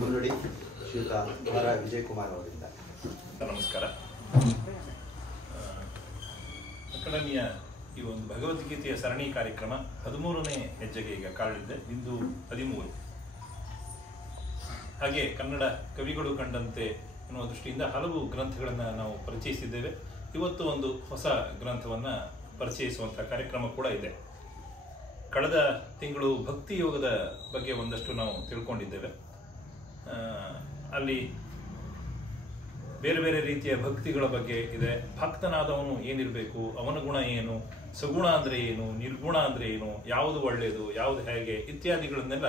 ಮುನ್ನುಡಿ ಶ್ರೀಯುತ ಆರ್ ವಿಜಯಕುಮಾರ್ ಅವರಿಂದ. ನಮಸ್ಕಾರ. ಅಕಾಡೆಮಿಯ ಈ ಒಂದು ಭಗವದ್ಗೀತೆಯ ಸರಣಿ ಕಾರ್ಯಕ್ರಮ 13ನೇ ಹೆಜ್ಜೆಗೆ ಈಗ ಕಾಲಿದೆ. ಇಂದು 13. ಹಾಗೆ ಕನ್ನಡ ಕವಿಗಳು ಕಂಡಂತೆ ಎನ್ನುವ ದೃಷ್ಟಿಯಿಂದ ಹಲವು ಗ್ರಂಥಗಳನ್ನು ನಾವು ಪರಿಚಯಿಸಿದ್ದೇವೆ. ಇವತ್ತು ಒಂದು ಹೊಸ ಗ್ರಂಥವನ್ನು ಪರಿಚಯಿಸುವಂಥ ಕಾರ್ಯಕ್ರಮ ಕೂಡ ಇದೆ. ಕಳೆದ ತಿಂಗಳು ಭಕ್ತಿ ಯೋಗದ ಬಗ್ಗೆ ಒಂದಷ್ಟು ನಾವು ತಿಳ್ಕೊಂಡಿದ್ದೇವೆ. ಅಲ್ಲಿ ಬೇರೆ ಬೇರೆ ರೀತಿಯ ಭಕ್ತಿಗಳ ಬಗ್ಗೆ ಇದೆ. ಭಕ್ತನಾದವನು ಏನಿರಬೇಕು, ಅವನ ಗುಣ ಏನು, ಸಗುಣ ಅಂದರೆ ಏನು, ನಿರ್ಗುಣ ಅಂದರೆ ಏನು, ಯಾವುದು ಒಳ್ಳೆಯದು, ಯಾವುದು ಹೇಗೆ ಇತ್ಯಾದಿಗಳನ್ನೆಲ್ಲ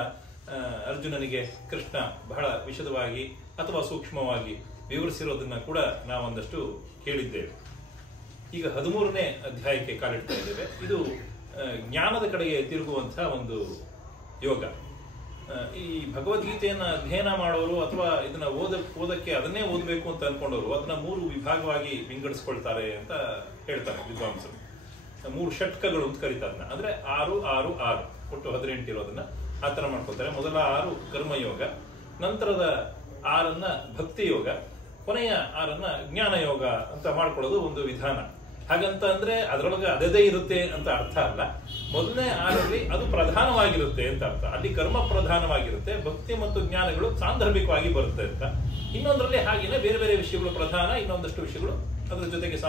ಅರ್ಜುನನಿಗೆ ಕೃಷ್ಣ ಬಹಳ ವಿಶದವಾಗಿ ಅಥವಾ ಸೂಕ್ಷ್ಮವಾಗಿ ವಿವರಿಸಿರೋದನ್ನ ಕೂಡ ನಾವೊಂದಷ್ಟು ಕೇಳಿದ್ದೇವೆ. ಈಗ 13ನೇ ಅಧ್ಯಾಯಕ್ಕೆ ಕಾಲಿಡ್ತಾ ಇದ್ದೇವೆ. ಇದು ಜ್ಞಾನದ ಕಡೆಗೆ ತಿರುಗುವಂತಹ ಒಂದು ಯೋಗ. ಈ ಭಗವದ್ಗೀತೆಯನ್ನ ಅಧ್ಯಯನ ಮಾಡೋರು ಅಥವಾ ಇದನ್ನ ಓದಕ್ಕೆ ಅದನ್ನೇ ಓದಬೇಕು ಅಂತ ಅನ್ಕೊಂಡವರು ಅದನ್ನ 3 ವಿಭಾಗವಾಗಿ ವಿಂಗಡಿಸ್ಕೊಳ್ತಾರೆ ಅಂತ ಹೇಳ್ತಾರೆ ವಿದ್ವಾಂಸರು. 3 ಷಟ್ಕಗಳು ಅಂತ ಕರೀತಾರೆ ಅದನ್ನ. ಅಂದ್ರೆ 6 6 6 ಒಟ್ಟು 18 ಇರೋದನ್ನ ಆ ತರ ಮಾಡ್ಕೊಳ್ತಾರೆ. ಮೊದಲ 6 ಕರ್ಮಯೋಗ, ನಂತರದ 6 ಭಕ್ತಿ ಯೋಗ, ಕೊನೆಯ 6 ಜ್ಞಾನ ಯೋಗ ಅಂತ ಮಾಡ್ಕೊಳ್ಳೋದು ಒಂದು ವಿಧಾನ. ಹಾಗಂತ ಅಂದ್ರೆ ಅದರೊಳಗೆ ಅದೇ ಇರುತ್ತೆ ಅಂತ ಅರ್ಥ ಅಲ್ಲ. ಮೊದಲನೇ 6ರಲ್ಲಿ ಅದು ಪ್ರಧಾನವಾಗಿರುತ್ತೆ ಅಂತ ಅರ್ಥ. ಅಲ್ಲಿ ಕರ್ಮ ಪ್ರಧಾನವಾಗಿರುತ್ತೆ, ಭಕ್ತಿ ಮತ್ತು ಜ್ಞಾನಗಳು ಸಾಂದರ್ಭಿಕವಾಗಿ ಬರುತ್ತೆ ಅಂತ. ಇನ್ನೊಂದರಲ್ಲಿ ಹಾಗೇನೆ ಬೇರೆ ಬೇರೆ ವಿಷಯಗಳು ಪ್ರಧಾನ, ಇನ್ನೊಂದಷ್ಟು ವಿಷಯಗಳು ಅದರ ಜೊತೆಗೆ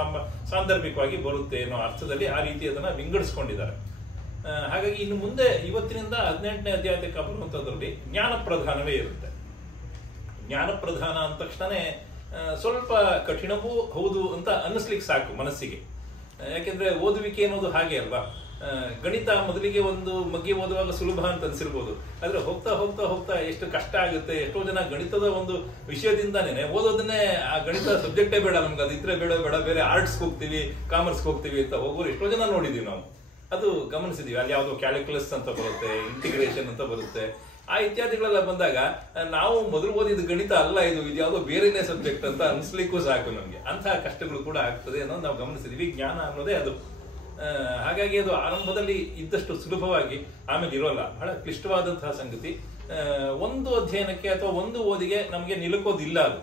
ಸಾಂದರ್ಭಿಕವಾಗಿ ಬರುತ್ತೆ ಅನ್ನೋ ಅರ್ಥದಲ್ಲಿ ಆ ರೀತಿ ಅದನ್ನ ವಿಂಗಡಿಸ್ಕೊಂಡಿದ್ದಾರೆ. ಹಾಗಾಗಿ ಇನ್ನು ಮುಂದೆ ಇವತ್ತಿನಿಂದ 18ನೇ ಅಧ್ಯಾಯಕ್ಕೆ ಬರುವಂತದ್ರಲ್ಲಿ ಜ್ಞಾನ ಪ್ರಧಾನವೇ ಇರುತ್ತೆ. ಜ್ಞಾನ ಪ್ರಧಾನ ಅಂದ ತಕ್ಷಣನೇ ಸ್ವಲ್ಪ ಕಠಿಣವೂ ಹೌದು ಅಂತ ಅನ್ನಿಸ್ಲಿಕ್ಕೆ ಸಾಕು ಮನಸ್ಸಿಗೆ. ಯಾಕೆಂದ್ರೆ ಓದುವಿಕೆ ಅನ್ನೋದು ಹಾಗೆ ಅಲ್ವಾ. ಗಣಿತ ಮೊದಲಿಗೆ ಒಂದು ಮಗ್ಗಿ ಓದುವಾಗ ಸುಲಭ ಅಂತ ಅನ್ಸಿರ್ಬೋದು, ಆದ್ರೆ ಹೋಗ್ತಾ ಹೋಗ್ತಾ ಹೋಗ್ತಾ ಎಷ್ಟು ಕಷ್ಟ ಆಗುತ್ತೆ. ಎಷ್ಟೋ ಜನ ಗಣಿತದ ಒಂದು ವಿಷಯದಿಂದಾನೇ ಓದೋದನ್ನೇ ಆ ಗಣಿತ ಸಬ್ಜೆಕ್ಟೇ ಬೇಡ ನಮ್ಗೆ, ಅದು ಇದ್ರೆ ಬೇಡ ಬೇರೆ ಆರ್ಟ್ಸ್ಗೆ ಹೋಗ್ತೀವಿ, ಕಾಮರ್ಸ್ಗೆ ಹೋಗ್ತೀವಿ ಅಂತ ಹೋಗೋರು ಎಷ್ಟೋ ಜನ ನೋಡಿದೀವಿ ನಾವು. ಅದು ಗಮನಿಸಿದೀವಿ. ಅಲ್ಲಿ ಯಾವುದೋ ಕ್ಯಾಲ್ಕುಲಸ್ ಅಂತ ಬರುತ್ತೆ, ಇಂಟಿಗ್ರೇಷನ್ ಅಂತ ಬರುತ್ತೆ, ಆ ಇತ್ಯಾದಿಗಳೆಲ್ಲ ಬಂದಾಗ ನಾವು ಮೊದಲು ಓದಿದ ಗಣಿತ ಅಲ್ಲ, ಇದು ಯಾವುದೋ ಬೇರೆನೇ ಸಬ್ಜೆಕ್ಟ್ ಅಂತ ಅನ್ಸ್ಲಿಕ್ಕೂ ಸಾಕು ನಮ್ಗೆ. ಅಂತಹ ಕಷ್ಟಗಳು ಕೂಡ ಆಗ್ತದೆ ಅನ್ನೋದು ನಾವು ಗಮನಿಸಿದೀವಿ. ಜ್ಞಾನ ಅನ್ನೋದೇ ಅದು. ಹಾಗಾಗಿ ಅದು ಆರಂಭದಲ್ಲಿ ಇದ್ದಷ್ಟು ಸುಲಭವಾಗಿ ಆಮೇಲೆ ಇರೋಲ್ಲ, ಬಹಳ ಕ್ಲಿಷ್ಟವಾದಂತಹ ಸಂಗತಿ. ಒಂದು ಅಧ್ಯಯನಕ್ಕೆ ಅಥವಾ ಒಂದು ಓದಿಗೆ ನಮ್ಗೆ ನಿಲುಕೋದಿಲ್ಲ ಅದು,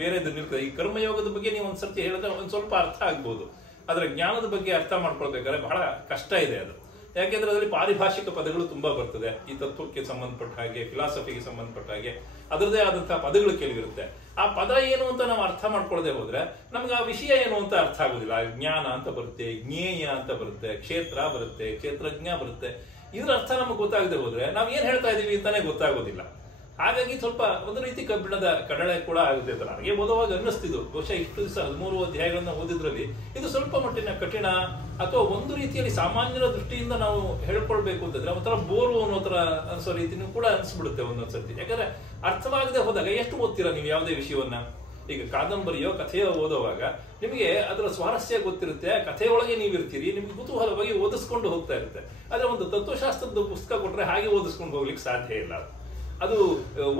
ಬೇರೆದು ನಿಲ್ತದೆ. ಈ ಕರ್ಮಯೋಗದ ಬಗ್ಗೆ ನೀವು ಒಂದ್ಸರ್ತಿ ಹೇಳಿದ್ರೆ ಒಂದ್ ಸ್ವಲ್ಪ ಅರ್ಥ ಆಗ್ಬೋದು, ಆದ್ರೆ ಜ್ಞಾನದ ಬಗ್ಗೆ ಅರ್ಥ ಮಾಡ್ಕೊಳ್ಬೇಕಾದ್ರೆ ಬಹಳ ಕಷ್ಟ ಇದೆ ಅದು. ಯಾಕೆಂದ್ರೆ ಅದರಲ್ಲಿ ಪಾರಿಭಾಷಿಕ ಪದಗಳು ತುಂಬಾ ಬರ್ತದೆ. ಈ ತತ್ವಕ್ಕೆ ಸಂಬಂಧಪಟ್ಟ ಹಾಗೆ, ಫಿಲಾಸಫಿಗೆ ಸಂಬಂಧಪಟ್ಟ ಹಾಗೆ ಅದರದೇ ಆದಂತಹ ಪದಗಳು ಕೆಲವಿರುತ್ತೆ. ಆ ಪದ ಏನು ಅಂತ ನಾವು ಅರ್ಥ ಮಾಡ್ಕೊಳ್ಳದೆ ಹೋದ್ರೆ ನಮ್ಗೆ ಆ ವಿಷಯ ಏನು ಅಂತ ಅರ್ಥ ಆಗೋದಿಲ್ಲ. ಜ್ಞಾನ ಅಂತ ಬರುತ್ತೆ, ಜ್ಞೇಯ ಅಂತ ಬರುತ್ತೆ, ಕ್ಷೇತ್ರ ಬರುತ್ತೆ, ಕ್ಷೇತ್ರಜ್ಞ ಬರುತ್ತೆ. ಇದ್ರ ಅರ್ಥ ನಮ್ಗೆ ಗೊತ್ತಾಗದೆ ಹೋದ್ರೆ ನಾವ್ ಏನ್ ಹೇಳ್ತಾ ಇದೀವಿ ಅಂತಾನೆ ಗೊತ್ತಾಗೋದಿಲ್ಲ. ಹಾಗಾಗಿ ಸ್ವಲ್ಪ ಒಂದು ರೀತಿ ಕಬ್ಬಿಣದ ಕಡಳೆ ಕೂಡ ಆಗುತ್ತೆ ಅಂತ ನನಗೆ ಓದುವಾಗ ಅನ್ನಿಸ್ತಿದ್ದು. ಬಹುಶಃ ಇಷ್ಟು ದಿವಸ 13 ಅಧ್ಯಾಯಗಳನ್ನ ಓದಿದ್ರಲ್ಲಿ ಇದು ಸ್ವಲ್ಪ ಮಟ್ಟಿನ ಕಠಿಣ ಅಥವಾ ಒಂದು ರೀತಿಯಲ್ಲಿ ಸಾಮಾನ್ಯರ ದೃಷ್ಟಿಯಿಂದ ನಾವು ಹೇಳ್ಕೊಳ್ಬೇಕು ಅಂತಂದ್ರೆ ಒಂಥರ ಬೋರು ಅನ್ನೋ ತರ ಅನ್ಸೋ ರೀತಿನೂ ಕೂಡ ಅನ್ಸ್ಬಿಡುತ್ತೆ ಒಂದೊಂದ್ಸರ್ತಿ. ಯಾಕಂದ್ರೆ ಅರ್ಥವಾಗದೆ ಹೋದಾಗ ಎಷ್ಟು ಓದ್ತೀರಾ ನೀವು ಯಾವುದೇ ವಿಷಯವನ್ನ. ಈಗ ಕಾದಂಬರಿಯೋ ಕಥೆಯೋ ಓದುವಾಗ ನಿಮಗೆ ಅದರ ಸ್ವಾರಸ್ಯ ಗೊತ್ತಿರುತ್ತೆ, ಕಥೆಯೊಳಗೆ ನೀವಿರ್ತೀರಿ, ನಿಮ್ಗೆ ಕುತೂಹಲವಾಗಿ ಓದಿಸ್ಕೊಂಡು ಹೋಗ್ತಾ ಇರುತ್ತೆ. ಆದ್ರೆ ಒಂದು ತತ್ವಶಾಸ್ತ್ರದ ಪುಸ್ತಕ ಕೊಟ್ರೆ ಹಾಗೆ ಓದಿಸ್ಕೊಂಡು ಹೋಗ್ಲಿಕ್ಕೆ ಸಾಧ್ಯ ಇಲ್ಲ. ಅದು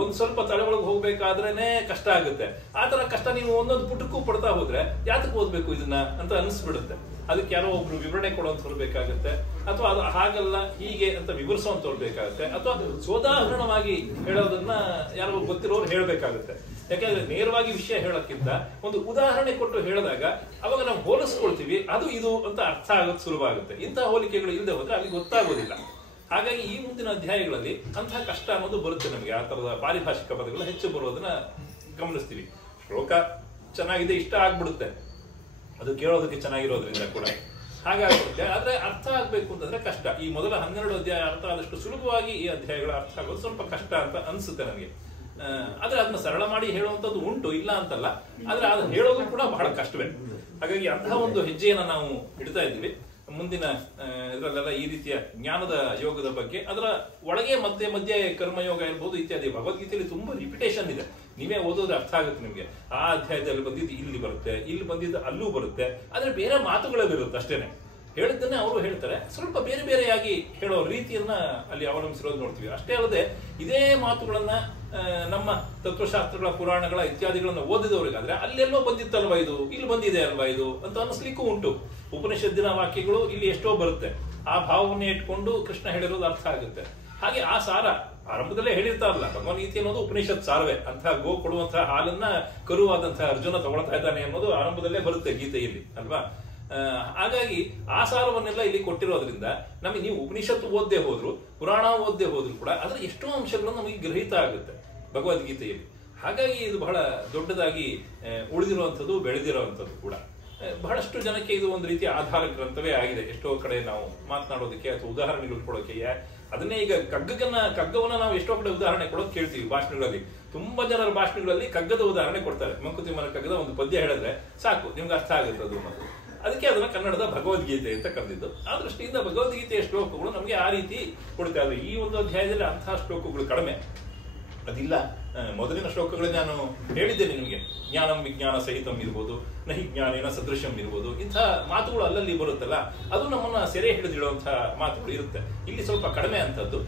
ಒಂದ್ ಸ್ವಲ್ಪ ತಳವೊಳಗೆ ಹೋಗ್ಬೇಕಾದ್ರೇನೆ ಕಷ್ಟ ಆಗುತ್ತೆ. ಆತರ ಕಷ್ಟ ನೀವು ಒಂದೊಂದು ಪುಟಕ್ಕೂ ಪಡ್ತಾ ಹೋದ್ರೆ ಯಾತಕ್ಕೆ ಓದ್ಬೇಕು ಇದನ್ನ ಅಂತ ಅನಿಸ್ಬಿಡುತ್ತೆ. ಅದಕ್ಕೆ ಯಾರೋ ಒಬ್ರು ವಿವರಣೆ ಕೊಡೋಂಥವ್ರು ಬೇಕಾಗುತ್ತೆ, ಅಥವಾ ಅದು ಹಾಗಲ್ಲ ಹೀಗೆ ಅಂತ ವಿವರಿಸೋಂಥವ್ರು ಬೇಕಾಗುತ್ತೆ, ಅಥವಾ ಸೋದಾಹರಣವಾಗಿ ಹೇಳೋದನ್ನ ಯಾರೋ ಗೊತ್ತಿರೋರು ಹೇಳ್ಬೇಕಾಗುತ್ತೆ. ಯಾಕಂದ್ರೆ ನೇರವಾಗಿ ವಿಷಯ ಹೇಳೋಕ್ಕಿಂತ ಒಂದು ಉದಾಹರಣೆ ಕೊಟ್ಟು ಹೇಳಿದಾಗ ಅವಾಗ ನಾವು ಹೋಲಿಸ್ಕೊಳ್ತೀವಿ, ಅದು ಇದು ಅಂತ ಅರ್ಥ ಆಗೋದು ಸುಲಭ ಆಗುತ್ತೆ. ಇಂತಹ ಹೋಲಿಕೆಗಳು ಇಲ್ಲದೆ ಹೋದ್ರೆ ಅಲ್ಲಿ ಗೊತ್ತಾಗೋದಿಲ್ಲ. ಹಾಗಾಗಿ ಈ ಮುಂದಿನ ಅಧ್ಯಾಯಗಳಲ್ಲಿ ಅಂತಹ ಕಷ್ಟ ಅನ್ನೋದು ಬರುತ್ತೆ ನಮಗೆ. ಆ ತರದ ಪಾರಿಭಾಷಿಕ ಪದಗಳು ಹೆಚ್ಚು ಬರೋದನ್ನ ಗಮನಿಸ್ತೀವಿ. ಶ್ಲೋಕ ಚೆನ್ನಾಗಿದೆ, ಇಷ್ಟ ಆಗ್ಬಿಡುತ್ತೆ, ಅದು ಕೇಳೋದಕ್ಕೆ ಚೆನ್ನಾಗಿರೋದ್ರಿಂದ ಕೂಡ ಹಾಗಾಗುತ್ತೆ. ಆದ್ರೆ ಅರ್ಥ ಆಗ್ಬೇಕು ಅಂತಂದ್ರೆ ಕಷ್ಟ. ಈ ಮೊದಲ 12 ಅಧ್ಯಾಯ ಅರ್ಥ ಆದಷ್ಟು ಸುಲಭವಾಗಿ ಈ ಅಧ್ಯಾಯಗಳ ಅರ್ಥ ಆಗೋದು ಸ್ವಲ್ಪ ಕಷ್ಟ ಅಂತ ಅನ್ಸುತ್ತೆ ನನಗೆ. ಆದ್ರೆ ಅದನ್ನ ಸರಳ ಮಾಡಿ ಹೇಳುವಂಥದ್ದು ಉಂಟು, ಇಲ್ಲ ಅಂತಲ್ಲ, ಆದ್ರೆ ಅದು ಹೇಳೋದು ಕೂಡ ಬಹಳ ಕಷ್ಟವೇ. ಹಾಗಾಗಿ ಅಂತಹ ಒಂದು ಹೆಜ್ಜೆಯನ್ನ ನಾವು ಇಡ್ತಾ ಇದ್ದೀವಿ. ಮುಂದಿನ ಇದರಲ್ಲೆಲ್ಲ ಈ ರೀತಿಯ ಜ್ಞಾನದ ಯೋಗದ ಬಗ್ಗೆ, ಅದರ ಒಳಗೆ ಮಧ್ಯೆ ಮಧ್ಯೆ ಕರ್ಮಯೋಗ ಇರ್ಬೋದು ಇತ್ಯಾದಿ. ಭಗವದ್ಗೀತೆಯಲ್ಲಿ ತುಂಬಾ ರಿಪಿಟೇಷನ್ ಇದೆ, ನೀವೇ ಓದೋದ್ರೆ ಅರ್ಥ ಆಗುತ್ತೆ ನಿಮ್ಗೆ. ಆ ಅಧ್ಯಾಯದಲ್ಲಿ ಬಂದಿದ್ದು ಇಲ್ಲಿ ಬರುತ್ತೆ, ಇಲ್ಲಿ ಬಂದಿದ್ದು ಅಲ್ಲೂ ಬರುತ್ತೆ, ಆದ್ರೆ ಬೇರೆ ಮಾತುಗಳಿರುತ್ತೆ ಅಷ್ಟೇನೆ. ಹೇಳಿದ್ದನ್ನೇ ಅವರು ಹೇಳ್ತಾರೆ, ಸ್ವಲ್ಪ ಬೇರೆ ಬೇರೆಯಾಗಿ ಹೇಳೋ ರೀತಿಯನ್ನ ಅಲ್ಲಿ ಅವಲಂಬಿಸಿರೋದು ನೋಡ್ತೀವಿ. ಅಷ್ಟೇ ಅಲ್ಲದೆ ಇದೇ ಮಾತುಗಳನ್ನ ನಮ್ಮ ತತ್ವಶಾಸ್ತ್ರಗಳ, ಪುರಾಣಗಳ ಇತ್ಯಾದಿಗಳನ್ನ ಓದಿದವರಿಗಾದ್ರೆ ಅಲ್ಲೆಲ್ಲೋ ಬಂದಿತ್ತಲ್ವಾ ಇದು, ಇಲ್ಲಿ ಬಂದಿದೆ ಅಲ್ವಾ ಇದು ಅಂತ ಅನಿಸ್ಲಿಕ್ಕೂ ಉಂಟು. ಉಪನಿಷತ್ತಿನ ವಾಕ್ಯಗಳು ಇಲ್ಲಿ ಎಷ್ಟೋ ಬರುತ್ತೆ, ಆ ಭಾವನೆ ಇಟ್ಕೊಂಡು ಕೃಷ್ಣ ಹೇಳಿರೋದು ಅರ್ಥ ಆಗುತ್ತೆ. ಹಾಗೆ ಆ ಸಾರ ಆರಂಭದಲ್ಲೇ ಹೇಳಿರ್ತಾರಲ್ಲ, ಭಗವದ್ಗೀತೆ ಅನ್ನೋದು ಉಪನಿಷತ್ ಸಾರವೇ, ಅಂತ ಗೋ ಕೊಡುವಂತಹ ಹಾಲನ್ನ ಕರುವಾದಂತಹ ಅರ್ಜುನ ತಗೊಳ್ತಾ ಇದ್ದಾನೆ ಅನ್ನೋದು ಆರಂಭದಲ್ಲೇ ಬರುತ್ತೆ ಗೀತೆಯಲ್ಲಿ ಅಲ್ವಾ. ಹಾಗಾಗಿ ಆ ಸಾರವನ್ನೆಲ್ಲ ಇಲ್ಲಿ ಕೊಟ್ಟಿರೋದ್ರಿಂದ ನಮಗೆ ನೀವು ಉಪನಿಷತ್ತು ಓದ್ದೇ ಹೋದ್ರು, ಪುರಾಣ ಓದ್ದೇ ಹೋದ್ರು ಕೂಡ ಅದರ ಎಷ್ಟೋ ಅಂಶಗಳು ನಮಗೆ ಗ್ರಹಿತ ಆಗುತ್ತೆ ಭಗವದ್ಗೀತೆಯಲ್ಲಿ. ಹಾಗಾಗಿ ಇದು ಬಹಳ ದೊಡ್ಡದಾಗಿ ಉಳಿದಿರುವಂಥದ್ದು, ಬೆಳೆದಿರುವಂಥದ್ದು ಕೂಡ. ಬಹಳಷ್ಟು ಜನಕ್ಕೆ ಇದು ಒಂದು ರೀತಿಯ ಆಧಾರ ಗ್ರಂಥವೇ ಆಗಿದೆ. ಎಷ್ಟೋ ಕಡೆ ನಾವು ಮಾತನಾಡೋದಕ್ಕೆ ಅಥವಾ ಉದಾಹರಣೆಗಳು ಕೊಡೋಕೆ, ಅದನ್ನೇ ಈಗ ಕಗ್ಗವನ್ನ ನಾವು ಎಷ್ಟೋ ಕಡೆ ಉದಾಹರಣೆ ಕೊಡೋದು ಕೇಳ್ತೀವಿ ಭಾಷಣಗಳಲ್ಲಿ. ತುಂಬಾ ಜನರ ಭಾಷಣಗಳಲ್ಲಿ ಕಗ್ಗದ ಉದಾಹರಣೆ ಕೊಡ್ತಾರೆ. ಮಂಕುತಿಮ್ಮನ ಕಗ್ಗದ ಒಂದು ಪದ್ಯ ಹೇಳಿದ್ರೆ ಸಾಕು, ನಿಮ್ಗೆ ಅರ್ಥ ಆಗುತ್ತೆ ಅದು ಅನ್ನೋದು. ಅದಕ್ಕೆ ಅದನ್ನ ಕನ್ನಡದ ಭಗವದ್ಗೀತೆ ಅಂತ ಕರೆದಿದ್ದು. ಆ ದೃಷ್ಟಿಯಿಂದ ಭಗವದ್ಗೀತೆಯ ಶ್ಲೋಕಗಳು ನಮಗೆ ಆ ರೀತಿ ಕೊಡುತ್ತೆ. ಆದ್ರೆ ಈ ಒಂದು ಅಧ್ಯಾಯದಲ್ಲಿ ಅಂತಹ ಶ್ಲೋಕಗಳು ಕಡಿಮೆ, ಅದಿಲ್ಲ. ಮೊದಲಿನ ಶ್ಲೋಕಗಳಲ್ಲಿ ನಾನು ಹೇಳಿದ್ದೇನೆ ನಿಮಗೆ, ಜ್ಞಾನಂ ವಿಜ್ಞಾನ ಸಹಿತಂ ಇರ್ಬೋದು, ನಹಿ ಜ್ಞಾನೇನ ಸದೃಶಂ ಇರ್ಬೋದು, ಇಂಥ ಮಾತುಗಳು ಅಲ್ಲಲ್ಲಿ ಬರುತ್ತಲ್ಲ, ಅದು ನಮ್ಮನ್ನ ಸೆರೆ ಹಿಡಿದಿಡುವಂತಹ ಮಾತುಗಳು ಇರುತ್ತೆ. ಇಲ್ಲಿ ಸ್ವಲ್ಪ ಕಡಿಮೆ ಅಂತದ್ದು,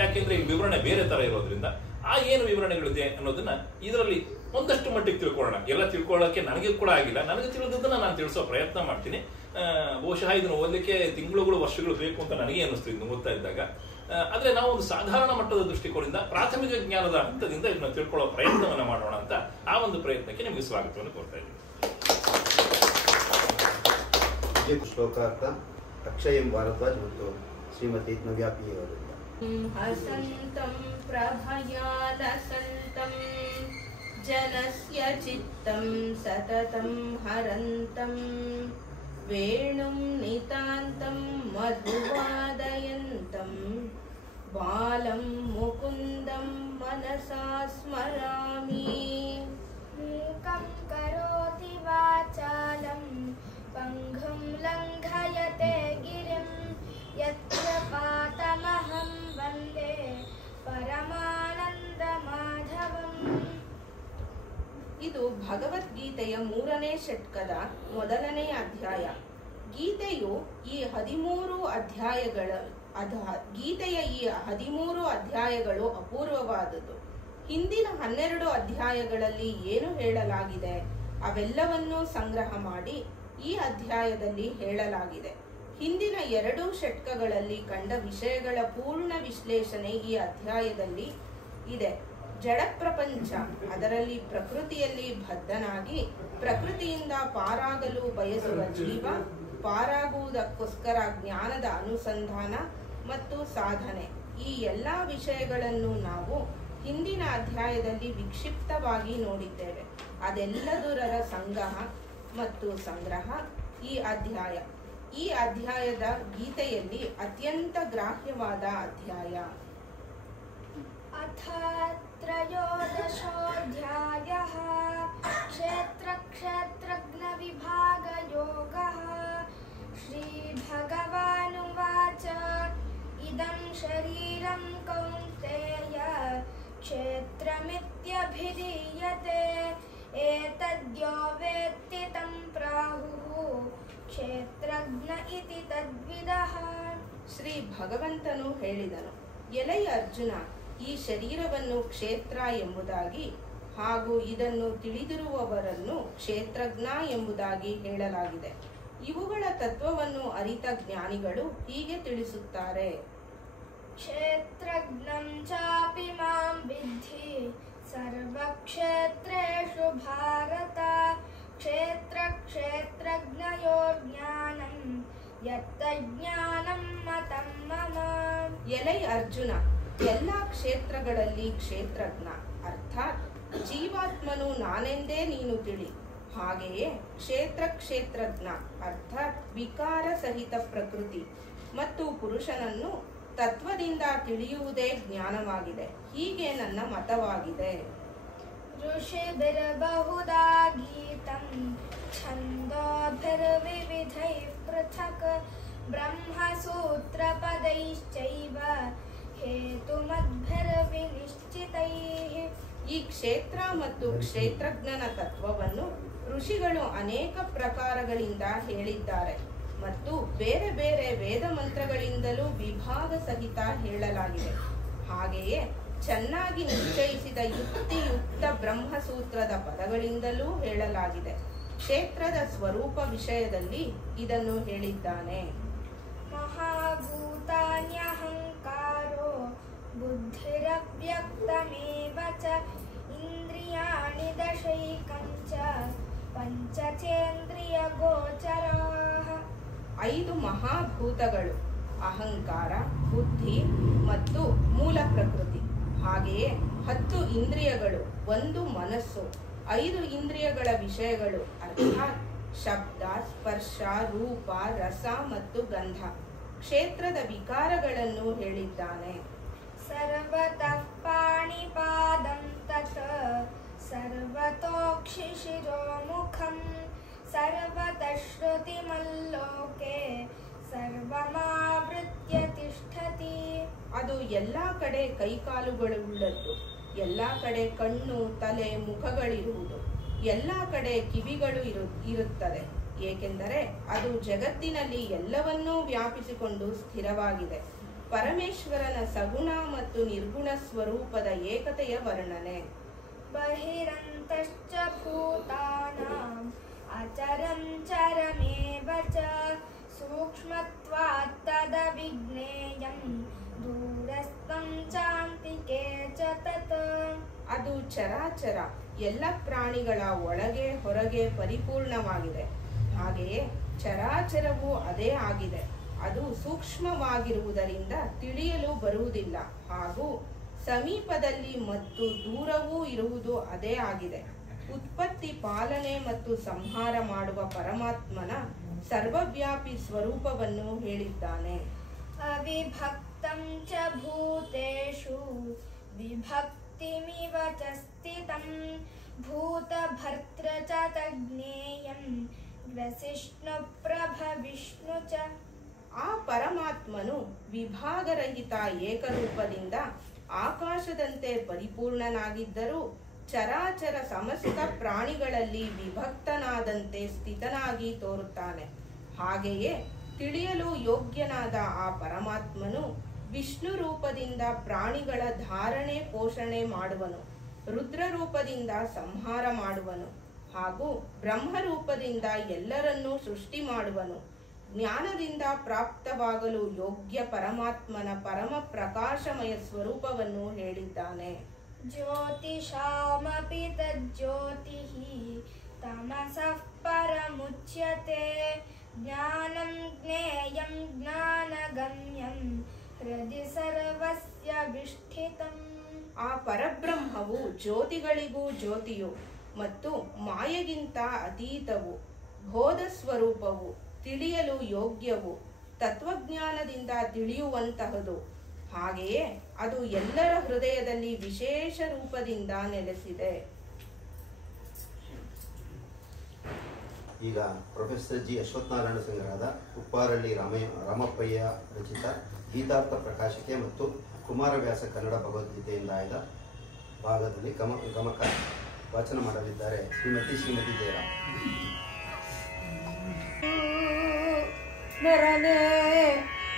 ಯಾಕೆಂದ್ರೆ ಈ ವಿವರಣೆ ಬೇರೆ ತರ ಇರೋದ್ರಿಂದ ಆ ಏನು ವಿವರಣೆಗಳಿದೆ ಅನ್ನೋದನ್ನ ಇದರಲ್ಲಿ ಒಂದಷ್ಟು ಮಟ್ಟಿಗೆ ತಿಳ್ಕೊಳ್ಳೋಣ. ಎಲ್ಲ ತಿಳ್ಕೊಳ್ಳೋಕೆ ನನಗೆ ಕೂಡ ಆಗಿಲ್ಲ, ನನಗೆ ತಿಳಿದದನ್ನ ನಾನು ತಿಳಿಸೋ ಪ್ರಯತ್ನ ಮಾಡ್ತೀನಿ. ಬಹುಶಃ ಇದನ್ನು ಓದಲಿಕ್ಕೆ ತಿಂಗಳುಗಳು ವರ್ಷಗಳು ಬೇಕು ಅಂತ ನನಗೆ ಅನಿಸ್ತು ಇದನ್ನು ಓದ್ತಾ ಇದ್ದಾಗ. ಆದ್ರೆ ನಾವು ಒಂದು ಸಾಧಾರಣ ಮಟ್ಟದ ದೃಷ್ಟಿಕೋನದಿಂದ, ಪ್ರಾಥಮಿಕ ಜ್ಞಾನದ ಹಂತದಿಂದ ಇದನ್ನ ತಿಳ್ಕೊಳ್ಳೋ ಪ್ರಯತ್ನವನ್ನ ಮಾಡೋಣ ಅಂತ ಆ ಒಂದು ಪ್ರಯತ್ನಕ್ಕೆ ನಿಮಗೆ ಸ್ವಾಗತವನ್ನು ಕೋರ್ತಾ ಇದ್ದೀನಿ. ಶ್ಲೋಕಾರ್ಥ ಅಕ್ಷಯಂ ಭಾರದ್ವಾಜ್ ಮತ್ತು ಶ್ರೀಮತಿ ನವ್ಯಾಪಿ ಅವರಿಂದ. ಹಸಂತಂ ಪ್ರಭಯಾಲಸಂತಂ ಜನಸ್ಯ ಚಿತ್ತಂ ಸತತಂ ಹರಂತಂ ವೇಣುಂ ನಿತಾಂತಂ ಮಧುವಾದಯಂತಂ ಬಾಲಂ ಮುಕುಂದಂ ಮನಸಾ ಸ್ಮರಾಮಿ. ಮೂಕಂ ಕರೋತಿ ವಾಚಾಲಂ ಪಂಗುಂ ಲಂಘಯತೆ ಗಿರಿಂ ಯತ್ರ ಪಾತಮಹಂ ವಂದೇ ಪರಮಾನಂದ ಮಾಧವಂ. ಇದು ಭಗವದ್ಗೀತೆಯ 3ನೇ ಷಟ್ಕದ 1ನೇ ಅಧ್ಯಾಯ. ಗೀತೆಯ ಈ 13 ಅಧ್ಯಾಯಗಳು ಅಪೂರ್ವವಾದುದು. ಹಿಂದಿನ 12 ಅಧ್ಯಾಯಗಳಲ್ಲಿ ಏನು ಹೇಳಲಾಗಿದೆ ಅವೆಲ್ಲವನ್ನೂ ಸಂಗ್ರಹ ಮಾಡಿ ಈ ಅಧ್ಯಾಯದಲ್ಲಿ ಹೇಳಲಾಗಿದೆ. ಹಿಂದಿನ 2 ಷಟ್ಕಗಳಲ್ಲಿ ಕಂಡ ವಿಷಯಗಳ ಪೂರ್ಣ ವಿಶ್ಲೇಷಣೆ ಈ ಅಧ್ಯಾಯದಲ್ಲಿ ಇದೆ. ಜಡ ಪ್ರಪಂಚ, ಅದರಲ್ಲಿ ಪ್ರಕೃತಿಯಲ್ಲಿ ಬದ್ಧನಾಗಿ ಪ್ರಕೃತಿಯಿಂದ ಪಾರಾಗಲು ಬಯಸುವ ಜೀವ, ಪಾರಾಗುವುದಕ್ಕೋಸ್ಕರ ಜ್ಞಾನದ ಅನುಸಂಧಾನ ಮತ್ತು ಸಾಧನೆ, ಈ ಎಲ್ಲ ವಿಷಯಗಳನ್ನು ನಾವು ಹಿಂದಿನ ಅಧ್ಯಾಯದಲ್ಲಿ ವಿಕ್ಷಿಪ್ತವಾಗಿ ನೋಡಿದ್ದೇವೆ. ಅದೆಲ್ಲದರ ಸಂಗ್ರಹ ಮತ್ತು ಸಂಗ್ರಹ ಈ ಅಧ್ಯಾಯ. ಈ ಅಧ್ಯಾಯದ ಗೀತೆಯಲ್ಲಿ ಅತ್ಯಂತ ಗ್ರಾಹ್ಯವಾದ ಅಧ್ಯಾಯ. ಅಥ ತ್ರಯೋದಶೋऽಧ್ಯಾಯಃ ಕ್ಷೇತ್ರ ಕ್ಷೇತ್ರಜ್ಞ ವಿಭಾಗ ಯೋಗಃ. ಶ್ರೀ ಭಗವಾನುವಾಚ ಇದಂ ಶರೀರಂ ಕೌಂತೆಯ ಕ್ಷೇತ್ರಮಿತ್ಯಭಿಧೀಯತೆ ಏತದ್ಯೋ ವೇತ್ತಿ ತಂ ಪ್ರಾಹುಃ ಕ್ಷೇತ್ರಜ್ಞ ಇತಿ ತದ್ವಿದಃ. ಶ್ರೀ ಭಗವಂತನು ಹೇಳಿದನು, ಎಲೈ ಅರ್ಜುನ, ಈ ಶರೀರವನ್ನು ಕ್ಷೇತ್ರ ಎಂಬುದಾಗಿ ಹಾಗೂ ಇದನ್ನು ತಿಳಿದಿರುವವರನ್ನು ಕ್ಷೇತ್ರಜ್ಞ ಎಂಬುದಾಗಿ ಹೇಳಲಾಗಿದೆ. ಇವುಗಳ ತತ್ವವನ್ನು ಅರಿತ ಜ್ಞಾನಿಗಳು ಹೀಗೆ ತಿಳಿಸುತ್ತಾರೆ. ಕ್ಷೇತ್ರಜ್ಞಂ ಚಾಪಿ ಮಾಂ ವಿದ್ಧಿ ಸರ್ವಕ್ಷೇತ್ರೇಷು ಭಾರತ ಕ್ಷೇತ್ರ ಕ್ಷೇತ್ರಜ್ಞಯೋರ್ ಜ್ಞಾನಂ ಯತ್ತಜ್ಞಾನಂ ಮತಂ ಮಮ. ಎಲೈ ಅರ್ಜುನ, ಎಲ್ಲ ಕ್ಷೇತ್ರಗಳಲ್ಲಿ ಕ್ಷೇತ್ರಜ್ಞ ಅರ್ಥಾತ್ ಜೀವಾತ್ಮನು ನಾನೆಂದೇ ನೀನು ತಿಳಿ. ಹಾಗೆಯೇ ಕ್ಷೇತ್ರಜ್ಞ ಅರ್ಥಾತ್ ವಿಕಾರ ಸಹಿತ ಪ್ರಕೃತಿ ಮತ್ತು ಪುರುಷನನ್ನು ತತ್ವದಿಂದ ತಿಳಿಯುವುದೇ ಜ್ಞಾನವಾಗಿದೆ. ಹೀಗೆ ನನ್ನ ಮತವಾಗಿದೆ. ಋಷಿಭಿರ್ಬಹುಧಾ ಗೀತಂ ಛಂದೋಭಿರ್ವಿವಿಧೈಃ ಪೃಥಕ್ ಬ್ರಹ್ಮಸೂತ್ರಪದೈಶ್ಚೈವ ಹೇತುಮದ್ಭಿರ್ವಿನಿಶ್ಚಿತೈಃ. ಈ ಕ್ಷೇತ್ರ ಮತ್ತು ಕ್ಷೇತ್ರಜ್ಞನ ತತ್ವವನ್ನು ಋಷಿಗಳು ಅನೇಕ ಪ್ರಕಾರಗಳಿಂದ ಹೇಳಿದ್ದಾರೆ ಮತ್ತು ಬೇರೆ ಬೇರೆ ವೇದ ಮಂತ್ರಗಳಿಂದಲೂ ವಿಭಾಗ ಸಹಿತ ಹೇಳಲಾಗಿದೆ. ಹಾಗೆಯೇ ಚೆನ್ನಾಗಿ ನಿಶ್ಚಯಿಸಿದ ಯುಕ್ತಿಯುಕ್ತ ಬ್ರಹ್ಮಸೂತ್ರದ ಪದಗಳಿಂದಲೂ ಹೇಳಲಾಗಿದೆ. ಕ್ಷೇತ್ರದ ಸ್ವರೂಪ ವಿಷಯದಲ್ಲಿ ಇದನ್ನು ಹೇಳಿದ್ದಾನೆ. ಮಹಾಭೂತಾನ್ಯಹಂಕಾರೋ बुद्धिरव्यक्तमेव च इन्द्रियाणि दशैकं च पञ्चचेन्द्रियगोचराः. 5 ಮಹಾಭೂತಗಳು ಅಹಂಕಾರ, ಬುದ್ಧಿ ಮತ್ತು ಮೂಲ ಪ್ರಕೃತಿ. ಹಾಗೆಯೇ 10 ಇಂದ್ರಿಯಗಳು, 1 ಮನಸ್ಸು, 5 ಇಂದ್ರಿಯಗಳ ವಿಷಯಗಳು ಅರ್ಥಾತ್ ಶಬ್ದ, ಸ್ಪರ್ಶ, ರೂಪ, ರಸ ಮತ್ತು ಗಂಧ, ಕ್ಷೇತ್ರದ ವಿಕಾರಗಳನ್ನು ಹೇಳಿದ್ದಾನೆ. ಸರ್ವತಃ ಪಾಣಿಪಾದಂ ತತ್ ಸರ್ವತೋಕ್ಷಿಶಿರೋಮುಖಂ ಸರ್ವತಃ ಶ್ರುತಿಮಲ್ಲೋಕೆ ಸರ್ವಮಾವೃತ್ಯ ತಿಷ್ಠತಿ. ಅದು ಎಲ್ಲ ಕಡೆ ಕೈಕಾಲುಗಳುಳ್ಳದ್ದು, ಎಲ್ಲ ಕಡೆ ಕಣ್ಣು, ತಲೆ, ಮುಖಗಳಿರುವುದು, ಎಲ್ಲ ಕಡೆ ಕಿವಿಗಳು ಇರುತ್ತದೆ. ಏಕೆಂದರೆ ಅದು ಜಗತ್ತಿನಲ್ಲಿ ಎಲ್ಲವನ್ನೂ ವ್ಯಾಪಿಸಿಕೊಂಡು ಸ್ಥಿರವಾಗಿದೆ. ಪರಮೇಶ್ವರನ ಸಗುಣ ಮತ್ತು ನಿರ್ಗುಣ ಸ್ವರೂಪದ ಏಕತೆಯ ವರ್ಣನೆ. ಬಹಿರಂತಶ್ಚ ಭೂತಾನಾಂ ಅಚರಂ ಚರಮೇವ ಚ ಸೂಕ್ಷ್ಮತ್ವಾತ್ ತದವಿಜ್ಞೇಯಂ ದೂರಸ್ಥಂ ಚಾಂತಿಕೆ ಚ ತತ್. ಅದು ಚರಾಚರ, ಎಲ್ಲ ಪ್ರಾಣಿಗಳ ಒಳಗೆ ಹೊರಗೆ ಪರಿಪೂರ್ಣವಾಗಿದೆ. ಹಾಗೆಯೇ ಚರಾಚರವು ಅದೇ ಆಗಿದೆ. ಅದು ಸೂಕ್ಷ್ಮವಾಗಿರುವುದರಿಂದ ತಿಳಿಯಲು ಬರುವುದಿಲ್ಲ, ಹಾಗೂ ಸಮೀಪದಲ್ಲಿ ಮತ್ತು ದೂರವೂ ಇರುವುದು ಅದೇ ಆಗಿದೆ. ಉತ್ಪತ್ತಿ, ಪಾಲನೆ ಮತ್ತು ಸಂಹಾರ ಮಾಡುವ ಪರಮಾತ್ಮನ ಸರ್ವವ್ಯಾಪಿ ಸ್ವರೂಪವನ್ನು ಹೇಳಿದ್ದಾನೆ. ಅವಿಭಕ್ತಂ ಚ ಭೂತೇಷು ವಿಭಕ್ತಿಮಿವ ಚ ಸ್ಥಿತಂ ಭೂತಭರ್ತೃ ಚ ತಜ್ಞೇಯಂ ಗ್ರಸಿಷ್ಣು ಪ್ರಭ ವಿಷ್ಣು ಚ. ಆ ಪರಮಾತ್ಮನು ವಿಭಾಗರಹಿತ ಏಕರೂಪದಿಂದ ಆಕಾಶದಂತೆ ಪರಿಪೂರ್ಣನಾಗಿದ್ದರೂ ಚರಾಚರ ಸಮಸ್ತ ಪ್ರಾಣಿಗಳಲ್ಲಿ ವಿಭಕ್ತನಾದಂತೆ ಸ್ಥಿತನಾಗಿ ತೋರುತ್ತಾನೆ. ಹಾಗೆಯೇ ತಿಳಿಯಲು ಯೋಗ್ಯನಾದ ಆ ಪರಮಾತ್ಮನು ವಿಷ್ಣು ರೂಪದಿಂದ ಪ್ರಾಣಿಗಳ ಧಾರಣೆ ಪೋಷಣೆ ಮಾಡುವನು, ರುದ್ರ ರೂಪದಿಂದ ಸಂಹಾರ ಮಾಡುವನು, ಹಾಗೂ ಬ್ರಹ್ಮರೂಪದಿಂದ ಎಲ್ಲರನ್ನೂ ಸೃಷ್ಟಿ ಮಾಡುವನು. ಜ್ಞಾನದಿಂದ ಪ್ರಾಪ್ತವಾಗಲು ಯೋಗ್ಯ ಪರಮಾತ್ಮನ ಪರಮ ಪ್ರಕಾಶಮಯ ಸ್ವರೂಪವನ್ನು ಹೇಳಿದ್ದಾನೆ. ಜ್ಯೋತಿಷಾಮಪಿ ತಜ್ಜ್ಯೋತಿಃ ತಮಸಃ ಪರಮುಚ್ಯತೆ ಜ್ಞಾನಂ ಜ್ಞೇಯಂ ಜ್ಞಾನಗಮ್ಯಂ ಹೃದಯ ಸರ್ವಸ್ಯ ವಿಷ್ಠಿತಂ. ಆ ಪರಬ್ರಹ್ಮವು ಜ್ಯೋತಿಗಳಿಗೂ ಜ್ಯೋತಿಯು ಮತ್ತು ಮಾಯೆಗಿಂತ ಅತೀತವು, ಬೋಧ ಸ್ವರೂಪವು, ತಿಳಿಯಲು ಯೋಗ್ಯವು, ತತ್ವಜ್ಞಾನದಿಂದ ತಿಳಿಯುವಂತಹದು. ಹಾಗೆಯೇ ಅದು ಎಲ್ಲರ ಹೃದಯದಲ್ಲಿ ವಿಶೇಷ ರೂಪದಿಂದ ನೆಲೆಸಿದೆ. ಈಗ ಪ್ರೊಫೆಸರ್ ಜಿ ಅಶ್ವತ್ಥನಾರಾಯಣ ಸಂಗ್ರಹದ ಉಪ್ಪಾರಳ್ಳಿ ರಾಮಪ್ಪಯ್ಯ ರಚಿತ ಗೀತಾರ್ಥ ಪ್ರಕಾಶಿಕೆ ಮತ್ತು ಕುಮಾರವ್ಯಾಸ ಕನ್ನಡ ಭಗವದ್ಗೀತೆಯಿಂದ ಆಯ್ದ ಭಾಗದಲ್ಲಿ ಗಮಕ ವಾಚನ ಮಾಡಲಿದ್ದಾರೆ ಶ್ರೀಮತಿ ದೇರ. ನರನೇ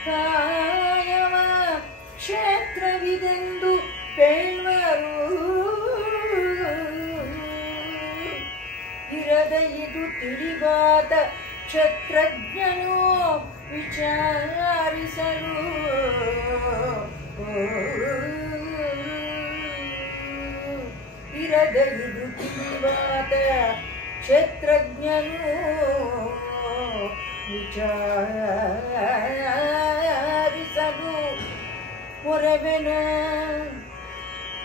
ಕಾಯವ ಕ್ಷೇತ್ರವಿದೆಂದು ಪೇಳ್ವರು ಇರದ ಇದು ತಿಳಿವಾದ ಕ್ಷೇತ್ರಜ್ಞನು ವಿಚಾರಿಸಲು ಇರದ ಇದು ತಿಳಿವಾದ ಕ್ಷೇತ್ರಜ್ಞನು ವಿಚಾರಿಸಲು ಹೊರವೆನ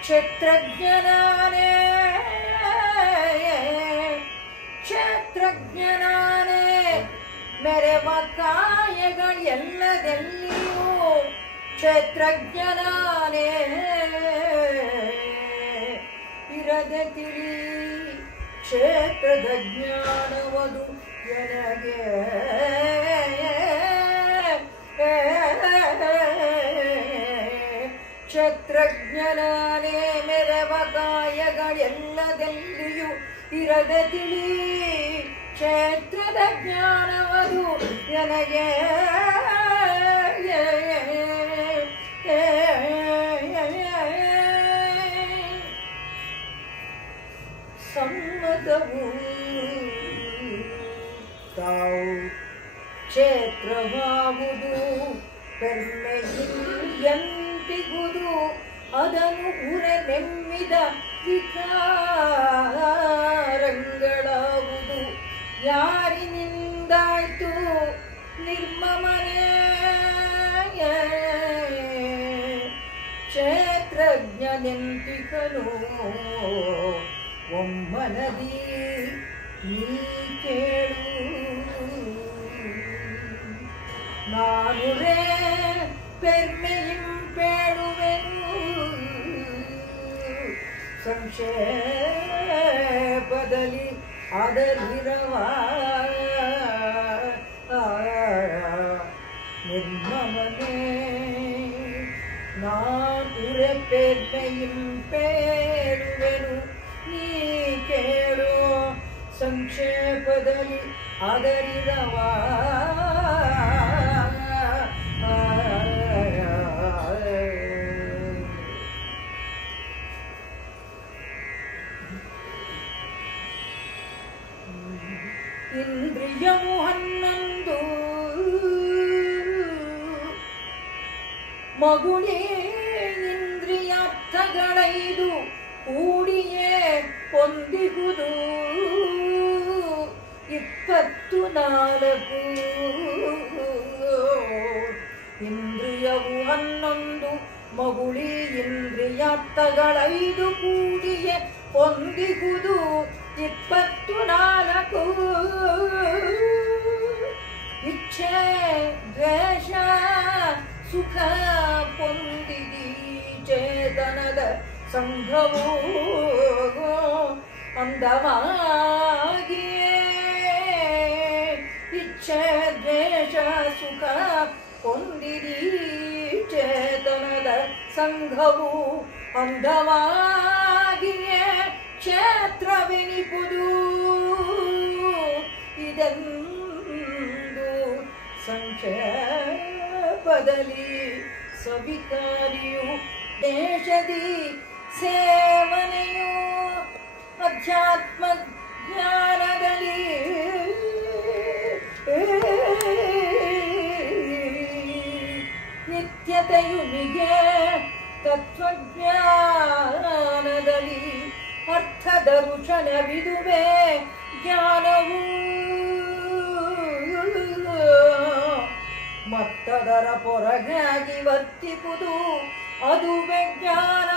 ಕ್ಷೇತ್ರಜ್ಞನಾನೇ ಕ್ಷೇತ್ರಜ್ಞನಾನೇ ಮೆರೆವ ಕಾಯಗಳೆಲ್ಲದೆಲ್ಲಿಯೂ ಕ್ಷೇತ್ರಜ್ಞನಾನೇ ಇರದೆ ತಿಳಿ ಕ್ಷೇತ್ರದ ಜ್ಞಾನವದು ನನಗೆ ಕ್ಷೇತ್ರಜ್ಞನಾನೇ ಮೆರವ ಕಾಯಗಳೆಲ್ಲದೆಲ್ಲಿಯೂ ಇರದೆ ತಿಳಿ ಕ್ಷೇತ್ರದ ಜ್ಞಾನವದು ನನಗೆ ಸಮ್ಮತವು ತಾವು ಕ್ಷೇತ್ರವಾವುದು ಕರ್ಮೆಯಿಲ್ಲಂತ ನೆಂಪಿಗುದು ಅದನ್ನು ಉರೆ ನೆಮ್ಮಿದ ವಿಕಾರಗಳಾವುದು ಯಾರಿನಿಂದಾಯ್ತು ನಿರ್ಮಮನೆ ಕ್ಷೇತ್ರಜ್ಞನೆಂಪಿಕನು ಒಮ್ಮನದಿ ನೀ ಕೇಳು ನಾನುರೇ ಪೆರ್ಮೆಯಿಂ ಪೇಳುವೆನು ಸಂಕ್ಷೇಪದಲ್ಲಿ ಅದರಿರವ ನಿರ್ಮಮನೆ ನಾನುರೆ ಪೆರ್ಮೆಯಿಂ ಪೇಳುವೆನು ನೀ ಕೇಳು ಸಂಕ್ಷೇಪದಲ್ಲಿ ಅದರಿರವ ಇಂದ್ರಿಯವು 11 ಮಗುಳಿ ಇಂದ್ರಿಯಾರ್ಥಗಳೈದು ಕೂಡಿಯೇ ಹೊಂದಿಗುದು 24 ಇಂದ್ರಿಯವು 11 ಮಗುಳಿ ಇಂದ್ರಿಯಾರ್ಥಗಳೈದು ಕೂಡಿಯೇ ಹೊಂದಿಗುದು 24 ಇಚ್ಛೆ ದ್ವೇಷ ಸುಖ ಪೊಂದಿದಿ ಚೇತನದ ಸಂಘವು ಅಂದವಾಗಿಯೇ ಇಚ್ಛೆ ದ್ವೇಷ ಸುಖ ಪೊಂದಿದಿ ಚೇತನದ ಸಂಘವು ಅಂದವಾಗಿಯೇ ಕ್ಷೇತ್ರವೆನಿಪುದು ಇದೆಂದು ಸಂಕ್ಷೇಪದಲ್ಲಿ ಸವಿಕಾರಿಯು ದೇಶದಿ ಸೇವನೆಯು ಅಧ್ಯಾತ್ಮ ಜ್ಞಾನದಲ್ಲಿ ನಿತ್ಯತೆಯು ನಿಗೆ ತತ್ವಜ್ಞಾನದಲ್ಲಿ ಅರ್ಥದ ರುಚನವಿದುವೆ ಜ್ಞಾನವು ಮತ್ತದರ ಪೊರಗಾಗಿ ವರ್ತಿಪುದು ಅದುವೆ ಜ್ಞಾನ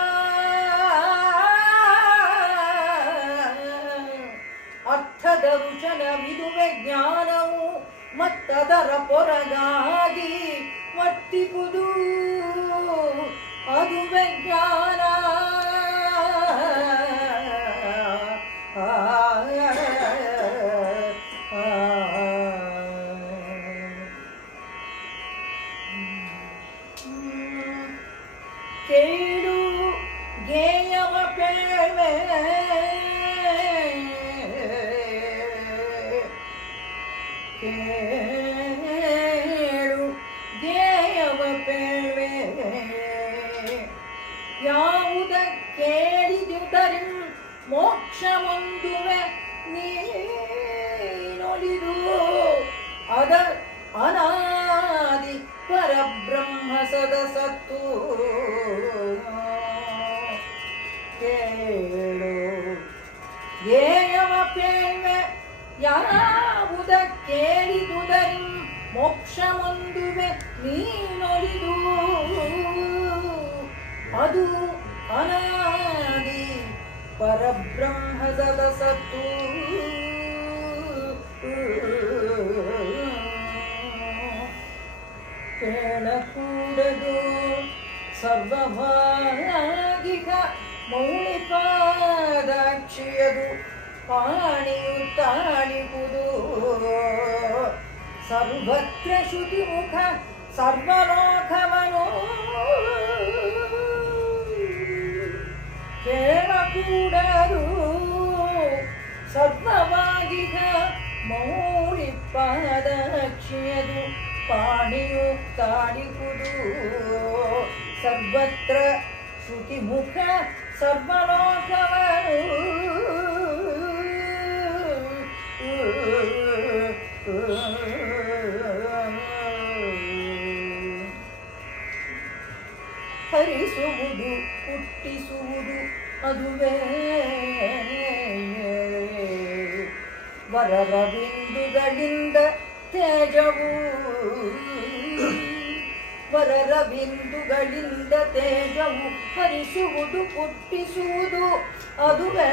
ಅರ್ಥದ ರುಚನವಿದುವೆ ಜ್ಞಾನವು ಮತ್ತದರ ಪೊರಗಾಗಿ ವರ್ತಿಪುದು ಅದುವೆ ಜ್ಞಾನ ಕೇಳು ಗೇಯವ ಪೇಳ್ವೆ ಕೇಳು ಗೇಯವ ಪೇಳ್ವೆ ಯಾವುದ ಕೇಳಿದುದರಿಂ ಮೋಕ್ಷಮೊಂದುವೆ ನೀನೊಲಿದು ಅದ ಅನಾದಿ ಪರಬ್ರಹ್ಮ ಸದಸತ್ತು ಕೇಳು ಗೇಯವ ಪೇಳ್ವೆ ಯಾವುದ ಕೇಳಿದುದರಿಂ ಮೋಕ್ಷಮೊಂದುವೆ ನೀನೊಲಿದು ಅದು ಅನಾದಿ ಪರಬ್ರಹ್ಮ ಸದಸತ್ತು ಕೇಳಕೂಡದು ಸರ್ವಭಾಗಿಕ ಮೌಳಿಪಾದಾಕ್ಷಿಯದು ಪಾಣಿಯು ತಾಳಿಪುದು ಸರ್ವತ್ರ ಶ್ರುತಿಮುಖ ಸರ್ವಲೋಕವನು ಕೇಳಕೂಡದು ಸರ್ವಭಾಗಿಕ ಮೌಳಿಪಾದಾಕ್ಷಿಯದು ಪಾಣಿಯು ತಾಳಿಪುದು ಸರ್ವತ್ರ ಶ್ರುತಿಮುಖ ಸರ್ವಲೋಕವನು ಹರಿಸುವುದು ಹುಟ್ಟಿಸುವುದು ಅದುವೇ ವರರ ಬಿಂದುಗಳಿಂದ ತೇಜವು ವರರ ಬಿಂದುಗಳಿಂದ ತೇಜವು ಹರಿಸುವುದು ಹುಟ್ಟಿಸುವುದು ಅದುವೇ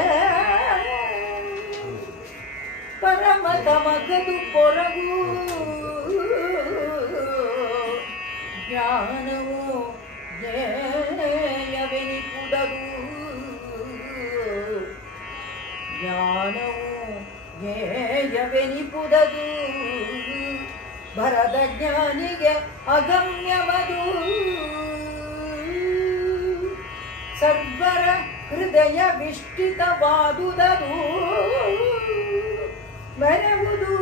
ಪರಮ ತಮಗದು ಕೊರಗು ಜ್ಞಾನವು ಜ್ಞೇಯವೆನಿಪುಡದು ಜ್ಞಾನವು ಜ್ಞೇಯವೆನಿಪುಡದು ಭರದ ಜ್ಞಾನಿಗೆ ಅಗಮ್ಯವದು ಸರ್ವರ ಹೃದಯ ವಿಷ್ಟಿತವಾದುದದು ಮೆರವುದು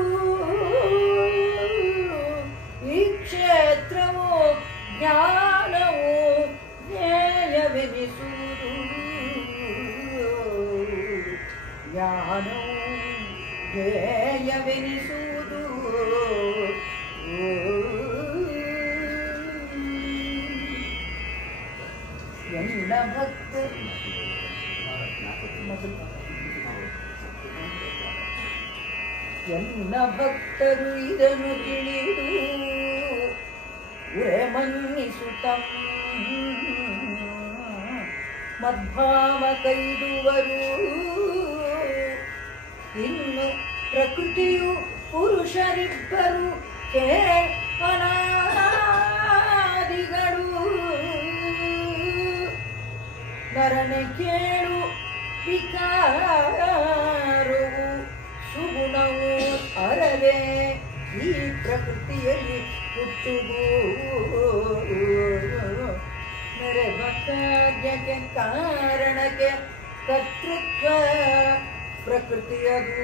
ಈ ಕ್ಷೇತ್ರವು ಜ್ಞಾನವು ಜ್ಞೇಯವೆನಿಸುವುದು ಜ್ಞಾನವು ಜ್ಞೇಯವೆನಿಸುವುದು ಎಲ್ಲ ಭಕ್ತರು ಎಲ್ಲ ಭಕ್ತರು ಇದನ್ನು ತಿಳಿದು ಉರೆ ಮನ್ನಿಸುತ್ತ ಮದ್ಭಾವ ಕೈದುವರು ಇನ್ನು ಪ್ರಕೃತಿಯು ಪುರುಷರಿಬ್ಬರು ಅನಾದಿಗಳು ನರನೆ ಕೇಳು ವಿಕಾರವು ಸುಗುಣವು ಅರವೇ ಈ ಪ್ರಕೃತಿಯಲ್ಲಿ ಹುಟ್ಟುವು ಮೆರೆವ ಕಾರ್ಯಕ್ಕೆ ಕಾರಣಕ್ಕೆ ಕರ್ತೃತ್ವ ಪ್ರಕೃತಿಯದು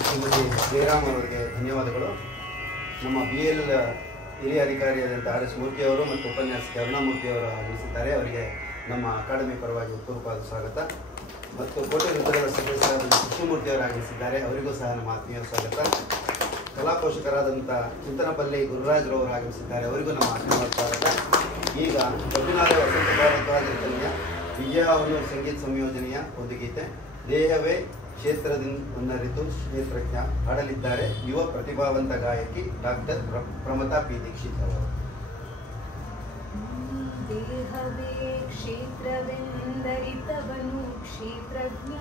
ಶ್ರೀಮತಿ ಜಯರಾಮ್ ಅವರಿಗೆ ಧನ್ಯವಾದಗಳು. ನಮ್ಮ BL ಹಿರಿಯ ಅಧಿಕಾರಿಯಾದಂಥ RS ಮೂರ್ತಿಯವರು ಮತ್ತು ಉಪನ್ಯಾಸಕ ಅರುಣಾಮೂರ್ತಿಯವರು ಆಗಮಿಸಿದ್ದಾರೆ. ಅವರಿಗೆ ನಮ್ಮ ಅಕಾಡೆಮಿ ಪರವಾಗಿ ಪೂರ್ವಕವಾದ ಸ್ವಾಗತ. ಮತ್ತು ಕೋಟೆ ವೃತ್ತಗಳ ಸದಸ್ಯರಾದ ಕೃಷ್ಣಮೂರ್ತಿಯವರು ಆಗಮಿಸಿದ್ದಾರೆ. ಅವರಿಗೂ ಸಹ ನಮ್ಮ ಆತ್ಮೀಯ ಸ್ವಾಗತ. ಕಲಾ ಪೋಷಕರಾದಂಥ ಚಿಂತನಪಲ್ಲಿ ಗುರುರಾಜ್ರವರು ಆಗಮಿಸಿದ್ದಾರೆ. ಅವರಿಗೂ ನಮ್ಮ ಆತ್ಮೀಯ ಸ್ವಾಗತ. ಈಗ ಕಬ್ಬಿನಾದ ವಸಂತ ಭಾರದ್ವಾಜ ರಚನೆಯ ವಿಜಯವನ್ನು ಸಂಗೀತ ಸಂಯೋಜನೆಯ ಒಂದು ಗೀತೆ ದೇಹವೇ ಕ್ಷೇತ್ರದಿಂದರಿತು ಕ್ಷೇತ್ರಜ್ಞ ಹಾಡಲಿದ್ದಾರೆ ಯುವ ಪ್ರತಿಭಾವಂತ ಗಾಯಕಿ ಡಾಕ್ಟರ್ ಪ್ರಮತಾ ಪಿ ದೀಕ್ಷಿತ್ ಅವರು. ದೇಹವೇ ಕ್ಷೇತ್ರವೆಂದರಿತವನು ಕ್ಷೇತ್ರಜ್ಞ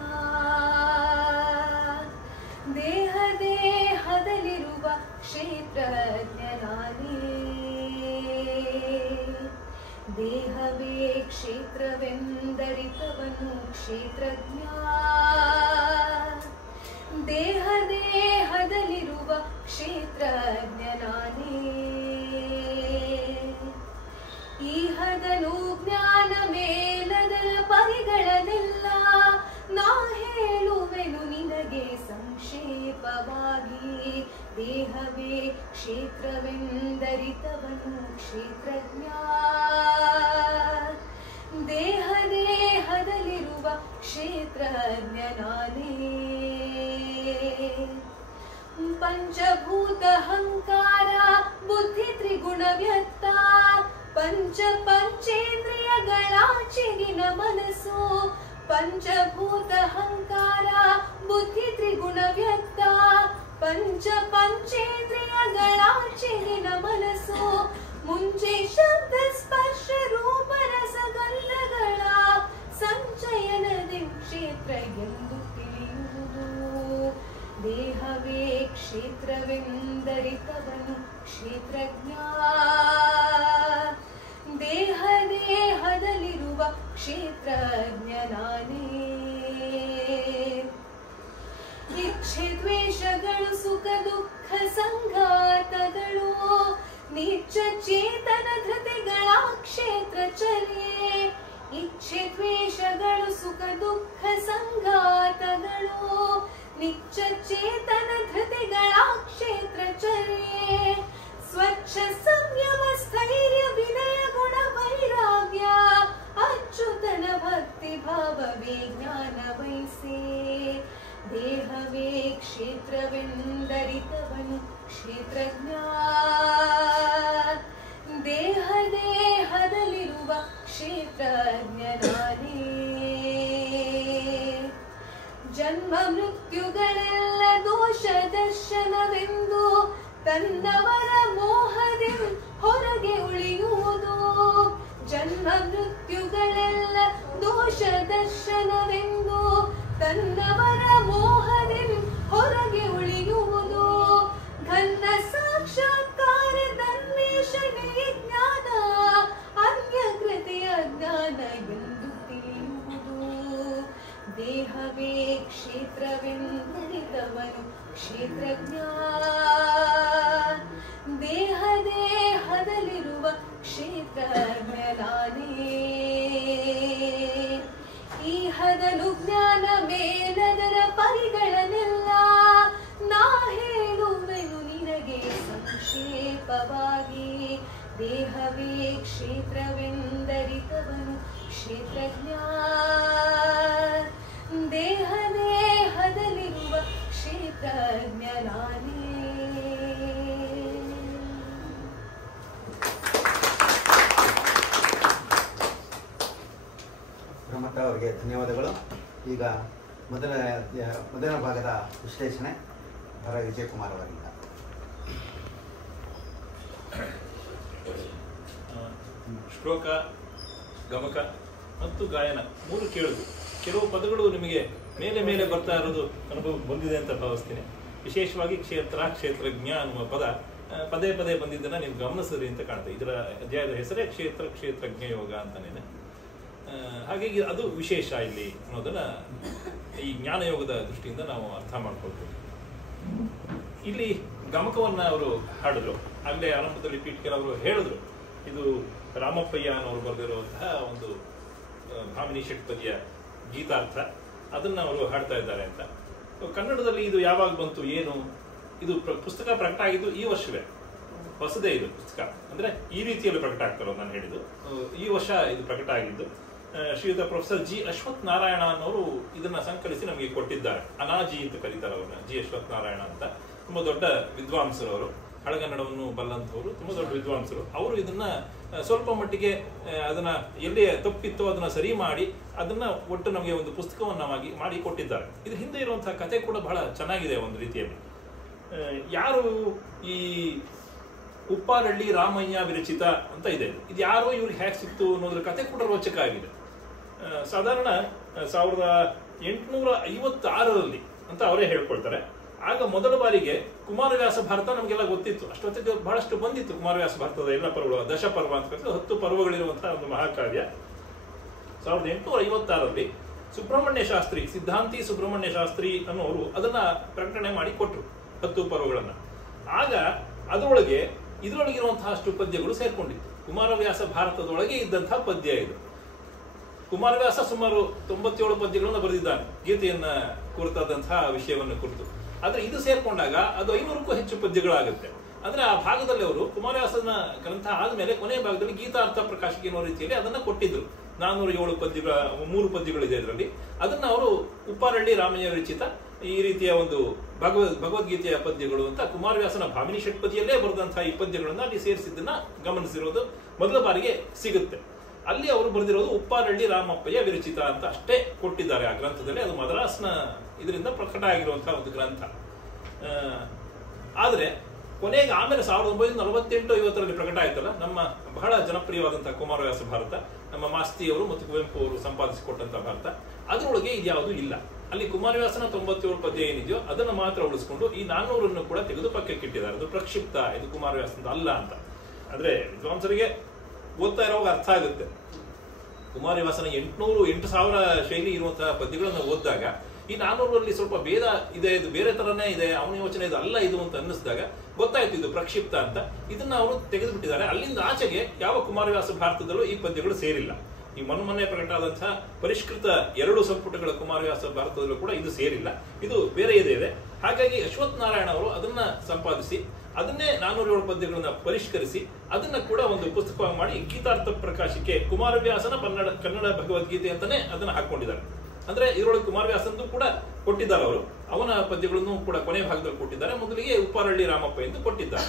ದೇಹ ದೇಹದಲ್ಲಿರುವ ಕ್ಷೇತ್ರಜ್ಞನಾನೇ ದೇಹವೇ ಕ್ಷೇತ್ರವೆಂದರಿತವನು ಕ್ಷೇತ್ರಜ್ಞ ದೇಹ ದೇಹದಲ್ಲಿರುವ ಕ್ಷೇತ್ರಜ್ಞನಾನೇ ಈಹದನು ಜ್ಞಾನ ಮೇಲದ ಪರಿಗಳದೆಲ್ಲ ನಾ ಹೇಳುವೆನು ನಿನಗೆ ಸಂಕ್ಷೇಪವಾಗಿ ದೇಹವೇ ಕ್ಷೇತ್ರವೆಂದರಿತವನು ಕ್ಷೇತ್ರಜ್ಞ ದೇಹ ದೇಹದಲ್ಲಿರುವ ಕ್ಷೇತ್ರಜ್ಞನಾನೇ ಪಂಚಭೂತ ಅಹಂಕಾರ ಬುದ್ಧಿ ತ್ರಿಗುಣ ವ್ಯಕ್ತ ಪಂಚ ಪಂಚೇಂದ್ರಿಯಗಳಾಚೆಗಿನ ಮನಸ್ಸು ಪಂಚಭೂತ ಅಹಂಕಾರ ಬುದ್ಧಿ ತ್ರಿಗುಣ ವ್ಯಕ್ತ ಪಂಚ ಪಂಚೇಂದ್ರಿಯಗಳಾಚೆಗಿನ ಮನಸ್ಸು ಮುಂಚೆ ಶಬ್ದ ಸ್ಪರ್ಶ ರೂಪ ರಸಗಂಧಗಳ ಸಂಚಯನದಿ ಕ್ಷೇತ್ರ ಎಂದು ತಿಳಿಯುವುದು ದೇಹವೇ ಕ್ಷೇತ್ರವೆಂದರಿತವನು ಕ್ಷೇತ್ರಜ್ಞ ದೇಹ ದೇಹದಲ್ಲಿರುವ ಕ್ಷೇತ್ರಜ್ಞನಾನೇ ಇಚ್ಛೆ ದ್ವೇಷಗಳು ಸುಖ ದುಃಖ ಸಂಘಾತಗಳು ನಿತ್ಯ ಚೇತನ ಧೃತಿಗಳ ಕ್ಷೇತ್ರ ಚರ್ಯೆ ಇಚ್ಛೆ ದ್ವೇಷಗಳು ಸುಖ ದುಃಖ ಸಂಘಾತಗಳು ನಿತ್ಯ ಚೇತನ ಧೃತಿಗಳ ಕ್ಷೇತ್ರ ಚರ್ಯೆ ಸ್ವಚ್ಛ ಸಂಯಮ ಸ್ಥೈರ್ಯ ವಿನಯ ಗುಣ ವೈರಾಗ್ಯ ಅಚ್ಯುತನ ಭಕ್ತಿ ಭಾವ ವಿಜ್ಞಾನ ವೈಸೆ ದೇಹವೇ ಕ್ಷೇತ್ರವೆಂದರಿತವನು ಕ್ಷೇತ್ರಜ್ಞ. ದೇಹ ದೇಹದಲ್ಲಿರುವ ಕ್ಷೇತ್ರಜ್ಞನಾನೇ. ಜನ್ಮ ಮೃತ್ಯುಗಳೆಲ್ಲ ದೋಷ ದರ್ಶನವೆಂದು ತನ್ನವರ ಮೋಹದೆ ಹೊರಗೆ ಉಳಿಯುವುದು. ಜನ್ಮ ಮೃತ್ಯುಗಳೆಲ್ಲ ದೋಷ ದರ್ಶನವೆಂದು ತನ್ನವರ ಮೋಹದೆ ಹೊರಗೆ ಉಳಿಯುವುದು. ಘನ್ನ ಸಾಕ್ಷಾತ್ಕಾರ ತನ್ಮೇಷಣೆ ಜ್ಞಾನ, ಅನ್ಯಕೃತೆಯ ಜ್ಞಾನ ಎಂದು ತಿಳಿಯುವುದು. ದೇಹವೇ ಕ್ಷೇತ್ರವೆಂದರಿತವನು ಕ್ಷೇತ್ರಜ್ಞ. ದೇಹ ದೇಹದಲ್ಲಿರುವ ಕ್ಷೇತ್ರಜ್ಞನಾನೇ. ಈಹದಲು ಜ್ಞಾನ ಮೇಲದರ ಪರಿಗಳನ್ನೆಲ್ಲ ನಾ ಹೇಳುವೆನು ನಿನಗೆ ಸಂಕ್ಷೇಪವಾಗಿ. ದೇಹವೇ ಕ್ಷೇತ್ರವೆಂದರಿತವನು ಕ್ಷೇತ್ರಜ್ಞ. ದೇಹ ದೇಹದಲ್ಲಿರುವ ಕ್ಷೇತ್ರಜ್ಞನಾನೇ. ಬ್ರಹ್ಮತ್ರ ಅವರಿಗೆ ಧನ್ಯವಾದಗಳು. ಈಗ ಮೊದಲ ಭಾಗದ ವಿಶ್ಲೇಷಣೆ ವರ ವಿಜಯಕುಮಾರ್ ಅವರಿಂದ. ಶ್ಲೋಕ, ಗಮಕ ಮತ್ತು ಗಾಯನ ಮೂರು ಕೇಳುದು. ಕೆಲವು ಪದಗಳು ನಿಮಗೆ ಮೇಲೆ ಮೇಲೆ ಬರ್ತಾ ಇರೋದು ಅನುಭವ ಬಂದಿದೆ ಅಂತ ಭಾವಿಸ್ತೀನಿ. ವಿಶೇಷವಾಗಿ ಕ್ಷೇತ್ರ, ಕ್ಷೇತ್ರಜ್ಞ ಅನ್ನುವ ಪದ ಪದೇ ಪದೇ ಬಂದಿದ್ದನ್ನ ನೀವು ಗಮನಿಸಿದ್ರಿ ಅಂತ ಕಾಣುತ್ತೆ. ಇದರ ಅಧ್ಯಾಯದ ಹೆಸರೇ ಕ್ಷೇತ್ರ ಕ್ಷೇತ್ರಜ್ಞ ಯೋಗ ಅಂತಾನೇನೆ. ಹಾಗಾಗಿ ಅದು ವಿಶೇಷ ಇಲ್ಲಿ ಅನ್ನೋದನ್ನ ಈ ಜ್ಞಾನ ಯೋಗದ ದೃಷ್ಟಿಯಿಂದ ನಾವು ಅರ್ಥ ಮಾಡ್ಕೊಳ್ತೀವಿ. ಇಲ್ಲಿ ಗಮಕವನ್ನ ಅವರು ಹಾಡಿದ್ರು. ಆಗಲೇ ಆರಂಭದಲ್ಲಿ ಪೀಠಿಕರ್ ಅವರು ಹೇಳಿದ್ರು, ಇದು ರಾಮಪ್ಪಯ್ಯ ಅನ್ನೋರು ಬರೆದಿರುವಂತಹ ಒಂದು ಭಾಮಿನಿ ಷಟ್ಪದಿಯ ಗೀತಾರ್ಥ, ಅದನ್ನ ಅವರು ಹಾಡ್ತಾ ಇದ್ದಾರೆ ಅಂತ. ಕನ್ನಡದಲ್ಲಿ ಇದು ಯಾವಾಗ ಬಂತು, ಏನು ಇದು ಪುಸ್ತಕ ಪ್ರಕಟ ಆಗಿದ್ದು ಈ ವರ್ಷವೇ, ಹೊಸದೇ ಇದು ಪುಸ್ತಕ. ಅಂದ್ರೆ ಈ ರೀತಿಯಲ್ಲಿ ಪ್ರಕಟ ಆಗ್ತಾರೋ ನಾನು ಹೇಳಿದ್ದು, ಈ ವರ್ಷ ಇದು ಪ್ರಕಟ ಆಗಿದ್ದು. ಶ್ರೀಯುತ ಪ್ರೊಫೆಸರ್ ಜಿ ಅಶ್ವಥ್ ನಾರಾಯಣ ಅನ್ನೋರು ಇದನ್ನ ಸಂಕಲಿಸಿ ನಮಗೆ ಕೊಟ್ಟಿದ್ದಾರೆ. ಅನಾಜಿ ಅಂತ ಕರೀತಾರೆ ಅವ್ರನ್ನ, ಜಿ ಅಶ್ವಥ್ ನಾರಾಯಣ ಅಂತ. ತುಂಬಾ ದೊಡ್ಡ ವಿದ್ವಾಂಸರು ಅವರು, ಹಳಗನ್ನಡವನ್ನು ಬಲ್ಲಂತವರು, ತುಂಬಾ ದೊಡ್ಡ ವಿದ್ವಾಂಸರು. ಅವರು ಇದನ್ನ ಸ್ವಲ್ಪ ಮಟ್ಟಿಗೆ ಅದನ್ನ ಎಲ್ಲಿ ತಪ್ಪಿತ್ತೋ ಅದನ್ನ ಸರಿ ಮಾಡಿ ಅದನ್ನ ಒಟ್ಟು ನಮಗೆ ಒಂದು ಪುಸ್ತಕವನ್ನಾಗಿ ಮಾಡಿ ಕೊಟ್ಟಿದ್ದಾರೆ. ಇದ್ರ ಹಿಂದೆ ಇರುವಂತಹ ಕತೆ ಕೂಡ ಬಹಳ ಚೆನ್ನಾಗಿದೆ ಒಂದು ರೀತಿಯಲ್ಲಿ. ಯಾರು ಈ ಉಪ್ಪಾರಳ್ಳಿ ರಾಮಯ್ಯ ವಿರಚಿತ ಅಂತ ಇದೆ, ಇದು ಯಾರೋ ಇವ್ರಿಗೆ ಹೇಗೆ ಸಿಕ್ತು ಅನ್ನೋದ್ರ ಕತೆ ಕೂಡ ರೋಚಕ ಆಗಿದೆ. ಸಾಧಾರಣ 1856ರಲ್ಲಿ ಅಂತ ಅವರೇ ಹೇಳ್ಕೊಳ್ತಾರೆ. ಆಗ ಮೊದಲ ಬಾರಿಗೆ ಕುಮಾರವ್ಯಾಸ ಭಾರತ ನಮಗೆಲ್ಲ ಗೊತ್ತಿತ್ತು. ಅಷ್ಟೊತ್ತಿಗೆ ಬಹಳಷ್ಟು ಬಂದಿತ್ತು ಕುಮಾರವ್ಯಾಸ ಭಾರತದ ಎಲ್ಲ ಪರ್ವಗಳು, ದಶಪರ್ವ ಅಂತ 10 ಪರ್ವಗಳಿರುವಂತಹ ಒಂದು ಮಹಾಕಾವ್ಯ. 1856ರಲ್ಲಿ ಸುಬ್ರಹ್ಮಣ್ಯ ಶಾಸ್ತ್ರಿ, ಸಿದ್ಧಾಂತಿ ಸುಬ್ರಹ್ಮಣ್ಯ ಶಾಸ್ತ್ರಿ ಅನ್ನೋರು ಅದನ್ನ ಪ್ರಕಟಣೆ ಮಾಡಿ ಕೊಟ್ರು, 10 ಪರ್ವಗಳನ್ನ. ಆಗ ಅದರೊಳಗೆ ಇದರೊಳಗಿರುವಂತಹ ಅಷ್ಟು ಪದ್ಯಗಳು ಸೇರ್ಕೊಂಡಿತ್ತು. ಕುಮಾರವ್ಯಾಸ ಭಾರತದೊಳಗೆ ಇದ್ದಂತಹ ಪದ್ಯ ಇದು. ಕುಮಾರವ್ಯಾಸ ಸುಮಾರು 97 ಪದ್ಯಗಳನ್ನು ಬರೆದಿದ್ದಾನೆ ಗೀತೆಯನ್ನ ಕುರಿತಾದಂತಹ ವಿಷಯವನ್ನು ಕುರಿತು. ಆದ್ರೆ ಇದು ಸೇರ್ಕೊಂಡಾಗ ಅದು 500ಕ್ಕೂ ಹೆಚ್ಚು ಪದ್ಯಗಳಾಗುತ್ತೆ. ಅಂದ್ರೆ ಆ ಭಾಗದಲ್ಲಿ ಅವರು ಕುಮಾರವ್ಯಾಸನ ಗ್ರಂಥ ಆದ್ಮೇಲೆ ಕೊನೆಯ ಭಾಗದಲ್ಲಿ ಗೀತಾರ್ಥ ಪ್ರಕಾಶಕ್ಕೆ ಅನ್ನೋ ರೀತಿಯಲ್ಲಿ ಅದನ್ನ ಕೊಟ್ಟಿದ್ರು. 407 ಪದ್ಯಗಳ 3 ಪದ್ಯಗಳಿದೆ ಇದರಲ್ಲಿ. ಅದನ್ನ ಅವರು ಉಪ್ಪಾರಳ್ಳಿ ರಾಮಯ್ಯ ವಿರಚಿತ ಈ ರೀತಿಯ ಒಂದು ಭಗವದ್ಗೀತೆಯ ಪದ್ಯಗಳು ಅಂತ ಕುಮಾರವ್ಯಾಸನ ಭಾಮಿನಿ ಷಟ್ಪದಿಯಲ್ಲೇ ಬರೆದಂತಹ ಈ ಪದ್ಯಗಳನ್ನ ಅಲ್ಲಿ ಸೇರಿಸಿದ್ದನ್ನ ಗಮನಿಸಿರೋದು ಮೊದಲ ಬಾರಿಗೆ ಸಿಗುತ್ತೆ. ಅಲ್ಲಿ ಅವರು ಬರೆದಿರೋದು ಉಪ್ಪಾರಳ್ಳಿ ರಾಮಪ್ಪಯ್ಯ ವಿರಚಿತ ಅಂತ ಅಷ್ಟೇ ಕೊಟ್ಟಿದ್ದಾರೆ ಆ ಗ್ರಂಥದಲ್ಲಿ. ಅದು ಮದ್ರಾಸ್ನ ಇದರಿಂದ ಪ್ರಕಟ ಆಗಿರುವಂತಹ ಒಂದು ಗ್ರಂಥ. ಆದ್ರೆ ಕೊನೆಗೆ ಆಮೇಲೆ 1948-50ರಲ್ಲಿ ಪ್ರಕಟ ಆಯ್ತಲ್ಲ ನಮ್ಮ ಬಹಳ ಜನಪ್ರಿಯವಾದಂತಹ ಕುಮಾರವ್ಯಾಸ ಭಾರತ, ನಮ್ಮ ಮಾಸ್ತಿಯವರು ಮತ್ತು ಕುವೆಂಪು ಅವರು ಸಂಪಾದಿಸಿಕೊಟ್ಟಂತಹ ಭಾರತ. ಅದರೊಳಗೆ ಇದ್ಯಾವುದು ಇಲ್ಲ. ಅಲ್ಲಿ ಕುಮಾರವ್ಯಾಸನ 97 ಪದ್ಯ ಏನಿದೆಯೋ ಅದನ್ನ ಮಾತ್ರ ಉಳಿಸ್ಕೊಂಡು ಈ 400 ಕೂಡ ತೆಗೆದು ಪಕ್ಕಕ್ಕೆ ಇಟ್ಟಿದ್ದಾರೆ. ಅದು ಪ್ರಕ್ಷಿಪ್ತ, ಇದು ಕುಮಾರವ್ಯಾಸದ ಅಲ್ಲ ಅಂತ. ಆದ್ರೆ ವಿದ್ವಾಂಸರಿಗೆ ಓದ್ತಾ ಇರೋವಾಗ ಅರ್ಥ ಆಗುತ್ತೆ. ಕುಮಾರವ್ಯಾಸನ 8,000 ಶೈಲಿ ಇರುವಂತಹ ಪದ್ಯಗಳನ್ನು ಓದಿದಾಗ ಈ 400ರಲ್ಲಿ ಸ್ವಲ್ಪ ಭೇದ ಇದೆ, ಇದು ಬೇರೆ ತರನೇ ಇದೆ, ಅವನ ಯೋಚನೆ ಇದು ಅಲ್ಲ ಇದು ಅಂತ ಅನ್ನಿಸಿದಾಗ ಗೊತ್ತಾಯ್ತು ಇದು ಪ್ರಕ್ಷಿಪ್ತ ಅಂತ. ಇದನ್ನ ಅವರು ತೆಗೆದುಬಿಟ್ಟಿದ್ದಾರೆ. ಅಲ್ಲಿಂದ ಆಚೆಗೆ ಯಾವ ಕುಮಾರವ್ಯಾಸ ಭಾರತದಲ್ಲೂ ಈ ಪದ್ಯಗಳು ಸೇರಿಲ್ಲ. ಈ ಮೊನ್ನೆ ಪ್ರಕಟ ಆದಂತಹ ಪರಿಷ್ಕೃತ 2 ಸಂಪುಟಗಳ ಕುಮಾರವ್ಯಾಸ ಭಾರತದಲ್ಲೂ ಕೂಡ ಇದು ಸೇರಿಲ್ಲ. ಇದು ಬೇರೆ ಇದೆ. ಹಾಗಾಗಿ ಅಶ್ವಥ್ ನಾರಾಯಣ ಅವರು ಅದನ್ನ ಸಂಪಾದಿಸಿ ಅದನ್ನೇ 407 ಪದ್ಯಗಳನ್ನ ಪರಿಷ್ಕರಿಸಿ ಅದನ್ನ ಕೂಡ ಒಂದು ಪುಸ್ತಕವಾಗಿ ಮಾಡಿ ಗೀತಾರ್ಥ ಪ್ರಕಾಶಕ್ಕೆ ಕುಮಾರವ್ಯಾಸನ ಕನ್ನಡ ಭಗವದ್ಗೀತೆ ಅಂತಾನೆ ಅದನ್ನ ಹಾಕೊಂಡಿದ್ದಾರೆ. ಅಂದ್ರೆ ಇದರೊಳಗೆ ಕುಮಾರವ್ಯಾಸಂದು ಕೂಡ ಕೊಟ್ಟಿದ್ದಾರೆ ಅವರು. ಅವನ ಪದ್ಯಗಳನ್ನು ಕೂಡ ಕೊನೆ ಭಾಗದಲ್ಲಿ ಕೊಟ್ಟಿದ್ದಾರೆ. ಮೊದಲಿಗೆ ಉಪ್ಪಾರಳ್ಳಿ ರಾಮಪ್ಪ ಎಂದು ಕೊಟ್ಟಿದ್ದಾರೆ.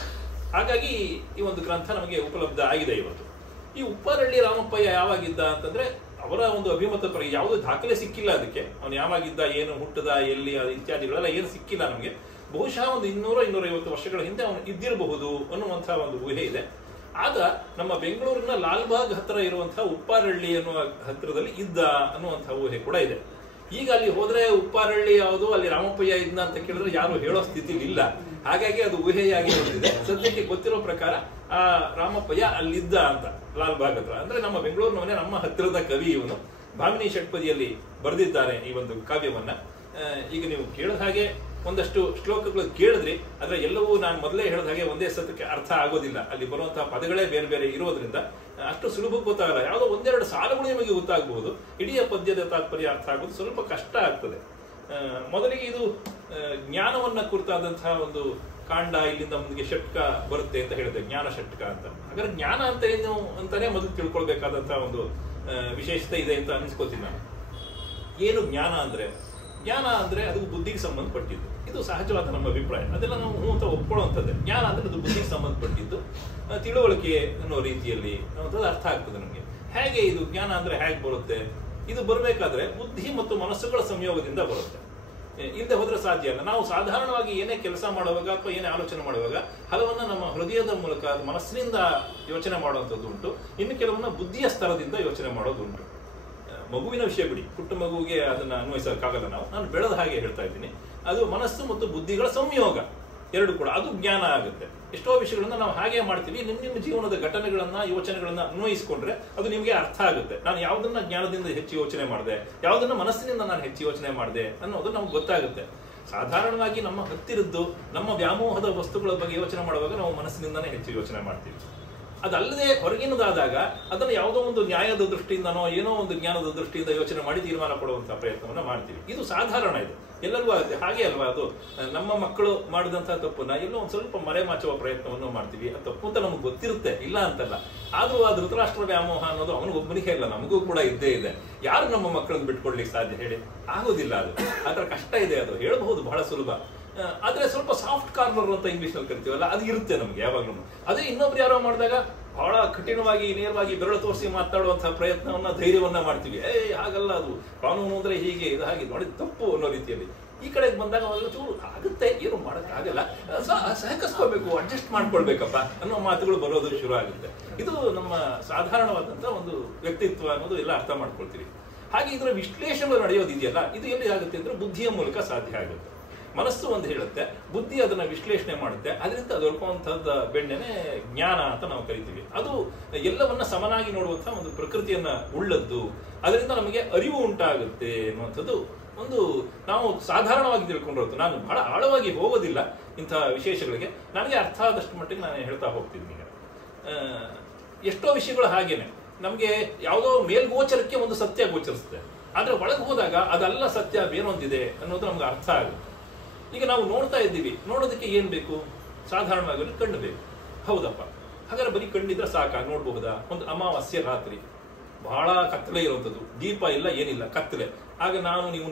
ಹಾಗಾಗಿ ಈ ಒಂದು ಗ್ರಂಥ ನಮಗೆ ಉಪಲಬ್ಧ ಆಗಿದೆ ಇವತ್ತು. ಈ ಉಪ್ಪಾರಳ್ಳಿ ರಾಮಪ್ಪಯ್ಯ ಯಾವಾಗಿದ್ದ ಅಂತಂದ್ರೆ ಅವರ ಒಂದು ಅಭಿಮತ ಯಾವುದೇ ದಾಖಲೆ ಸಿಕ್ಕಿಲ್ಲ ಅದಕ್ಕೆ. ಅವನು ಯಾವಾಗಿದ್ದ, ಏನು ಹುಟ್ಟದ, ಎಲ್ಲಿ ಇತ್ಯಾದಿಗಳೆಲ್ಲ ಏನು ಸಿಕ್ಕಿಲ್ಲ ನಮಗೆ. ಬಹುಶಃ ಒಂದು 200-250 ವರ್ಷಗಳ ಹಿಂದೆ ಅವನು ಇದ್ದಿರಬಹುದು ಅನ್ನುವಂತಹ ಒಂದು ಊಹೆ ಇದೆ. ಆಗ ನಮ್ಮ ಬೆಂಗಳೂರಿನ ಲಾಲ್ಬಾಗ್ ಹತ್ತಿರ ಇರುವಂತಹ ಉಪ್ಪಾರಳ್ಳಿ ಅನ್ನುವ ಹತ್ತಿರದಲ್ಲಿ ಇದ್ದ ಅನ್ನುವಂತಹ ಊಹೆ ಕೂಡ ಇದೆ. ಈಗ ಅಲ್ಲಿ ಹೋದ್ರೆ ಉಪ್ಪಾರಳ್ಳಿ ಯಾವುದು, ಅಲ್ಲಿ ರಾಮಪ್ಪಯ್ಯ ಇದ್ನ ಅಂತ ಕೇಳಿದ್ರೆ ಯಾರು ಹೇಳೋ ಸ್ಥಿತಿಲಿ ಇಲ್ಲ. ಹಾಗಾಗಿ ಅದು ಊಹೆಯಾಗಿ ಬಂದಿದೆ. ಸದ್ಯಕ್ಕೆ ಗೊತ್ತಿರೋ ಪ್ರಕಾರ ಆ ರಾಮಪ್ಪಯ್ಯ ಅಲ್ಲಿದ್ದ ಅಂತ ಲಾಲ್ಬಾಗ್ ಹತ್ರ. ಅಂದ್ರೆ ನಮ್ಮ ಬೆಂಗಳೂರಿನವನೇ, ನಮ್ಮ ಹತ್ತಿರದ ಕವಿ ಇವನು. ಭಾಮಿನಿ ಷಟ್ಪದಿಯಲ್ಲಿ ಬರೆದಿದ್ದಾರೆ ಈ ಒಂದು ಕಾವ್ಯವನ್ನ. ಈಗ ನೀವು ಕೇಳಿದ ಹಾಗೆ ಒಂದಷ್ಟು ಶ್ಲೋಕಗಳು ಕೇಳಿದ್ರಿ, ಆದ್ರೆ ಎಲ್ಲವೂ ನಾನು ಮೊದಲೇ ಹೇಳಿದ ಹಾಗೆ ಒಂದೇ ಸತಕ್ಕೆ ಅರ್ಥ ಆಗೋದಿಲ್ಲ. ಅಲ್ಲಿ ಬರುವಂತಹ ಪದಗಳೇ ಬೇರೆ ಬೇರೆ ಇರೋದ್ರಿಂದ ಅಷ್ಟು ಸುಲಭಕ್ಕೆ ಗೊತ್ತಾಗಲ್ಲ. ಯಾವುದೋ ಒಂದೆರಡು ಸಾಲುಗಳು ನಿಮಗೆ ಗೊತ್ತಾಗಬಹುದು, ಇಡೀ ಪದ್ಯದ ತಾತ್ಪರ್ಯ ಅರ್ಥ ಆಗೋದು ಸ್ವಲ್ಪ ಕಷ್ಟ ಆಗ್ತದೆ. ಮೊದಲಿಗೆ ಇದು ಜ್ಞಾನವನ್ನ ಕುರಿತಾದಂತಹ ಒಂದು ಕಾಂಡ. ಇಲ್ಲಿಂದ ಮುಂದಿಗೆ ಷಟ್ಕ ಬರುತ್ತೆ ಅಂತ ಹೇಳಿದೆ, ಜ್ಞಾನ ಷಟ್ಕ ಅಂತ. ಹಾಗಾದ್ರೆ ಜ್ಞಾನ ಅಂತ ಏನು ಅಂತಾನೆ ಮೊದಲು ತಿಳ್ಕೊಳ್ಬೇಕಾದಂತಹ ಒಂದು ವಿಶೇಷತೆ ಇದೆ ಅಂತ ಅನ್ಸ್ಕೋತೀನಿ ನಾನು. ಏನು ಜ್ಞಾನ ಅಂದ್ರೆ? ಜ್ಞಾನ ಅಂದ್ರೆ ಅದು ಬುದ್ಧಿಗೆ ಸಂಬಂಧಪಟ್ಟಿದ್ದು. ಇದು ಸಹಜವಾದ ನಮ್ಮ ಅಭಿಪ್ರಾಯ, ಅದೆಲ್ಲ ನಾವು ಹೂ ಅಂತ ಒಪ್ಕೊಳ್ಳುವಂಥದ್ದೇ. ಜ್ಞಾನ ಅಂದ್ರೆ ಅದು ಬುದ್ಧಿಗೆ ಸಂಬಂಧಪಟ್ಟಿದ್ದು, ತಿಳುವಳಿಕೆ ಅನ್ನೋ ರೀತಿಯಲ್ಲಿ ಅನ್ನೋದು ಅರ್ಥ ಆಗ್ತದೆ ನಮಗೆ. ಹೇಗೆ ಇದು ಜ್ಞಾನ ಅಂದ್ರೆ ಹೇಗೆ ಬರುತ್ತೆ? ಇದು ಬರಬೇಕಾದ್ರೆ ಬುದ್ಧಿ ಮತ್ತು ಮನಸ್ಸುಗಳ ಸಂಯೋಗದಿಂದ ಬರುತ್ತೆ. ಇಲ್ಲದೆ ಹೋದ್ರೆ ಸಾಧ್ಯ ಇಲ್ಲ. ನಾವು ಸಾಧಾರಣವಾಗಿ ಏನೇ ಕೆಲಸ ಮಾಡುವಾಗ ಅಥವಾ ಏನೇ ಆಲೋಚನೆ ಮಾಡುವಾಗ ಹಲವನ್ನ ನಮ್ಮ ಹೃದಯದ ಮೂಲಕ, ಮನಸ್ಸಿನಿಂದ ಯೋಚನೆ ಮಾಡುವಂಥದ್ದು ಉಂಟು. ಇನ್ನು ಕೆಲವನ್ನ ಬುದ್ಧಿಯ ಸ್ತರದಿಂದ ಯೋಚನೆ ಮಾಡೋದು ಉಂಟು. ಮಗುವಿನ ವಿಷಯ ಬಿಡಿ, ಪುಟ್ಟ ಮಗುವಿಗೆ ಅದನ್ನ ಅನ್ವಯಿಸೋಕ್ಕಾಗಲ್ಲ ನಾನು ಬೆಳೆದ ಹಾಗೆ ಹೇಳ್ತಾ ಇದ್ದೀನಿ. ಅದು ಮನಸ್ಸು ಮತ್ತು ಬುದ್ಧಿಗಳ ಸಂಯೋಗ ಎರಡು ಕೂಡ, ಅದು ಜ್ಞಾನ ಆಗುತ್ತೆ. ಎಷ್ಟೋ ವಿಷಯಗಳನ್ನ ನಾವು ಹಾಗೆ ಮಾಡ್ತೀವಿ. ನಿಮ್ಮ ಜೀವನದ ಘಟನೆಗಳನ್ನ, ಯೋಚನೆಗಳನ್ನ ಅನ್ವಯಿಸ್ಕೊಂಡ್ರೆ ಅದು ನಿಮಗೆ ಅರ್ಥ ಆಗುತ್ತೆ. ನಾನು ಯಾವ್ದನ್ನ ಜ್ಞಾನದಿಂದ ಹೆಚ್ಚು ಯೋಚನೆ ಮಾಡಿದೆ, ಯಾವ್ದನ್ನ ಮನಸ್ಸಿನಿಂದ ನಾನು ಹೆಚ್ಚು ಯೋಚನೆ ಮಾಡಿದೆ ಅನ್ನೋದು ನಮ್ಗೆ ಗೊತ್ತಾಗುತ್ತೆ. ಸಾಧಾರಣವಾಗಿ ನಮ್ಮ ಹತ್ತಿರದ್ದು, ನಮ್ಮ ವ್ಯಾಮೋಹದ ವಸ್ತುಗಳ ಬಗ್ಗೆ ಯೋಚನೆ ಮಾಡುವಾಗ ನಾವು ಮನಸ್ಸಿನಿಂದಾನೇ ಹೆಚ್ಚು ಯೋಚನೆ ಮಾಡ್ತೀವಿ. ಅದಲ್ಲದೆ ಹೊರಗಿನದಾದಾಗ ಅದನ್ನು ಯಾವುದೋ ಒಂದು ನ್ಯಾಯದ ದೃಷ್ಟಿಯಿಂದನೋ ಏನೋ ಒಂದು ಜ್ಞಾನದ ದೃಷ್ಟಿಯಿಂದ ಯೋಚನೆ ಮಾಡಿ ತೀರ್ಮಾನ ಕೊಡುವಂತಹ ಪ್ರಯತ್ನವನ್ನ ಮಾಡ್ತೀವಿ. ಇದು ಸಾಧಾರಣ, ಇದು ಎಲ್ಲರಿಗೂ ಹಾಗೆ ಅಲ್ವಾ? ಅದು ನಮ್ಮ ಮಕ್ಕಳು ಮಾಡಿದಂತಹ ತಪ್ಪನ್ನ ಎಲ್ಲೋ ಒಂದು ಸ್ವಲ್ಪ ಮರೆಮಾಚುವ ಪ್ರಯತ್ನವನ್ನು ಮಾಡ್ತೀವಿ. ಅದು ತಪ್ಪು ಅಂತ ನಮ್ಗೆ ಗೊತ್ತಿರುತ್ತೆ, ಇಲ್ಲ ಅಂತಲ್ಲ. ಆದ್ರೂ ಆ ಧೃತರಾಷ್ಟ್ರ ವ್ಯಾಮೋಹ ಅನ್ನೋದು ಅವನಿಗೊಬ್ಬನಿಗೆ ಇಲ್ಲ, ನಮಗೂ ಕೂಡ ಇದ್ದೇ ಇದೆ. ಯಾರು ನಮ್ಮ ಮಕ್ಕಳನ್ನು ಬಿಟ್ಕೊಡ್ಲಿಕ್ಕೆ ಸಾಧ್ಯ ಹೇಳಿ? ಆಗೋದಿಲ್ಲ. ಅದು ಆತರ ಕಷ್ಟ ಇದೆ. ಅದು ಹೇಳಬಹುದು ಬಹಳ ಸುಲಭ, ಆದ್ರೆ ಸ್ವಲ್ಪ ಸಾಫ್ಟ್ ಕಾರ್ನರ್ ಅಂತ ಇಂಗ್ಲಿಷ್ ನಲ್ಲಿ ಕರಿತೀವಲ್ಲ, ಅದು ಇರುತ್ತೆ ನಮ್ಗೆ ಯಾವಾಗ್ಲೂ. ಅದೇ ಇನ್ನೊಬ್ರು ಯಾರೋ ಮಾಡಿದಾಗ ಬಹಳ ಕಠಿಣವಾಗಿ ನೇರವಾಗಿ ಬೆರಳು ತೋರಿಸಿ ಮಾತಾಡುವಂತಹ ಪ್ರಯತ್ನವನ್ನ, ಧೈರ್ಯವನ್ನ ಮಾಡ್ತೀವಿ. ಹಾಗಲ್ಲ, ಅದು ಕಾನೂನು ಅಂದ್ರೆ ಹೀಗೆ, ಇದು ಹಾಗೆ ನೋಡಿ ತಪ್ಪು ಅನ್ನೋ ರೀತಿಯಲ್ಲಿ. ಈ ಕಡೆಗೆ ಬಂದಾಗ ಚೂರು ಆಗುತ್ತೆ, ಏನು ಮಾಡಕ್ಕಾಗಲ್ಲ, ಸಹಕರಿಸ್ಕೋಬೇಕು, ಅಡ್ಜಸ್ಟ್ ಮಾಡ್ಕೊಳ್ಬೇಕಪ್ಪ ಅನ್ನೋ ಮಾತುಗಳು ಬರೋದು ಶುರು ಆಗುತ್ತೆ. ಇದು ನಮ್ಮ ಸಾಧಾರಣವಾದಂತಹ ಒಂದು ವ್ಯಕ್ತಿತ್ವ ಅನ್ನೋದು ಎಲ್ಲ ಅರ್ಥ ಮಾಡ್ಕೊಳ್ತೀವಿ. ಹಾಗೆ ಇದರ ವಿಶ್ಲೇಷಣೆ ನಡೆಯೋದಿದೆಯಲ್ಲ, ಇದು ಎಲ್ಲಿ ಆಗುತ್ತೆ ಅಂದ್ರೆ ಬುದ್ಧಿಯ ಮೂಲಕ ಸಾಧ್ಯ ಆಗುತ್ತೆ. ಮನಸ್ಸು ಒಂದು ಹೇಳುತ್ತೆ, ಬುದ್ಧಿ ಅದನ್ನ ವಿಶ್ಲೇಷಣೆ ಮಾಡುತ್ತೆ, ಅದರಿಂದ ದೊರಕುವಂತಹದ್ದು ಬೆಣ್ಣೆನೆ ಜ್ಞಾನ ಅಂತ ನಾವು ಕರಿತೀವಿ. ಅದು ಎಲ್ಲವನ್ನ ಸಮನಾಗಿ ನೋಡುವಂತಹ ಒಂದು ಪ್ರಕೃತಿಯನ್ನ ಉಳ್ಳದ್ದು. ಅದರಿಂದ ನಮಗೆ ಅರಿವು ಉಂಟಾಗುತ್ತೆ ಅನ್ನುವಂಥದ್ದು ಒಂದು ನಾವು ಸಾಧಾರಣವಾಗಿ ತಿಳ್ಕೊಂಡಿರೋದು. ನಾನು ಬಹಳ ಆಳವಾಗಿ ಹೋಗೋದಿಲ್ಲ ಇಂತಹ ವಿಶೇಷಗಳಿಗೆ, ನನಗೆ ಅರ್ಥ ಆದಷ್ಟು ಮಟ್ಟಿಗೆ ನಾನು ಹೇಳ್ತಾ ಹೋಗ್ತೀನಿ. ಈಗ ಎಷ್ಟೋ ವಿಷಯಗಳು ಹಾಗೇನೆ, ನಮ್ಗೆ ಯಾವುದೋ ಮೇಲ್ಗೋಚರಕ್ಕೆ ಒಂದು ಸತ್ಯ ಗೋಚರಿಸುತ್ತೆ, ಆದ್ರೆ ಒಳಗೆ ಹೋದಾಗ ಅದಲ್ಲ ಸತ್ಯ, ಬೇರೊಂದಿದೆ ಅನ್ನೋದು ನಮ್ಗೆ ಅರ್ಥ ಆಗುತ್ತೆ. ಈಗ ನಾವು ನೋಡ್ತಾ ಇದ್ದೀವಿ, ನೋಡೋದಕ್ಕೆ ಏನ್ ಬೇಕು? ಸಾಧಾರಣವಾಗಿ ಕಣ್ಣು ಬೇಕು. ಹೌದಪ್ಪ, ಹಾಗಾದ್ರೆ ಬರೀ ಕಣ್ಣಿದ್ರೆ ಸಾಕ? ನೋಡ್ಬಹುದಾ? ಒಂದು ಅಮಾವಾಸ್ಯೆ ರಾತ್ರಿ ಬಹಳ ಕತ್ತಲೆ ಇರುವಂಥದ್ದು, ದೀಪ ಇಲ್ಲ, ಏನಿಲ್ಲ, ಕತ್ತಲೆ. ಆಗ ನಾನು ನೀವು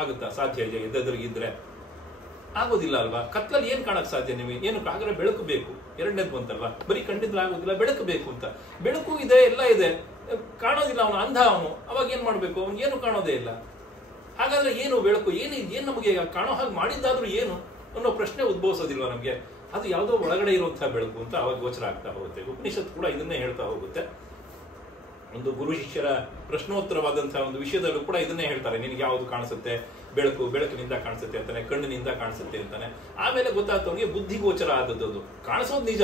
ಆಗುತ್ತಾ? ಸಾಧ್ಯ ಇದೆ? ಎದ್ದೆದ್ರಿಗಿದ್ರೆ ಆಗೋದಿಲ್ಲ ಅಲ್ವಾ? ಕತ್ತಲಲ್ಲಿ ಏನ್ ಕಾಣಕ್ ಸಾಧ್ಯ ನಿಮಗೆ? ಏನು? ಹಾಗಾದ್ರೆ ಬೆಳಕು ಬೇಕು. ಎರಡನೇದು ಬಂತಲ್ವಾ, ಬರೀ ಕಣ್ಣಿದ್ರೆ ಆಗೋದಿಲ್ಲ, ಬೆಳಕು ಬೇಕು ಅಂತ. ಬೆಳಕು ಇದೆ, ಎಲ್ಲ ಇದೆ, ಕಾಣೋದಿಲ್ಲ, ಅವನು ಅಂಧ. ಅವನು ಅವಾಗ ಏನ್ ಮಾಡ್ಬೇಕು? ಅವನಿಗೇನು ಕಾಣೋದೇ ಇಲ್ಲ. ಹಾಗಾದ್ರೆ ಏನು ಬೆಳಕು? ಏನ್ ನಮಗೆ ಕಾಣೋ ಹಾಗೆ ಮಾಡಿದ್ದಾದ್ರೂ ಏನು ಅನ್ನೋ ಪ್ರಶ್ನೆ ಉದ್ಭವಿಸೋದಿಲ್ವಾ ನಮ್ಗೆ? ಅದು ಯಾವುದೋ ಒಳಗಡೆ ಇರುವಂತಹ ಬೆಳಕು ಅಂತ ಅವಾಗ ಗೋಚರ ಆಗ್ತಾ ಹೋಗುತ್ತೆ. ಉಪನಿಷತ್ ಕೂಡ ಇದನ್ನೇ ಹೇಳ್ತಾ ಹೋಗುತ್ತೆ. ಒಂದು ಗುರು ಶಿಷ್ಯರ ಪ್ರಶ್ನೋತ್ತರವಾದಂತಹ ಒಂದು ವಿಷಯದಲ್ಲೂ ಕೂಡ ಇದನ್ನೇ ಹೇಳ್ತಾರೆ. ನಿನಗೆ ಯಾವುದು ಕಾಣಿಸುತ್ತೆ? ಬೆಳಕು, ಬೆಳಕಿನಿಂದ ಕಾಣಿಸುತ್ತೆ ಅಂತಾನೆ, ಕಣ್ಣಿನಿಂದ ಕಾಣಿಸುತ್ತೆ ಅಂತಾನೆ. ಆಮೇಲೆ ಗೊತ್ತಾಗ್ತವನಿಗೆ ಬುದ್ಧಿ ಗೋಚರ ಆದದ್ದು. ಕಾಣಿಸೋದು ನಿಜ,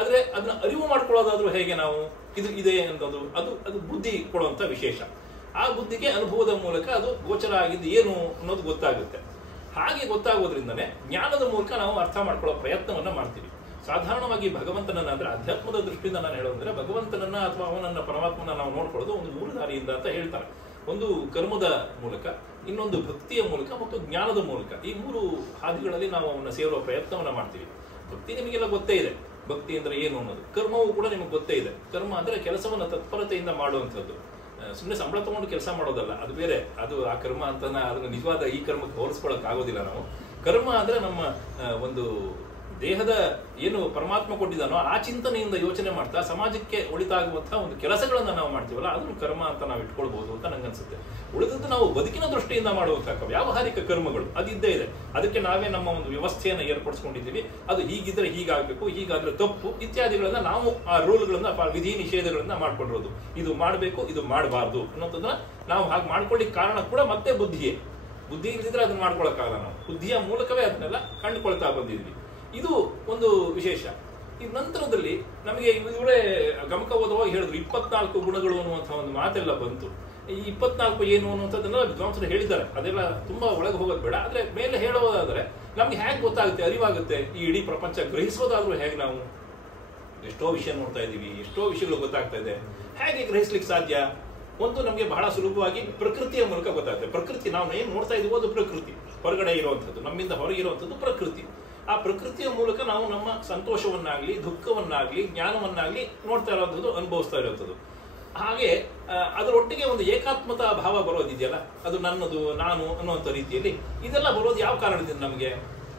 ಆದ್ರೆ ಅದನ್ನ ಅರಿವು ಮಾಡ್ಕೊಳ್ಳೋದಾದ್ರೂ ಹೇಗೆ ನಾವು? ಇದು ಇದೆ ಅನ್ನೋದು ಅದು ಬುದ್ಧಿ ಕೊಡುವಂತ ವಿಶೇಷ. ಆ ಬುದ್ಧಿಗೆ ಅನುಭವದ ಮೂಲಕ ಅದು ಗೋಚರ ಆಗಿದ್ದು ಏನು ಅನ್ನೋದು ಗೊತ್ತಾಗುತ್ತೆ. ಹಾಗೆ ಗೊತ್ತಾಗೋದ್ರಿಂದನೇ ಜ್ಞಾನದ ಮೂಲಕ ನಾವು ಅರ್ಥ ಮಾಡ್ಕೊಳ್ಳೋ ಪ್ರಯತ್ನವನ್ನ ಮಾಡ್ತೀವಿ. ಸಾಧಾರಣವಾಗಿ ಭಗವಂತನನ್ನ, ಅಂದ್ರೆ ಅಧ್ಯಾತ್ಮದ ದೃಷ್ಟಿಯಿಂದ ನಾನು ಹೇಳೋದಂದ್ರೆ ಭಗವಂತನನ್ನ ಅಥವಾ ಅವನನ್ನ, ಪರಮಾತ್ಮನ ನಾವು ನೋಡ್ಕೊಳ್ಳೋದು ಒಂದು 3 ದಾರಿಯಿಂದ ಅಂತ ಹೇಳ್ತಾರೆ. ಒಂದು ಕರ್ಮದ ಮೂಲಕ, ಇನ್ನೊಂದು ಭಕ್ತಿಯ ಮೂಲಕ ಮತ್ತು ಜ್ಞಾನದ ಮೂಲಕ. ಈ 3 ಹಾದಿಗಳಲ್ಲಿ ನಾವು ಅವನ್ನ ಸೇರುವ ಪ್ರಯತ್ನವನ್ನ ಮಾಡ್ತೀವಿ. ಭಕ್ತಿ ನಿಮಗೆಲ್ಲ ಗೊತ್ತೇ ಇದೆ, ಭಕ್ತಿ ಅಂದ್ರೆ ಏನು ಅನ್ನೋದು. ಕರ್ಮವೂ ಕೂಡ ನಿಮಗೆ ಗೊತ್ತೇ ಇದೆ. ಕರ್ಮ ಅಂದ್ರೆ ಕೆಲಸವನ್ನ ತತ್ಪರತೆಯಿಂದ ಮಾಡುವಂಥದ್ದು. ಸುಮ್ಮನೆ ಸಂಬಳ ತಗೊಂಡು ಕೆಲಸ ಮಾಡೋದಲ್ಲ, ಅದು ಬೇರೆ, ಅದು ಆ ಕರ್ಮ ಅಂತ ಅದನ್ನ ನಿಜವಾದ ಈ ಕರ್ಮಕ್ಕೆ ಹೋಲಿಸ್ಕೊಳಕ್ ಆಗೋದಿಲ್ಲ ನಾವು. ಕರ್ಮ ಅಂದ್ರೆ ನಮ್ಮ ಒಂದು ದೇಹದ ಏನು ಪರಮಾತ್ಮ ಕೊಟ್ಟಿದ್ದಾನೋ ಆ ಚಿಂತನೆಯಿಂದ ಯೋಚನೆ ಮಾಡ್ತಾ ಸಮಾಜಕ್ಕೆ ಒಳಿತಾಗುವಂತಹ ಒಂದು ಕೆಲಸಗಳನ್ನ ನಾವು ಮಾಡ್ತೀವಲ್ಲ, ಅದನ್ನು ಕರ್ಮ ಅಂತ ನಾವು ಇಟ್ಕೊಳ್ಬಹುದು ಅಂತ ನಂಗನ್ಸುತ್ತೆ. ಉಳಿದದ್ದು ನಾವು ಬದುಕಿನ ದೃಷ್ಟಿಯಿಂದ ಮಾಡುವಂತಹ ವ್ಯಾವಹಾರಿಕ ಕರ್ಮಗಳು ಅದಿದ್ದೇ ಇದೆ. ಅದಕ್ಕೆ ನಾವೇ ನಮ್ಮ ಒಂದು ವ್ಯವಸ್ಥೆಯನ್ನು ಏರ್ಪಡಿಸ್ಕೊಂಡಿದ್ದೀವಿ. ಅದು ಹೀಗಿದ್ರೆ ಹೀಗಾಗಬೇಕು, ಹೀಗಾದ್ರೆ ತಪ್ಪು ಇತ್ಯಾದಿಗಳನ್ನ ನಾವು ಆ ರೂಲ್ಗಳನ್ನ ವಿಧಿ ನಿಷೇಧಗಳನ್ನ ಮಾಡ್ಕೊಂಡಿರೋದು. ಇದು ಮಾಡಬೇಕು, ಇದು ಮಾಡಬಾರ್ದು ಅನ್ನೋದನ್ನ ನಾವು ಹಾಗೆ ಮಾಡ್ಕೊಳ್ಳಿಕ್ಕೆ ಕಾರಣ ಕೂಡ ಮತ್ತೆ ಬುದ್ಧಿಯೇ. ಬುದ್ಧಿ ಇಲ್ದಿದ್ರೆ ಅದನ್ನ ಮಾಡ್ಕೊಳಕ್ಕಾಗಲ್ಲ. ನಾವು ಬುದ್ಧಿಯ ಮೂಲಕವೇ ಅದನ್ನೆಲ್ಲ ಕಂಡುಕೊಳ್ತಾ ಬಂದಿದ್ವಿ. ಇದು ಒಂದು ವಿಶೇಷ. ಈ ನಂತರದಲ್ಲಿ ನಮಗೆ ಇವರೇ ಗಮಕ ಓದುವಾಗ ಹೇಳಿದ್ರು 24 ಗುಣಗಳು ಅನ್ನುವಂತಹ ಒಂದು ಮಾತೆಲ್ಲ ಬಂತು. ಈ 24 ಏನು ಅನ್ನುವಂಥದ್ದನ್ನ ವಿದ್ವಾಂಸರು ಹೇಳಿದ್ದಾರೆ. ಅದೆಲ್ಲ ತುಂಬಾ ಒಳಗೆ ಹೋಗೋದು ಬೇಡ. ಆದ್ರೆ ಮೇಲೆ ಹೇಳೋದಾದ್ರೆ ನಮ್ಗೆ ಹೇಗೆ ಗೊತ್ತಾಗುತ್ತೆ, ಅರಿವಾಗುತ್ತೆ, ಈ ಇಡೀ ಪ್ರಪಂಚ ಗ್ರಹಿಸೋದಾದ್ರೂ ಹೇಗೆ? ನಾವು ಎಷ್ಟೋ ವಿಷಯ ನೋಡ್ತಾ ಇದ್ದೀವಿ, ಎಷ್ಟೋ ವಿಷಯಗಳು ಗೊತ್ತಾಗ್ತಾ ಇದೆ. ಹೇಗೆ ಗ್ರಹಿಸ್ಲಿಕ್ಕೆ ಸಾಧ್ಯ? ಒಂದು ನಮಗೆ ಬಹಳ ಸುಲಭವಾಗಿ ಪ್ರಕೃತಿಯ ಮೂಲಕ ಗೊತ್ತಾಗುತ್ತೆ. ಪ್ರಕೃತಿ ನಾವು ಏನ್ ನೋಡ್ತಾ ಇದೀವೋ ಅದು ಪ್ರಕೃತಿ, ಹೊರಗಡೆ ಇರುವಂಥದ್ದು, ನಮ್ಮಿಂದ ಹೊರಗಿರುವಂಥದ್ದು ಪ್ರಕೃತಿ. ಆ ಪ್ರಕೃತಿಯ ಮೂಲಕ ನಾವು ನಮ್ಮ ಸಂತೋಷವನ್ನಾಗ್ಲಿ, ದುಃಖವನ್ನಾಗ್ಲಿ, ಜ್ಞಾನವನ್ನಾಗ್ಲಿ ನೋಡ್ತಾ ಇರುವಂಥದ್ದು, ಅನುಭವಿಸ್ತಾ ಇರುವಂಥದ್ದು. ಹಾಗೆ ಅದರೊಟ್ಟಿಗೆ ಒಂದು ಏಕಾತ್ಮತಾ ಭಾವ ಬರೋದಿದೆಯಲ್ಲ, ಅದು ನನ್ನದು, ನಾನು ಅನ್ನುವಂಥ ರೀತಿಯಲ್ಲಿ ಇದೆಲ್ಲ ಬರೋದು ಯಾವ ಕಾರಣದಿಂದ? ನಮಗೆ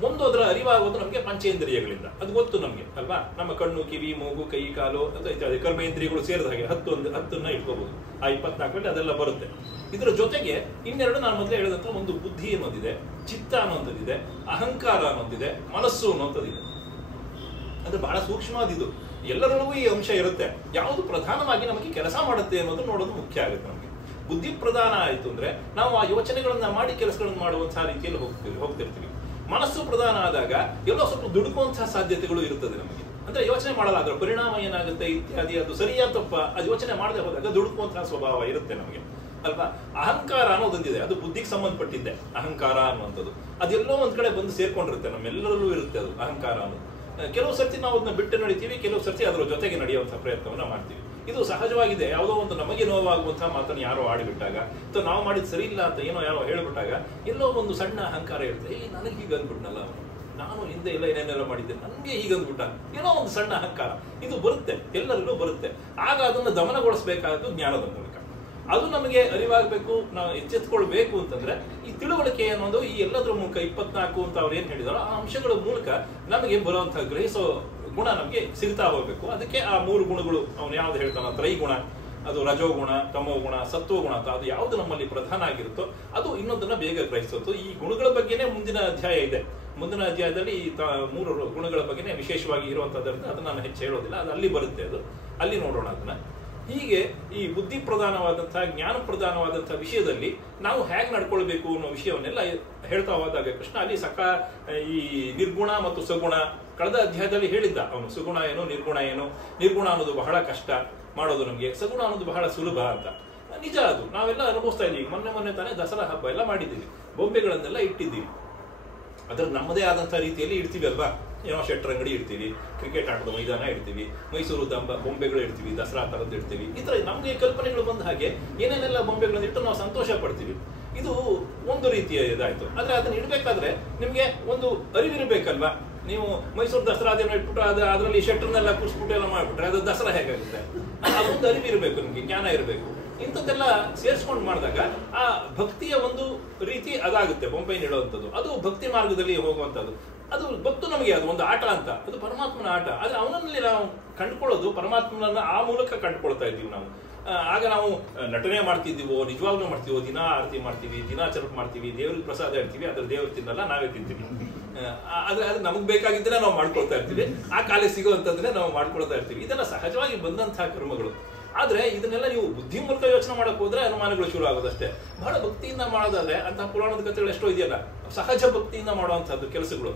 ಒಂದು ಅದರ ಅರಿವಾಗೋದು ನಮಗೆ ಪಂಚೇಂದ್ರಿಯಗಳಿಂದ. ಅದು ಗೊತ್ತು ನಮಗೆ ಅಲ್ವಾ? ನಮ್ಮ ಕಣ್ಣು, ಕಿವಿ, ಮೂಗು, ಕೈ, ಕಾಲು ಅಂತ ಇತ್ಯಾದಿ ಕರ್ಮೇಂದ್ರಿಯಗಳು ಸೇರಿದ ಹಾಗೆ 10 ಇಟ್ಕೋಬಹುದು. ಆ 24 ಅದೆಲ್ಲ ಬರುತ್ತೆ. ಇದರ ಜೊತೆಗೆ ಇನ್ನೆರಡು ನಾನು ಮೊದಲೇ ಹೇಳಿದಂತ ಒಂದು ಬುದ್ಧಿ ಅನ್ನೋದಿದೆ, ಚಿತ್ತ ಅನ್ನೋಂಥದ್ದಿದೆ, ಅಹಂಕಾರ ಅನ್ನೋದಿದೆ, ಮನಸ್ಸು ಅನ್ನೋಂಥದ್ದಿದೆ. ಅದು ಬಹಳ ಸೂಕ್ಷ್ಮವಾದಿದು. ಎಲ್ಲರೊಳಗೂ ಈ ಅಂಶ ಇರುತ್ತೆ. ಯಾವುದು ಪ್ರಧಾನವಾಗಿ ನಮಗೆ ಕೆಲಸ ಮಾಡುತ್ತೆ ಅನ್ನೋದು ನೋಡೋದು ಮುಖ್ಯ ಆಗುತ್ತೆ. ನಮಗೆ ಬುದ್ಧಿ ಪ್ರಧಾನ ಆಯಿತು ಅಂದ್ರೆ ನಾವು ಆ ಯೋಚನೆಗಳನ್ನ ಮಾಡಿ ಕೆಲಸಗಳನ್ನ ಮಾಡುವಂತಹ ರೀತಿಯಲ್ಲಿ ಹೋಗ್ತಿರ್ತೀವಿ. ಮನಸ್ಸು ಪ್ರಧಾನ ಆದಾಗ ಎಲ್ಲೋ ಸ್ವಲ್ಪ ದುಡುಕುವಂತಹ ಸಾಧ್ಯತೆಗಳು ಇರುತ್ತದೆ ನಮಗೆ. ಅಂದ್ರೆ ಯೋಚನೆ ಮಾಡಲ್ಲ, ಅದರ ಪರಿಣಾಮ ಏನಾಗುತ್ತೆ ಇತ್ಯಾದಿ, ಅದು ಸರಿಯಾ ತಪ್ಪ, ಅದು ಯೋಚನೆ ಮಾಡದೆ ಹೋದಾಗ ದುಡುಕುವಂತಹ ಸ್ವಭಾವ ಇರುತ್ತೆ ನಮಗೆ ಅಲ್ವಾ? ಅಹಂಕಾರ ಅನ್ನೋದೊಂದಿದೆ, ಅದು ಬುದ್ಧಿಗೆ ಸಂಬಂಧಪಟ್ಟಿದ್ದೆ. ಅಹಂಕಾರ ಅನ್ನುವಂಥದ್ದು ಅದೆಲ್ಲೋ ಒಂದ್ ಕಡೆ ಬಂದು ಸೇರ್ಕೊಂಡಿರುತ್ತೆ, ನಮ್ಮೆಲ್ಲರಲ್ಲೂ ಇರುತ್ತೆ ಅದು ಅಹಂಕಾರ ಅನ್ನೋದು. ಕೆಲವು ಸರ್ತಿ ನಾವು ಅದನ್ನ ಬಿಟ್ಟು ನಡಿತೀವಿ, ಕೆಲವು ಸರ್ತಿ ಅದರ ಜೊತೆಗೆ ನಡೆಯುವಂತಹ ಪ್ರಯತ್ನವನ್ನ ಮಾಡ್ತೀವಿ. ಇದು ಸಹಜವಾಗಿದೆ. ಯಾವುದೋ ಒಂದು ನಮಗೆ ನೋವಾಗುವಂತಹ ಮಾತನ್ನು ಯಾರೋ ಆಡಿಬಿಟ್ಟಾಗ ಅಥವಾ ನಾವು ಮಾಡಿದ್ ಸರಿ ಇಲ್ಲ ಅಂತ ಯಾರೋ ಹೇಳ್ಬಿಟ್ಟಾಗ ಎಲ್ಲೋ ಒಂದು ಸಣ್ಣ ಅಹಂಕಾರ ಇರುತ್ತೆ. ನನಗೆ ಹೀಗೆ ಅಂದ್ಬಿಟ್ನಲ್ಲ, ನಾನು ಹಿಂದೆ ಎಲ್ಲ ಏನೇನೆಲ್ಲ ಮಾಡಿದ್ದೆ, ನನಗೆ ಹೀಗೆ ಅಂದ್ಬಿಟ್ಟ, ಏನೋ ಒಂದು ಸಣ್ಣ ಅಹಂಕಾರ ಇದು ಬರುತ್ತೆ, ಎಲ್ಲರಿಗೂ ಬರುತ್ತೆ. ಆಗ ಅದನ್ನು ದಮನಗೊಳಿಸಬೇಕಾದ್ದು ಜ್ಞಾನದ ಮೂಲಕ. ಅದು ನಮಗೆ ಅರಿವಾಗಬೇಕು, ನಾವು ಎಚ್ಚೆತ್ಕೊಳ್ಬೇಕು ಅಂತಂದ್ರೆ ಈ ತಿಳುವಳಿಕೆ ಅನ್ನೋದು ಈ ಎಲ್ಲದರ ಮೂಲಕ 24 ಅಂತ ಅವ್ರು ಏನ್ ಹೇಳಿದಾರೋ ಆ ಅಂಶಗಳ ಮೂಲಕ ನಮಗೆ ಬರುವಂತಹ ಗ್ರಹಿಸೋ ಗುಣ ನಮಗೆ ಸಿಗ್ತಾ ಹೋಗ್ಬೇಕು. ಅದಕ್ಕೆ ಆ 3 ಗುಣಗಳು ಅವನು ಯಾವ್ದು ಹೇಳ್ತಾನ, ತ್ರೈಗುಣ, ಅದು ರಜೋಗುಣ, ತಮೋಗುಣ, ಸತ್ವಗುಣ ಅಂತ ಅದು ಯಾವ್ದು ನಮ್ಮಲ್ಲಿ ಪ್ರಧಾನ ಆಗಿರುತ್ತೋ ಅದು ಇನ್ನೊಂದನ್ನ ಬೇಗ ಗ್ರಹಿಸೋದು. ಈ ಗುಣಗಳ ಬಗ್ಗೆನೇ ಮುಂದಿನ ಅಧ್ಯಾಯ ಇದೆ. ಮುಂದಿನ ಅಧ್ಯಾಯದಲ್ಲಿ ಈ 3 ಗುಣಗಳ ಬಗ್ಗೆನೇ ವಿಶೇಷವಾಗಿ ಇರುವಂತದ್ರಿಂದ ಅದನ್ನ ನಾನು ಹೆಚ್ಚು ಹೇಳೋದಿಲ್ಲ, ಅದು ಅಲ್ಲಿ ಬರುತ್ತೆ, ಅದು ಅಲ್ಲಿ ನೋಡೋಣ ಅದನ್ನ. ಹೀಗೆ ಈ ಬುದ್ಧಿ ಪ್ರಧಾನವಾದಂತಹ, ಜ್ಞಾನ ಪ್ರಧಾನವಾದಂತಹ ವಿಷಯದಲ್ಲಿ ನಾವು ಹೇಗೆ ನಡ್ಕೊಳ್ಬೇಕು ಅನ್ನೋ ವಿಷಯವನ್ನೆಲ್ಲ ಹೇಳ್ತಾ ಹೋದಾಗ ಕೃಷ್ಣ ಅಲ್ಲಿ ಈ ನಿರ್ಗುಣ ಮತ್ತು ಸಗುಣ ಕಳೆದ ಅಧ್ಯಾಯದಲ್ಲಿ ಹೇಳಿದ್ದ ಅವನು. ಸುಗುಣ ಏನು, ನಿರ್ಗುಣ ಏನು. ನಿರ್ಗುಣ ಅನ್ನೋದು ಬಹಳ ಕಷ್ಟ ಮಾಡೋದು ನಮಗೆ, ಸಗುಣ ಅನ್ನೋದು ಬಹಳ ಸುಲಭ ಅಂತ. ನಿಜ, ಅದು ನಾವೆಲ್ಲ ಅನುಭವಿಸ್ತಾ ಇದೀವಿ. ಮೊನ್ನೆ ತಾನೇ ದಸರಾ ಹಬ್ಬ ಎಲ್ಲ ಮಾಡಿದ್ದೀವಿ, ಬೊಂಬೆಗಳನ್ನೆಲ್ಲ ಇಟ್ಟಿದ್ದೀವಿ. ಅದ್ರ ನಮ್ಮದೇ ಆದಂತಹ ರೀತಿಯಲ್ಲಿ ಇಡ್ತೀವಿ ಅಲ್ವಾ? ಏನೋ ಶೆಟ್ರ್ ಅಂಗಡಿ ಇಡ್ತೀವಿ, ಕ್ರಿಕೆಟ್ ಆಟದ ಮೈದಾನ ಇಡ್ತೀವಿ, ಮೈಸೂರು ಬೊಂಬೆಗಳು ಇಡ್ತೀವಿ, ದಸರಾ ತರದ್ದು ಇಡ್ತೀವಿ. ಈ ತರ ನಮ್ಗೆ ಕಲ್ಪನೆಗಳು ಬಂದ ಹಾಗೆ ಏನೇನೆಲ್ಲ ಬೊಂಬೆಗಳನ್ನ ಇಟ್ಟು ನಾವು ಸಂತೋಷ ಪಡ್ತೀವಿ. ಇದು ಒಂದು ರೀತಿಯ ಇದಾಯ್ತು. ಆದ್ರೆ ಅದನ್ನ ಇಡ್ಬೇಕಾದ್ರೆ ನಿಮ್ಗೆ ಒಂದು ಅರಿವಿರ್ಬೇಕಲ್ವಾ? ನೀವು ಮೈಸೂರು ದಸರಾ ಅದೇನೋ ಇಟ್ಬಿಟ್ಟು ಅದರಲ್ಲಿ ಶೆಟ್ರನ್ನೆಲ್ಲ ಕುಡಿಸ್ಬಿಟ್ಟು ಎಲ್ಲ ಮಾಡ್ಬಿಟ್ರೆ ಅದು ದಸರಾ ಹೇಗಾಗುತ್ತೆ? ಅದೊಂದು ಅರಿವಿರ್ಬೇಕು, ನಿಮ್ಗೆ ಜ್ಞಾನ ಇರಬೇಕು. ಇಂಥದ್ದೆಲ್ಲ ಸೇರಿಸ್ಕೊಂಡು ಮಾಡಿದಾಗ ಆ ಭಕ್ತಿಯ ಒಂದು ರೀತಿ ಅದಾಗುತ್ತೆ. ಬೊಂಬೆ ಇಡುವಂಥದ್ದು ಅದು ಭಕ್ತಿ ಮಾರ್ಗದಲ್ಲಿ ಹೋಗುವಂಥದ್ದು. ಅದು ಗೊತ್ತು ನಮಗೆ, ಅದು ಒಂದು ಆಟ ಅಂತ, ಅದು ಪರಮಾತ್ಮನ ಆಟ. ಆದ್ರೆ ಅವನಲ್ಲಿ ನಾವು ಕಂಡುಕೊಳ್ಳೋದು ಪರಮಾತ್ಮನನ್ನ ಆ ಮೂಲಕ ಕಂಡುಕೊಳ್ತಾ ಇದ್ದೀವಿ ನಾವು. ಆಗ ನಾವು ನಟನೆ ಮಾಡ್ತಿದ್ದೀವೋ, ನಿಜವಾಗ್ಲೂ ಮಾಡ್ತೀವೋ, ದಿನ ಆರತಿ ಮಾಡ್ತೀವಿ, ದಿನ ಚರಪ್ ಮಾಡ್ತೀವಿ, ದೇವ್ರಿಗೆ ಪ್ರಸಾದ ಇಡ್ತೀವಿ, ಅದ್ರ ದೇವ್ರು ತಿನ್ನಲ್ಲ, ನಾವೇ ತಿಂತೀವಿ. ಆದ್ರೆ ಅದು ನಮಗ್ ಬೇಕಾಗಿದ್ರೆ ನಾವು ಮಾಡ್ಕೊಳ್ತಾ ಇರ್ತೀವಿ, ಆ ಕಾಲಿಗೆ ಸಿಗೋವಂಥದ್ದನ್ನೇ ನಾವು ಮಾಡ್ಕೊಳ್ತಾ ಇರ್ತೀವಿ. ಇದೆಲ್ಲ ಸಹಜವಾಗಿ ಬಂದಂತಹ ಕರ್ಮಗಳು. ಆದ್ರೆ ಇದನ್ನೆಲ್ಲ ನೀವು ಬುದ್ಧಿ ಮೂಲಕ ಯೋಚನೆ ಮಾಡಕ್ ಹೋದ್ರೆ ಅನುಮಾನಗಳು ಶುರು ಆಗೋದಷ್ಟೇ. ಬಹಳ ಭಕ್ತಿಯಿಂದ ಮಾಡೋದಾದ್ರೆ ಅಂತಹ ಪುರಾಣದ ಕಥೆಗಳು ಎಷ್ಟೋ ಇದೆಯಲ್ಲ, ಸಹಜ ಭಕ್ತಿಯಿಂದ ಮಾಡುವಂತಹದ್ದು ಕೆಲಸಗಳು,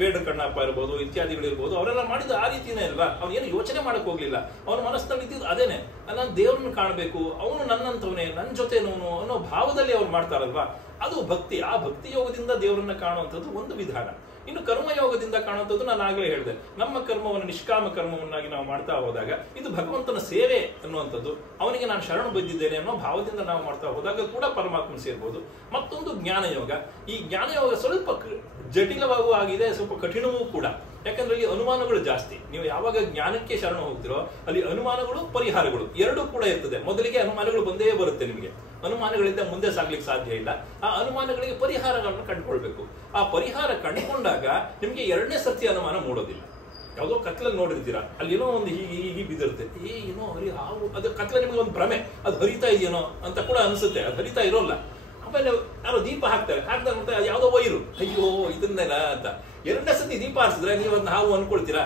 ಬೇಡ ಕಣ್ಣಪ್ಪ ಇರ್ಬೋದು, ಇತ್ಯಾದಿಗಳು ಇರ್ಬೋದು, ಅವರೆಲ್ಲ ಮಾಡಿದ ಆ ರೀತಿನೇ ಅಲ್ವಾ? ಅವ್ನು ಏನು ಯೋಚನೆ ಮಾಡಕ್ ಹೋಗ್ಲಿಲ್ಲ, ಅವನ ಮನಸ್ಸಿನಲ್ಲಿ ಇದ್ದಿದ್ದು ಅದೇನೆ, ನಾನು ದೇವ್ರನ್ನ ಕಾಣಬೇಕು, ಅವನು ನನ್ನಂತವನೇ, ನನ್ನ ಜೊತೆನವನು ಅನ್ನೋ ಭಾವದಲ್ಲಿ ಅವ್ರು ಮಾಡ್ತಾರಲ್ವಾ, ಅದು ಭಕ್ತಿ. ಆ ಭಕ್ತಿ ಯೋಗದಿಂದ ದೇವರನ್ನ ಕಾಣುವಂಥದ್ದು ಒಂದು ವಿಧಾನ. ಇನ್ನು ಕರ್ಮಯೋಗದಿಂದ ಕಾಣುವಂಥದ್ದು ನಾನು ಆಗಲೇ ಹೇಳಿದೆ, ನಮ್ಮ ಕರ್ಮವನ್ನು ನಿಷ್ಕಾಮ ಕರ್ಮವನ್ನಾಗಿ ನಾವು ಮಾಡ್ತಾ ಹೋದಾಗ ಇದು ಭಗವಂತನ ಸೇವೆ ಅನ್ನುವಂಥದ್ದು, ಅವನಿಗೆ ನಾನು ಶರಣು ಬಂದಿದ್ದೇನೆ ಅನ್ನೋ ಭಾವದಿಂದ ನಾವು ಮಾಡ್ತಾ ಹೋದಾಗ ಕೂಡ ಪರಮಾತ್ಮ ಸೇರ್ಬೋದು. ಮತ್ತೊಂದು ಜ್ಞಾನಯೋಗ. ಈ ಜ್ಞಾನಯೋಗ ಸ್ವಲ್ಪ ಜಟಿಲವಾಗೂ ಆಗಿದೆ, ಸ್ವಲ್ಪ ಕಠಿಣವೂ ಕೂಡ. ಯಾಕಂದ್ರೆ ಇಲ್ಲಿ ಅನುಮಾನಗಳು ಜಾಸ್ತಿ. ನೀವು ಯಾವಾಗ ಜ್ಞಾನಕ್ಕೆ ಶರಣ ಹೋಗ್ತಿರೋ ಅಲ್ಲಿ ಅನುಮಾನಗಳು ಪರಿಹಾರಗಳು ಎರಡೂ ಕೂಡ ಇರ್ತದೆ. ಮೊದಲಿಗೆ ಅನುಮಾನಗಳು ಬಂದೇ ಬರುತ್ತೆ, ನಿಮಗೆ ಅನುಮಾನಗಳಿಂದ ಮುಂದೆ ಸಾಗ್ಲಿಕ್ಕೆ ಸಾಧ್ಯ ಇಲ್ಲ. ಆ ಅನುಮಾನಗಳಿಗೆ ಪರಿಹಾರಗಳನ್ನು ಕಂಡುಕೊಳ್ಬೇಕು. ಆ ಪರಿಹಾರ ಕಂಡುಕೊಂಡಾಗ ನಿಮ್ಗೆ ಎರಡನೇ ಸರ್ತಿ ಅನುಮಾನ ಮೂಡೋದಿಲ್ಲ. ಯಾವುದೋ ಕತ್ಲಲ್ಲಿ ನೋಡಿರ್ತೀರಾ, ಅಲ್ಲಿ ಏನೋ ಒಂದು ಹೀಗೆ ಬಿದ್ದಿರುತ್ತೆ, ಏನೋ ಹಾವು, ಅದು ಕತ್ಲ ನಿಮ್ಗೆ ಒಂದು ಭ್ರಮೆ, ಅದು ಹರಿತಾ ಇದೆಯೇನೋ ಅಂತ ಕೂಡ ಅನ್ಸುತ್ತೆ, ಅದು ಹರಿತಾ ಇರೋಲ್ಲ. ಆಮೇಲೆ ಯಾರೋ ದೀಪ ಹಾಕ್ತಾರೆ ಮತ್ತೆ ಯಾವುದೋ ವೈರು, ಅಯ್ಯೋ ಇದನ್ನೆಲ್ಲ ಅಂತ. ಎರಡನೇ ಸತಿ ದೀಪ ಹಾರಿಸಿದ್ರೆ ನೀವು ಅದನ್ನ ಹಾವು ಅನ್ಕೊಳ್ತೀರಾ?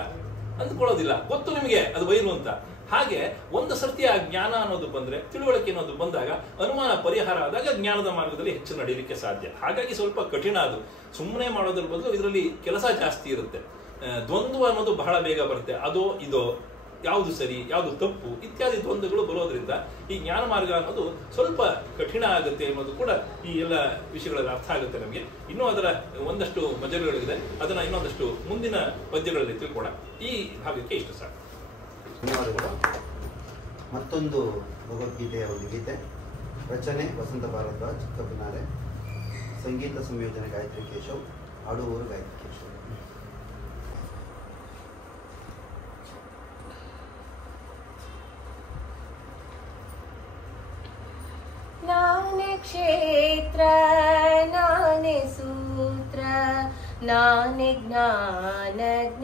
ಅಂದ್ಕೊಳ್ಳೋದಿಲ್ಲ, ಗೊತ್ತು ನಿಮಗೆ ಅದು ವೈರು ಅಂತ. ಹಾಗೆ ಒಂದು ಸರ್ತಿ ಆ ಜ್ಞಾನ ಅನ್ನೋದು ಬಂದ್ರೆ, ತಿಳುವಳಿಕೆ ಅನ್ನೋದು ಬಂದಾಗ, ಅನುಮಾನ ಪರಿಹಾರ ಆದಾಗ ಜ್ಞಾನದ ಮಾರ್ಗದಲ್ಲಿ ಹೆಚ್ಚು ನಡೀಲಿಕ್ಕೆ ಸಾಧ್ಯ. ಹಾಗಾಗಿ ಸ್ವಲ್ಪ ಕಠಿಣ ಅದು. ಸುಮ್ಮನೆ ಮಾಡೋದ್ರ ಬದಲು ಇದರಲ್ಲಿ ಕೆಲಸ ಜಾಸ್ತಿ ಇರುತ್ತೆ. ದ್ವಂದ್ವ ಅನ್ನೋದು ಬಹಳ ಬೇಗ ಬರುತ್ತೆ. ಅದೋ ಇದೋ, ಯಾವುದು ಸರಿ ಯಾವುದು ತಪ್ಪು ಇತ್ಯಾದಿ ದ್ವಂದ್ವಗಳು ಬರೋದ್ರಿಂದ ಈ ಜ್ಞಾನ ಮಾರ್ಗ ಅನ್ನೋದು ಸ್ವಲ್ಪ ಕಠಿಣ ಆಗುತ್ತೆ ಅನ್ನೋದು ಕೂಡ ಈ ಎಲ್ಲ ವಿಷಯಗಳಲ್ಲಿ ಅರ್ಥ ಆಗುತ್ತೆ ನಮಗೆ. ಇನ್ನೂ ಅದರ ಒಂದಷ್ಟು ಮಜಲುಗಳಿದೆ, ಅದನ್ನ ಇನ್ನೊಂದಷ್ಟು ಮುಂದಿನ ಪದ್ಯಗಳಲ್ಲಿ ತಿಳ್ಕೊಳ. ಈ ಭಾಗಕ್ಕೆ ಇಷ್ಟು ಸಾಕು. ಧನ್ಯವಾದಗಳು. ಮತ್ತೊಂದು ಭಗವದ್ಗೀತೆಯ ಒಂದು ಗೀತೆ. ರಚನೆ ವಸಂತ ಭಾರದ್ವಾಜ್, ಕಬ್ಬಿನಾರೆ. ಸಂಗೀತ ಸಂಯೋಜನೆ ಗಾಯತ್ರಿ ಕೇಶವ್, ಹಾಡುವವರು ಗಾಯತ್ರಿ ಕೇಶವ್. ನಾನೇ ಕ್ಷೇತ್ರ ನಾನೇ ಸೂತ್ರ ನಾನೇ ಜ್ಞಾನಜ್ಞೇಯನು.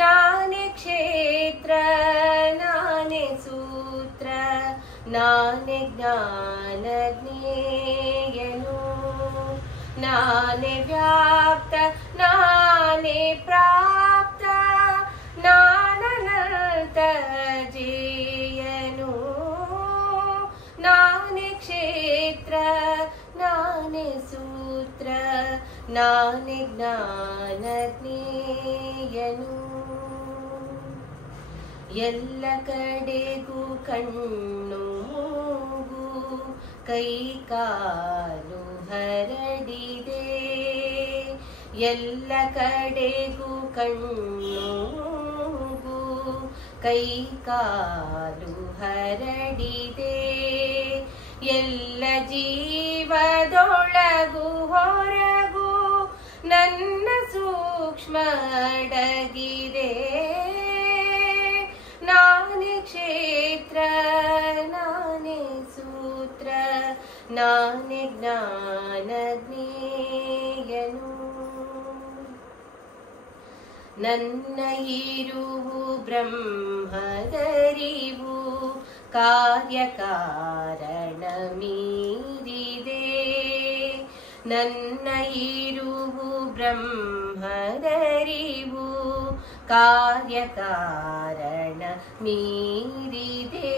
ನಾನೇ ಕ್ಷೇತ್ರ ನಾನೇ ಸೂತ್ರ ನಾನೇ ಜ್ಞಾನಜ್ಞೇಯನು. ನಾನೇ ವ್ಯಾಪ್ತ ನಾನೇ ಪ್ರಾಪ್ತ ನಾನನಂತ ಜೇಯನು. ನಾನೇ ಕ್ಷೇತ್ರ ನಾನೇ ಸೂತ್ರ ನಾನೇ ಜ್ಞಾನಜ್ಞೇಯನು. ಎಲ್ಲ ಕಡೆಗೂ ಕಣ್ಣು ಮೂಗು ಕೈ ಕಾಲು ಹರಡಿದೆ. ಎಲ್ಲ ಕಡೆಗೂ ಕಣ್ಣು ಮೂಗು ಕೈ ಕಾಲು ಹರಡಿದೆ. ಎಲ್ಲ ಜೀವದೊಳಗೂ ಹೊರಗೂ ನನ್ನ ಸೂಕ್ಷ್ಮ ಅಡಗಿದೆ. ನಾನೇ ಕ್ಷೇತ್ರ ನಾನೇ ಸೂತ್ರ ನಾನೇ ಜ್ಞಾನಜ್ಞೇಯನು. ನನ್ನ ಇರುವು ಬ್ರಹ್ಮದರಿವು ಕಾರ್ಯಕಾರಣ ಮೀರಿದೆ. ನನ್ನ ಇರುವು ಬ್ರಹ್ಮದರಿವು ಕಾರ್ಯಕಾರಣ ಮೀರಿದೆ.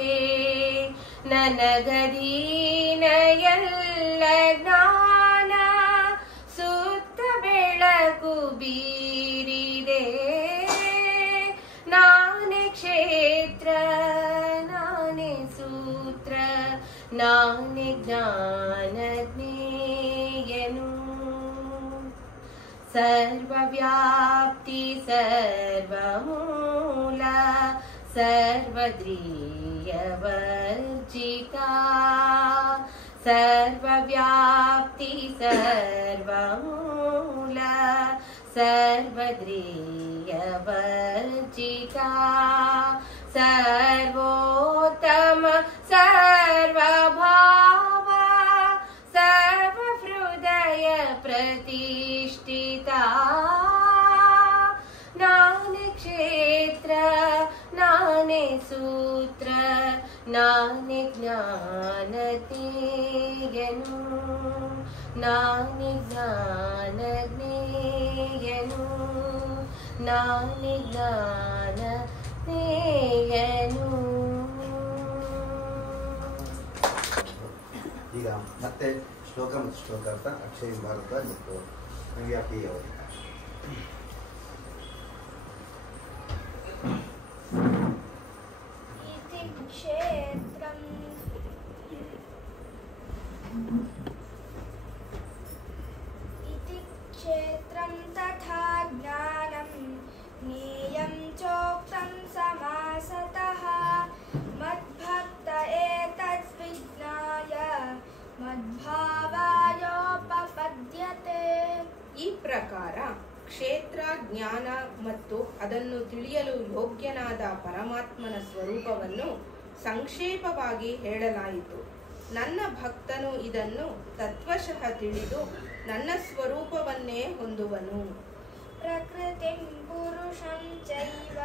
ನನಗದೀನ ಎಲ್ಲ ಜ್ಞಾನ ಸುತ್ತ ಬೆಳಕು ಬೀರಿದೆ. ನಾನೇ ಕ್ಷೇತ್ರ ನಾನೇ ಸೂತ್ರ ನಾನೇ ಜ್ಞಾನಜ್ಞೇಯನು. ಸರ್ವವ್ಯಾಪ್ತಿ ಸರ್ವಮೂಲ ಸರ್ವದ್ರಿಯವರ್ಜಿತ. ಸರ್ವವ್ಯಾಪ್ತಿ ಸರ್ವಮೂಲ ಸರ್ವದ್ರಿಯವರ್ಜಿತ. ಸರ್ವೋತ್ತಮ ಸರ್ವಭಾವ ಸರ್ವಹೃದಯ ಪ್ರತಿಷ್ಠಿತ. ನಾನೇ ಕ್ಷೇತ್ರ ನಾನೇ ಸೂತ್ರ ನಾನೇ ಜ್ಞಾನಜ್ಞೇಯನು. ನಾನೇ ಜ್ಞಾನಜ್ಞೇಯನು ನಾನೇ ಜ್ಞಾನಜ್ಞೇಯನು. ಈಗ ಮತ್ತೆ ಶ್ಲೋಕ ಮತ್ತು ಶ್ಲೋಕಾರ್ಥ ಅಕ್ಷಯ ಭಾರದ್ವಾಜ್ ಮತ್ತು ವ್ಯಾಪಿ ಅವರು. इति क्षेत्रम् ಕ್ಷೇತ್ರ ಜ್ಞಾನ ಮತ್ತು ಅದನ್ನು ತಿಳಿಯಲು ಯೋಗ್ಯನಾದ ಪರಮಾತ್ಮನ ಸ್ವರೂಪವನ್ನು ಸಂಕ್ಷೇಪವಾಗಿ ಹೇಳಲಾಯಿತು. ನನ್ನ ಭಕ್ತನು ಇದನ್ನು ತತ್ವಶಃ ತಿಳಿದು ನನ್ನ ಸ್ವರೂಪವನ್ನೇ ಹೊಂದುವನು. ಪ್ರಕೃತಿಂ ಪುರುಷಂ ಚೈವ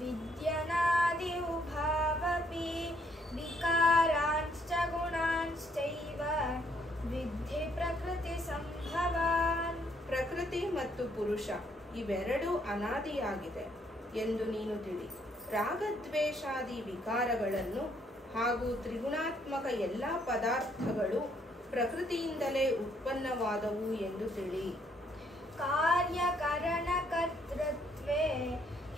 ವಿದ್ಯನಾದಿ ಉಭಾವಪಿ ವಿಕಾರಾಂಶ್ಚ ಗುಣಾಂಶ್ಚೈವ ವಿದ್ಧಿ ಪ್ರಕೃತಿ ಸಂಭವಾನ್. ಪ್ರಕೃತಿ ಮತ್ತು ಪುರುಷ ಇವೆರಡೂ ಅನಾದಿಯಾಗಿದೆ ಎಂದು ನೀನು ತಿಳಿ. ರಾಗದ್ವೇಷಾದಿ ವಿಕಾರಗಳನ್ನು ಹಾಗೂ ತ್ರಿಗುಣಾತ್ಮಕ ಎಲ್ಲ ಪದಾರ್ಥಗಳು ಪ್ರಕೃತಿಯಿಂದಲೇ ಉತ್ಪನ್ನವಾದವು ಎಂದು ತಿಳಿ. ಕಾರ್ಯಕರಣಕರ್ತೃತ್ವೇ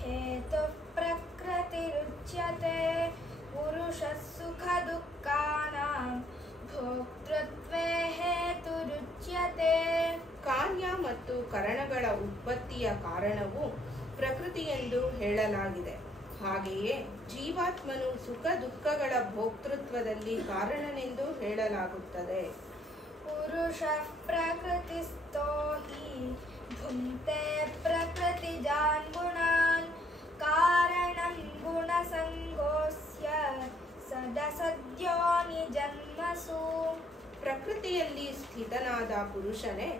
ಹೇತು ಪ್ರಕೃತಿರುಚ್ಯತೆ ಪುರುಷ ಸುಖ ದುಃಖಾನಾಂ ಭೋಕ್ತೃತ್ವೇ ಹೇತುರುಚ್ಯತೆ. ಕಾರ್ಯ ಮತ್ತು ಕರಣಗಳ ಉತ್ಪತ್ತಿಯ ಕಾರಣವು ಪ್ರಕೃತಿ ಎಂದು ಹೇಳಲಾಗಿದೆ. ಹಾಗೆಯೇ ಜೀವಾತ್ಮನು ಸುಖ ದುಃಖಗಳ ಭೋಕ್ತೃತ್ವದಲ್ಲಿ ಕಾರಣನೆಂದು ಹೇಳಲಾಗುತ್ತದೆ. ಪುರುಷ ಪ್ರಕೃತಿಸ್ಥೋ ಹಿ ಭುಂಕ್ತೆ ಪ್ರಕೃತಿಜಾನ್ ಗುಣಾನ್ ಕಾರಣಂ ಗುಣಸಂಗೋಸ್ಯ ಸದಸದ್ಯೋನಿ ಜನ್ಮಸು. ಪ್ರಕೃತಿಯಲ್ಲಿ ಸ್ಥಿತನಾದ ಪುರುಷನೇ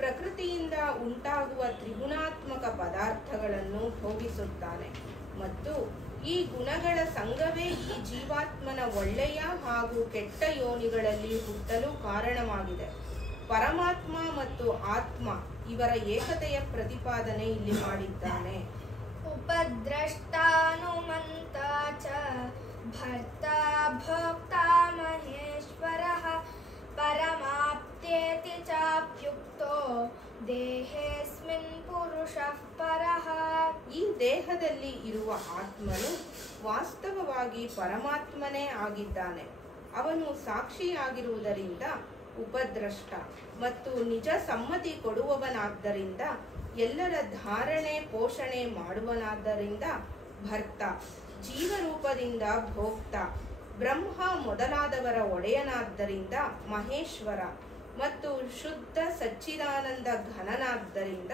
ಪ್ರಕೃತಿಯಿಂದ ಉಂಟಾಗುವ ತ್ರಿಗುಣಾತ್ಮಕ ಪದಾರ್ಥಗಳನ್ನು ಭೋಗಿಸುತ್ತಾನೆ ಮತ್ತು ಈ ಗುಣಗಳ ಸಂಘವೇ ಈ ಜೀವಾತ್ಮನ ಒಳ್ಳೆಯ ಹಾಗೂ ಕೆಟ್ಟ ಯೋನಿಗಳಲ್ಲಿ ಹುಟ್ಟಲು ಕಾರಣವಾಗಿದೆ. ಪರಮಾತ್ಮ ಮತ್ತು ಆತ್ಮ ಇವರ ಏಕತೆಯ ಪ್ರತಿಪಾದನೆ ಇಲ್ಲಿ ಮಾಡಿದ್ದಾನೆ. ಉಪದ್ರಷ್ಟಾನುಮಂತ ಚ ಭರ್ತಾ ಭೋಕ್ತಾ ಮಹೇಶ್ವರಃ ಪರಮಾಪ್ತೇತಿ ಚಾಪ್ಯುಕ್ತೋ ದೇಹೇಸ್ಮಿನ್ ಪುರುಷಃ ಪರಃ. ಈ ದೇಹದಲ್ಲಿ ಇರುವ ಆತ್ಮನು ವಾಸ್ತವವಾಗಿ ಪರಮಾತ್ಮನೇ ಆಗಿದ್ದಾನೆ. ಅವನು ಸಾಕ್ಷಿಯಾಗಿರುವುದರಿಂದ ಉಪದ್ರಷ್ಟ ಮತ್ತು ನಿಜ ಸಮ್ಮತಿ ಕೊಡುವವನಾದ್ದರಿಂದ ಎಲ್ಲರ ಧಾರಣೆ ಪೋಷಣೆ ಮಾಡುವನಾದ್ದರಿಂದ ಭರ್ತ, ಜೀವರೂಪದಿಂದ ಭೋಕ್ತ, ಬ್ರಹ್ಮ ಮೊದಲಾದವರ ಒಡೆಯನಾದ್ದರಿಂದ ಮಹೇಶ್ವರ ಮತ್ತು ಶುದ್ಧ ಸಚ್ಚಿದಾನಂದ ಘನನಾದ್ದರಿಂದ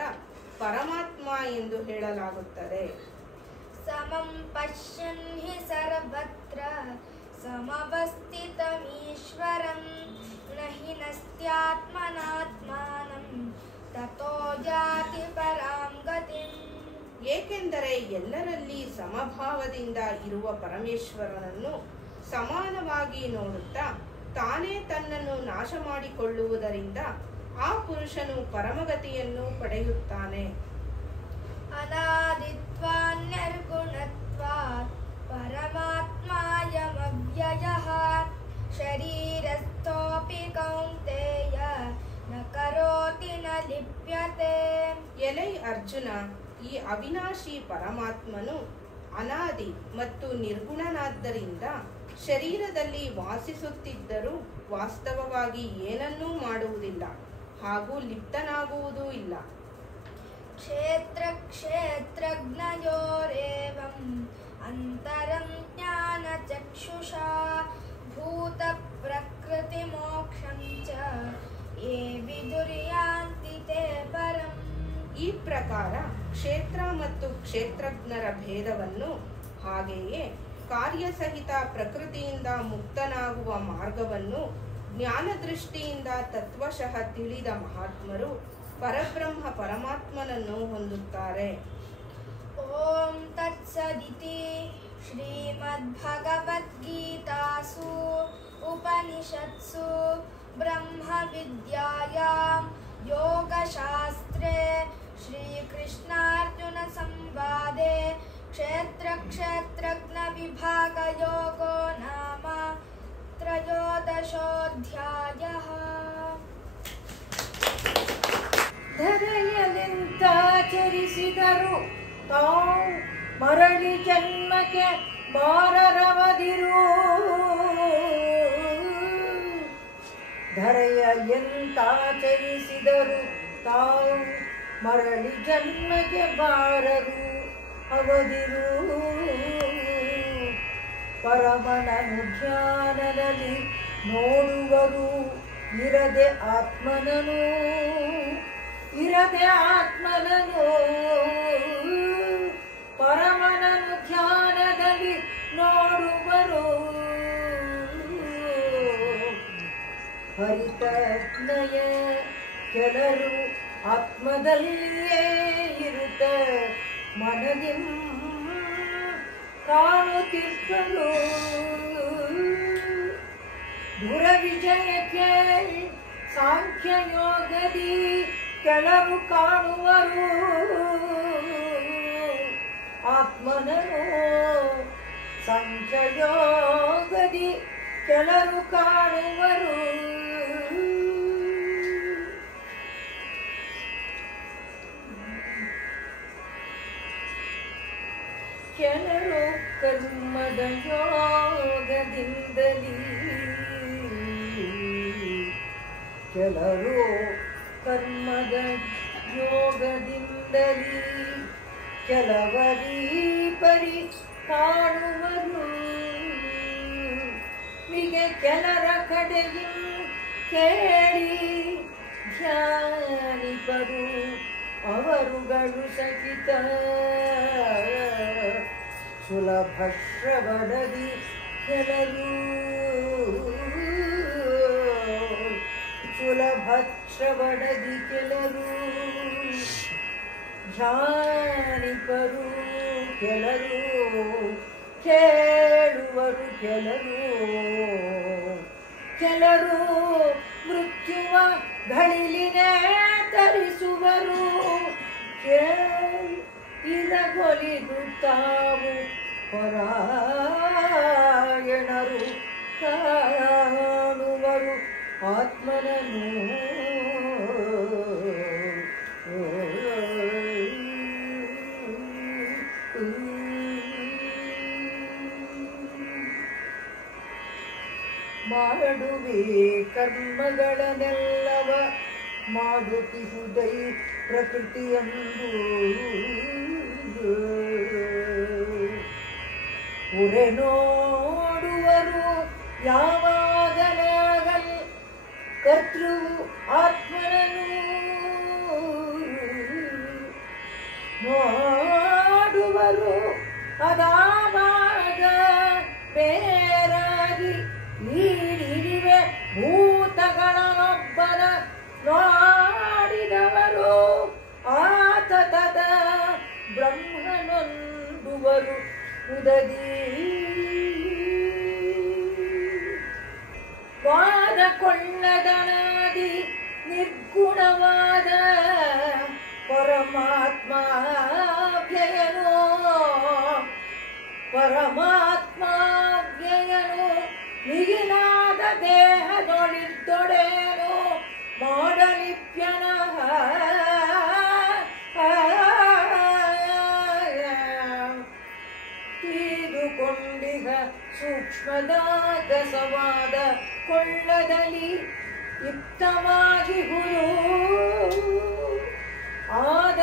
ಪರಮಾತ್ಮ ಎಂದು ಹೇಳಲಾಗುತ್ತದೆ. ಸಮಂ ಪಶ್ಯನ್ ಹಿ ಸರ್ವತ್ರ ಸಮವಸ್ಥಿತಮೀಶ್ವರಂ ನಹಿ ನಸ್ತ್ಯಾತ್ಮನಾತ್ಮಾನಂ ತತೋ ಯಾತಿ ಪರಾಂ ಗತಿಂ. ಏಕೆಂದರೆ ಎಲ್ಲರಲ್ಲಿ ಸಮಭಾವದಿಂದ ಇರುವ ಪರಮೇಶ್ವರನನ್ನು ಸಮಾನವಾಗಿ ನೋಡುತ್ತಾ ತಾನೇ ತನ್ನನ್ನು ನಾಶ ಮಾಡಿಕೊಳ್ಳುವುದರಿಂದ ಆ ಪುರುಷನು ಪರಮಗತಿಯನ್ನು ಪಡೆಯುತ್ತಾನೆ. ಅನಾದಿತ್ವಾನ್ಯರ್ಗುಣತ್ವಾತ್ ಪರಮಾತ್ಮಾಯಮವ್ಯಯಃ ಶರೀರಸ್ಥೋಪಿ ಕೌಂತೆಯ ನ ಕರೋತಿ ನ ಲಿಪ್ಯತೆ. ಎಲೈ ಅರ್ಜುನ, ಈ ಅವಿನಾಶಿ ಪರಮಾತ್ಮನು ಅನಾದಿ ಮತ್ತು ನಿರ್ಗುಣನಾದ್ದರಿಂದ ಶರೀರದಲ್ಲಿ ವಾಸಿಸುತ್ತಿದ್ದರೂ ವಾಸ್ತವವಾಗಿ ಏನನ್ನೂ ಮಾಡುವುದಿಲ್ಲ ಹಾಗೂ ಲಿಪ್ತನಾಗುವುದೂ ಇಲ್ಲ. ಕ್ಷೇತ್ರ ಕ್ಷೇತ್ರಜ್ಞಯೋರೇವಂ ಅಂತರಂ ಜ್ಞಾನ ಚಕ್ಷುಷಾ ಭೂತ ಪ್ರಕೃತಿ ಮೋಕ್ಷಂ ಚ ಯೇ ವಿದುರ್ಯಾಂತಿ ತೇ ಪರಂ. ಈ ಪ್ರಕಾರ ಕ್ಷೇತ್ರ ಮತ್ತು ಕ್ಷೇತ್ರಜ್ಞರ ಭೇದವನ್ನು ಹಾಗೆಯೇ ಕಾರ್ಯಸಹಿತ ಪ್ರಕೃತಿಯಿಂದ ಮುಕ್ತನಾಗುವ ಮಾರ್ಗವನ್ನು ಜ್ಞಾನದೃಷ್ಟಿಯಿಂದ ತತ್ವಶಃ ತಿಳಿದ ಮಹಾತ್ಮರು ಪರಬ್ರಹ್ಮ ಪರಮಾತ್ಮನನ್ನು ಹೊಂದುತ್ತಾರೆ. ಓಂ ತತ್ಸದಿತಿ ಶ್ರೀಮದ್ಭಗವದ್ಗೀತಾಸು ಉಪನಿಷತ್ಸು ಬ್ರಹ್ಮ ವಿದ್ಯಾಯಾಂ ಯೋಗಶಾಸ್ತ್ರೇ ಶ್ರೀಕೃಷ್ಣಾರ್ಜುನ ಸಂವಾದೆ ಕ್ಷೇತ್ರ ಕ್ಷೇತ್ರಜ್ಞ ವಿಭಾಗ ಯೋಗೋ ನಾಮ ತ್ರಯೋದಶೋಧ್ಯಾಯಃ. ಧರೆಯಲೆಂತಾಚರಿಸಿದರು ತಾವು ಮರಳಿ ಜನ್ಮಕ್ಕೆ ಬಾರರವದಿರು. ಧರೆಯ ಎಂತಾಚರಿಸಿದರು ತಾವು ಮರಳಿ ಜನ್ಮಕ್ಕೆ ಬಾರರು ಅವದಿರು. ಪರಮನನು ಧ್ಯಾನದಲ್ಲಿ ನೋಡುವರು ಇರದೆ ಆತ್ಮನನು ಇರದೆ ಆತ್ಮನನು ಪರಮನನು ಧ್ಯಾನದಲ್ಲಿ ನೋಡುವರು. ಹರಿತಜ್ಞಯ ಕೆಲರು ಆತ್ಮದಲ್ಲಿಯೇ ಇರುತ್ತ ಮನದಿ ಕಾಣುತ್ತಿರ್ಪರು. ದುರ ವಿಜಯಕ್ಕೆ ಸಾಂಖ್ಯಯೋಗದಿ ಕೆಲವು ಕಾಣುವರು. ಆತ್ಮನನು ಸಾಂಖ್ಯಯೋಗದಿ ಕೆಲವು ಕಾಣುವರು. ಕೆಲರು ಕರ್ಮದ ಯೋಗದಿಂದಲೀ ಕೆಲರು ಕರ್ಮದ ಯೋಗದಿಂದಲೀ ಕೆಲವರೀ ಪರಿ ಕಾಣುವರು. ಮಿಗೆ ಕೆಲರ ಕಡೆಯೂ ಕೇಳಿ ಧ್ಯಾನಿಪರು ಅವರುಗಳು ಸಹಿತ ಸುಲಭ ಶ್ರವಣದಿ ಕೆಲರು ಸುಲಭ ಶ್ರವಣದಿ ಕೆಲರು ಧ್ಯಾನಿಪರು ಕೆಲರು ಕೇಳುವರು ಕೆಲರು ಕೆಲರು ಮೃತ್ಯುವ ಗಳಿಲಿನೇ ತರಿಸುವರು. ಇರಗೊಲಿದು ತಾವು ಪರಾಯಣರು ಕಾಣುವರು ಆತ್ಮನನು. ಮಾಡುವೆ ಕರ್ಮಗಳನ್ನೆಲ್ಲವ ಮಾಡುತ್ತಿಹುದೈ ಪ್ರಕೃತಿಯಂದು. ಉರೆ ನೋಡುವರು ಯಾವಾಗಲಾಗಲಿ ಕರ್ತೃ ಆತ್ಮನನು. ನೋಡುವರು ಅದಾವಾಗ ಬೇರಾಗಿ ನೀಡಿವೆ ಭೂತಗಳನ್ನೊಬ್ಬನ ನೋಡಿದವರು ಆತತದ ಬ್ರಹ್ಮನೊಂದುವರು ಉದದಿ. ವಾದ ಕೊಳ್ಳದನಾದಿ ನಿರ್ಗುಣವಾದ ಪರಮಾತ್ಮಾವ್ಯಯನು ಪರಮಾತ್ಮಾವ್ಯಯನು ಮಿಗಿಲಾದ ದೇಹದೊಳಿದ್ದೊಡೇನು ಮಾಡಲಿಪ್ಯನ ತೀದುಕೊಂಡಿಗ ಸೂಕ್ಷ್ಮದಾಗಸವಾದ ಕೊಳ್ಳದಲ್ಲಿ ಯುಕ್ತವಾಗಿ ಹುರು ಆದ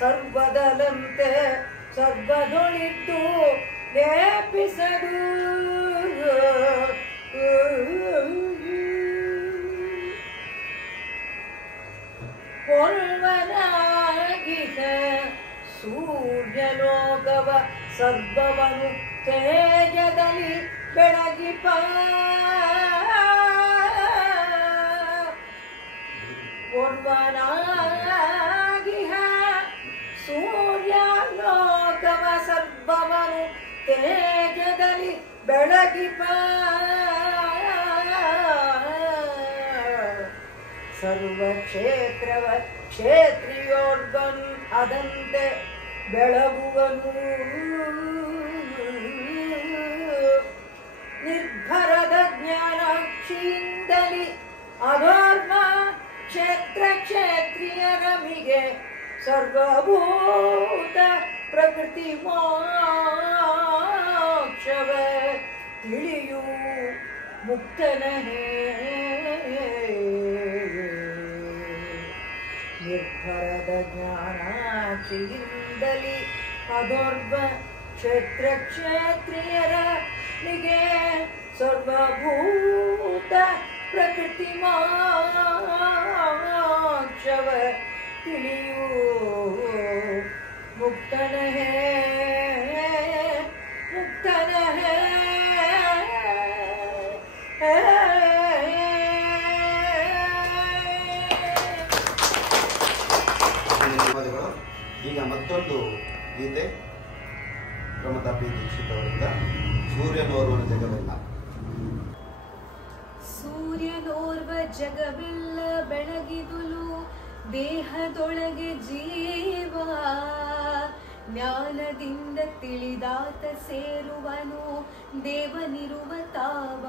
ಸರ್ವದಲಂತೆ ಸರ್ವದೊಳಿದ್ದು ಲೇಪಿಸದು. ಕೊಲ್ವನಾಗಿಹ ಸೂರ್ಯಲೋಕವ ಸರ್ವವನು ತೇಜದಲ್ಲಿ ಬೆಳಗಿಪ. ಕೊಲ್ವನಾಗಿಹ ಸೂರ್ಯಲೋಕವ ಸರ್ವವನು ತೇಜದಲ್ಲಿ ಬೆಳಗಿಪ. ಸರ್ವ ಕ್ಷೇತ್ರವ ಕ್ಷೇತ್ರಿಯೋರ್ವನ್ ಅದಂತೆ ಬೆಳಗುವನು. ನಿರ್ಭರದ ಜ್ಞಾನಾಕ್ಷಿಯಿಂದಲಿ ಅಧರ್ಮ ಕ್ಷೇತ್ರ ಕ್ಷೇತ್ರಿಯರಮಿಗೆ ಸರ್ವಭೂತ ಪ್ರಕೃತಿ ಮೋಕ್ಷವ ತಿಳಿಯು ಮುಕ್ತನಹೇ. ನಿರ್ಭರದ ಜ್ಞಾನಾಕ್ಷಿಯಿಂದಲಿ ಅಧರ್ಮ ಕ್ಷೇತ್ರ ಕ್ಷೇತ್ರಿಯರ ನಿಗೆ ಸರ್ವಭೂತ ಪ್ರಕೃತಿ ಮೋಕ್ಷವ ವೃಕ್ಷವ ತಿಳಿಯೂ ಮುಕ್ತನ ಹೇ ಮುಕ್ತನ ಹೇ ಧನ್ಯವಾದಗಳು. ಈಗ ಮತ್ತೊಂದು ಗೀತೆ ಪ್ರಮತಾ ಪಿ ದೀಕ್ಷಿತ್ ಅವರಿಂದ ಸೂರ್ಯನೋರ್ವನ ಜಗವೆಲ್ಲ. ಸೂರ್ಯನೋರ್ವ ಜಗವೆಲ್ಲ ಬೆಳಗಿದುಲು ದೇಹದೊಳಗೆ ಜೀವ ಜ್ಞಾನದಿಂದ ತಿಳಿದಾತ ಸೇರುವನು ದೇವನಿರುವ ತಾವ.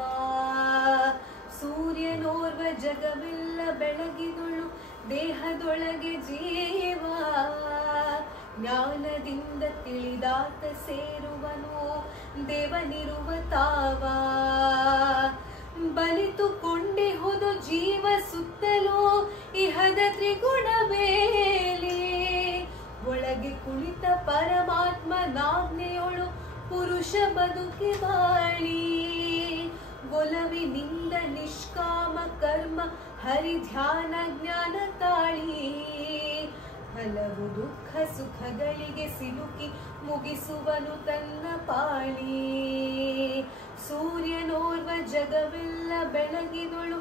ಸೂರ್ಯನೋರ್ವ ಜಗವೆಲ್ಲ ಬೆಳಗಿದುಳು ದೇಹದೊಳಗೆ ಜೀವ ಜ್ಞಾನದಿಂದ ತಿಳಿದಾತ ಸೇರುವನು ದೇವನಿರುವ ತಾವ. ಬಲಿತುಕೊಂಡೆ ಹೋದ ಜೀವ ಸುತ್ತಲೂ ಇಹದ ತ್ರಿಗುಣ ಬೇಲಿ ಒಳಗೆ ಕುಳಿತ ಪರಮಾತ್ಮ ನಾಜ್ಞೆಯೊಳು ಪುರುಷ ಬದುಕಿ ಬಾಳಿ. ಒಲವಿನಿಂದ ನಿಷ್ಕಾಮ ಕರ್ಮ ಹರಿ ಧ್ಯಾನ ಜ್ಞಾನ ತಾಳಿ ಹಲವು ದುಃಖ ಸುಖಗಳಿಗೆ ಸಿಲುಕಿ ಮುಗಿಸುವನು ತನ್ನ ಪಾಳಿ. ಸೂರ್ಯನೋರ್ವ ಜಗವೆಲ್ಲ ಬೆಳಗಿದೊಳು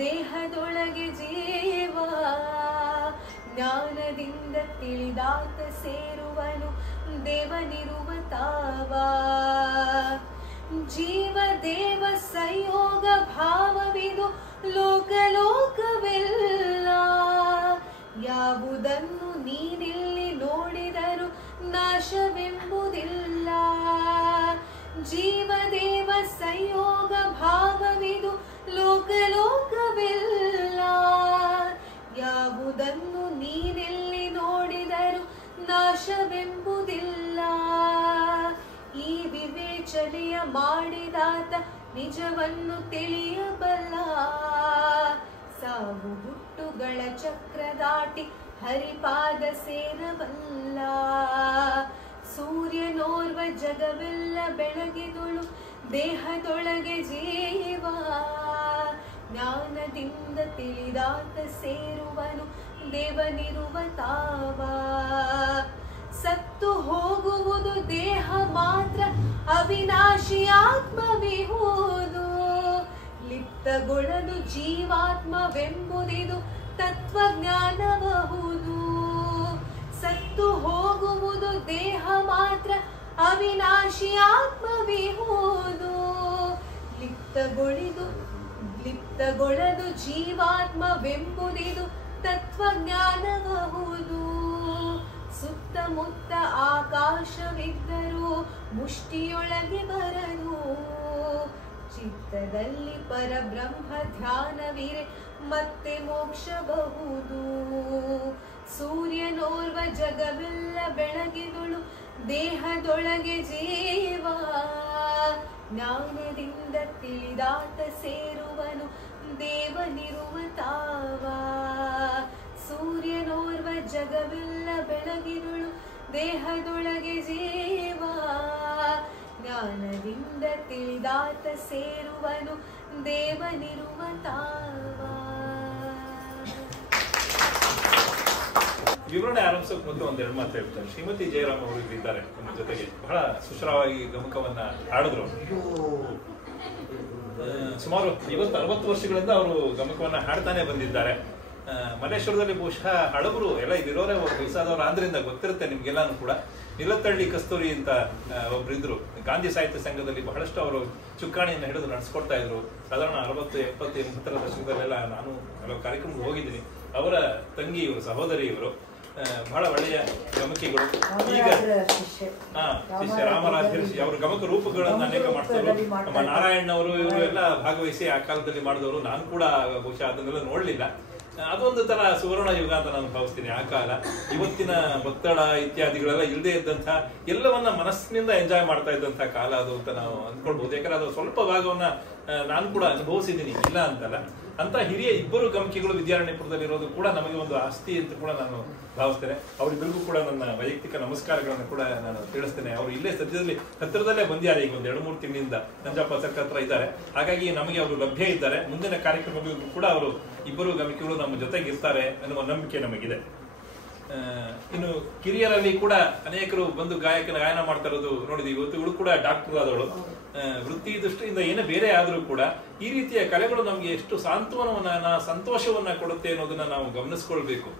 ದೇಹದೊಳಗೆ ಜೀವ ಜ್ಞಾನದಿಂದ ತಿಳಿದಾತ ಸೇರುವನು ದೇವನಿರುವ ತಾವ. ಜೀವ ದೇವ ಸಂಯೋಗ ಭಾವವಿದು ಲೋಕಲೋಕವೆಲ್ಲ ಯಾವುದನ್ನು ನೀನಿಲ್ಲಿ ನೋಡಿದರೂ ನಾಶವೆಂಬುದಿಲ್ಲ. ಜೀವದೇವ ಸಂಯೋಗ ಭಾವವಿದು ಲೋಕಲೋಕವೆಲ್ಲ ಯಾವುದನ್ನು ನೀನೆಲ್ಲಿ ನೋಡಿದರೂ ನಾಶವೆಂಬುದಿಲ್ಲ. ಈ ವಿವೇಚನೆಯ ಮಾಡಿದಾತ ನಿಜವನ್ನು ತಿಳಿಯಬಲ್ಲ. ಸಾವು ಹುಟ್ಟುಗಳ ಚಕ್ರ ದಾಟಿ ಹರಿಪಾದ ಸೇರಬಲ್ಲ. ಸೂರ್ಯನೋರ್ವ ಜಗವೆಲ್ಲ ಬೆಳಗಿದೊಳು ದೇಹದೊಳಗೆ ಜೀವ ಜ್ಞಾನದಿಂದ ತಿಳಿದಾತ ಸೇರುವನು ದೇವನಿರುವ ತಾವ. ಸತ್ತು ಹೋಗುವುದು ದೇಹ ಮಾತ್ರ ಅವಿನಾಶಿ ಆತ್ಮವಿಹುದು ಲಿಪ್ತಗೊಳ್ಳದು ಜೀವಾತ್ಮವೆಂಬುದಿದು ತತ್ವಜ್ಞಾನಬಹುದು. ಸತ್ತು ಹೋಗುವುದು ದೇಹ ಮಾತ್ರ ಅವಿನಾಶಿ ಆತ್ಮವಿಹುದು ಲಿಪ್ತಗೊಳ್ಳದು ಜೀವಾತ್ಮವೆಂಬುದಿದು ತತ್ವಜ್ಞಾನಬಹುದು. ಸುತ್ತಮುತ್ತ ಆಕಾಶವಿದ್ದರೂ ಮುಷ್ಟಿಯೊಳಗೆ ಬರದು. ಚಿತ್ತದಲ್ಲಿ ಪರಬ್ರಹ್ಮ ಧ್ಯಾನವಿರೆ ಮತ್ತೆ ಮೋಕ್ಷಬಹುದು. ಸೂರ್ಯನೋರ್ವ ಜಗವೆಲ್ಲ ಬೆಳಗಿದೊಳು ದೇಹದೊಳಗೆ ಜೀವ ಜ್ಞಾನದಿಂದ ತಿಳಿದಾತ ಸೇರುವನು ದೇವನಿರುವ ತಾವ. ಸೂರ್ಯನೋರ್ವ ಜಗವೆಲ್ಲ ಬೆಳಗಿದೊಳು ದೇಹದೊಳಗೆ ಜೀವ ಜ್ಞಾನದಿಂದ ತಿಳಿದಾತ ಸೇರುವನು ದೇವನಿರುವ ತಾವ. ವಿವರಣೆ ಆರಂಭಿಸೋಕೆ ಮೊದಲು ಒಂದೆರಡು ಮಾತು ಹೇಳ್ತಾರೆ. ಶ್ರೀಮತಿ ಜಯರಾಮ್ ಅವರು ಇದ್ದಾರೆ ನಮ್ಮ ಜೊತೆಗೆ. ಬಹಳ ಸುಶ್ರಾವಾಗಿ ಗಮಕವನ್ನ ಹಾಡಿದ್ರು. ಸುಮಾರು 50-60 ವರ್ಷಗಳಿಂದ ಅವರು ಗಮಕವನ್ನ ಹಾಡ್ತಾನೆ ಬಂದಿದ್ದಾರೆ. ಮಲ್ಲೇಶ್ವರದಲ್ಲಿ ಬಹುಶಃ ಹಳಬರು ಎಲ್ಲ ಇದಿರೋರೆ ವಯಸ್ಸಾದವರು ಆದ್ರಿಂದ ಗೊತ್ತಿರುತ್ತೆ ನಿಮ್ಗೆಲ್ಲಾನು ಕೂಡ. ನಿಲತ್ತಳ್ಳಿ ಕಸ್ತೂರಿ ಅಂತ ಒಬ್ರಿದ್ರು. ಗಾಂಧಿ ಸಾಹಿತ್ಯ ಸಂಘದಲ್ಲಿ ಬಹಳಷ್ಟು ಅವರು ಚುಕ್ಕಾಣಿಯನ್ನು ಹಿಡಿದು ನಡೆಸ್ಕೊಡ್ತಾ ಇದ್ರು. ಸಾಧಾರಣ 60, 70, 80 ದಶಕದಲ್ಲೆಲ್ಲ ನಾನು ಕೆಲವು ಕಾರ್ಯಕ್ರಮಕ್ಕೆ ಹೋಗಿದ್ದೀನಿ. ಅವರ ತಂಗಿ ಇವರು, ಸಹೋದರಿ ಇವರು. ಬಹಳ ಒಳ್ಳೆಯ ಗಮಕಿಗಳು. ಈಗ ಶಿಷ್ಯ ರಾಮರಾಜ ಅವರ ಗಮಕ ರೂಪಗಳನ್ನು ಅನೇಕ ಮಾಡ್ತಾರೆ. ನಮ್ಮ ನಾರಾಯಣ್ ಅವರು ಇವರು ಎಲ್ಲ ಭಾಗವಹಿಸಿ ಆ ಕಾಲದಲ್ಲಿ ಮಾಡಿದವರು. ನಾನು ಕೂಡ ಬಹುಶಃ ಅದನ್ನೆಲ್ಲ ನೋಡ್ಲಿಲ್ಲ. ಅದೊಂದು ತರ ಸುವರ್ಣ ಯುಗ ಅಂತ ನಾನು ಭಾವಿಸ್ತೀನಿ. ಆ ಕಾಲ ಇವತ್ತಿನ ಒತ್ತಡ ಇತ್ಯಾದಿಗಳೆಲ್ಲ ಇಲ್ಲದೆ ಇದ್ದಂತ ಎಲ್ಲವನ್ನ ಮನಸ್ಸಿನಿಂದ ಎಂಜಾಯ್ ಮಾಡ್ತಾ ಇದ್ದಂತ ಕಾಲ ಅದು ಅಂತ ನಾವು ಅಂದ್ಕೊಳ್ಬಹುದು. ಯಾಕಂದ್ರೆ ಅದು ಸ್ವಲ್ಪ ಭಾಗವನ್ನ ನಾನು ಕೂಡ ಅನುಭವಿಸಿದ್ದೀನಿ, ಇಲ್ಲ ಅಂತಲ್ಲ. ಅಂತ ಹಿರಿಯ ಇಬ್ಬರು ಗಮಕಿಗಳು ವಿದ್ಯಾರಣ್ಯಪುರದಲ್ಲಿರೋದು ಕೂಡ ನಮಗೆ ಒಂದು ಆಸ್ತಿ ಅಂತ ಕೂಡ ನಾನು ಭಾವಿಸ್ತೇನೆ. ಅವರಿಬ್ಬರಿಗೂ ಕೂಡ ನನ್ನ ವೈಯಕ್ತಿಕ ನಮಸ್ಕಾರಗಳನ್ನು ಕೂಡ ನಾನು ತಿಳಿಸ್ತೇನೆ. ಅವರು ಇಲ್ಲೇ ಸದ್ಯದಲ್ಲಿ ಹತ್ತಿರದಲ್ಲೇ ಬಂದಿದ್ದಾರೆ, ಈಗ ಒಂದು 2-3 ತಿಂಗಳಿಂದ ನಂಜಪ್ಪ ಸರ್ಕ ಹತ್ರ ಇದ್ದಾರೆ. ಹಾಗಾಗಿ ನಮಗೆ ಅವರು ಲಭ್ಯ ಇದ್ದಾರೆ. ಮುಂದಿನ ಕಾರ್ಯಕ್ರಮಗಳಿಗೂ ಕೂಡ ಅವರು ಇಬ್ಬರು ಗಮಕಿಗಳು ನಮ್ಮ ಜೊತೆಗೆ ಇರ್ತಾರೆ ಅನ್ನುವ ನಂಬಿಕೆ ನಮಗಿದೆ. ಇನ್ನು ಕಿರಿಯರಲ್ಲಿ ಕೂಡ ಅನೇಕರು ಬಂದು ಗಾಯನ ಮಾಡ್ತಾ ಇರೋದು ನೋಡಿದೀವಿ. ಇವತ್ತು ಕೂಡ ಡಾಕ್ಟರ್ ಆದವಳು. ವೃತ್ತಿ ದೃಷ್ಟಿಯಿಂದ ಏನೇ ಬೇರೆ ಆದ್ರೂ ಕೂಡ ಈ ರೀತಿಯ ಕಲೆಗಳು ನಮ್ಗೆ ಎಷ್ಟು ಸಾಂತ್ವನವನ್ನ, ಸಂತೋಷವನ್ನ ಕೊಡುತ್ತೆ ಅನ್ನೋದನ್ನ ನಾವು ಗಮನಿಸ್ಕೊಳ್ಬೇಕು.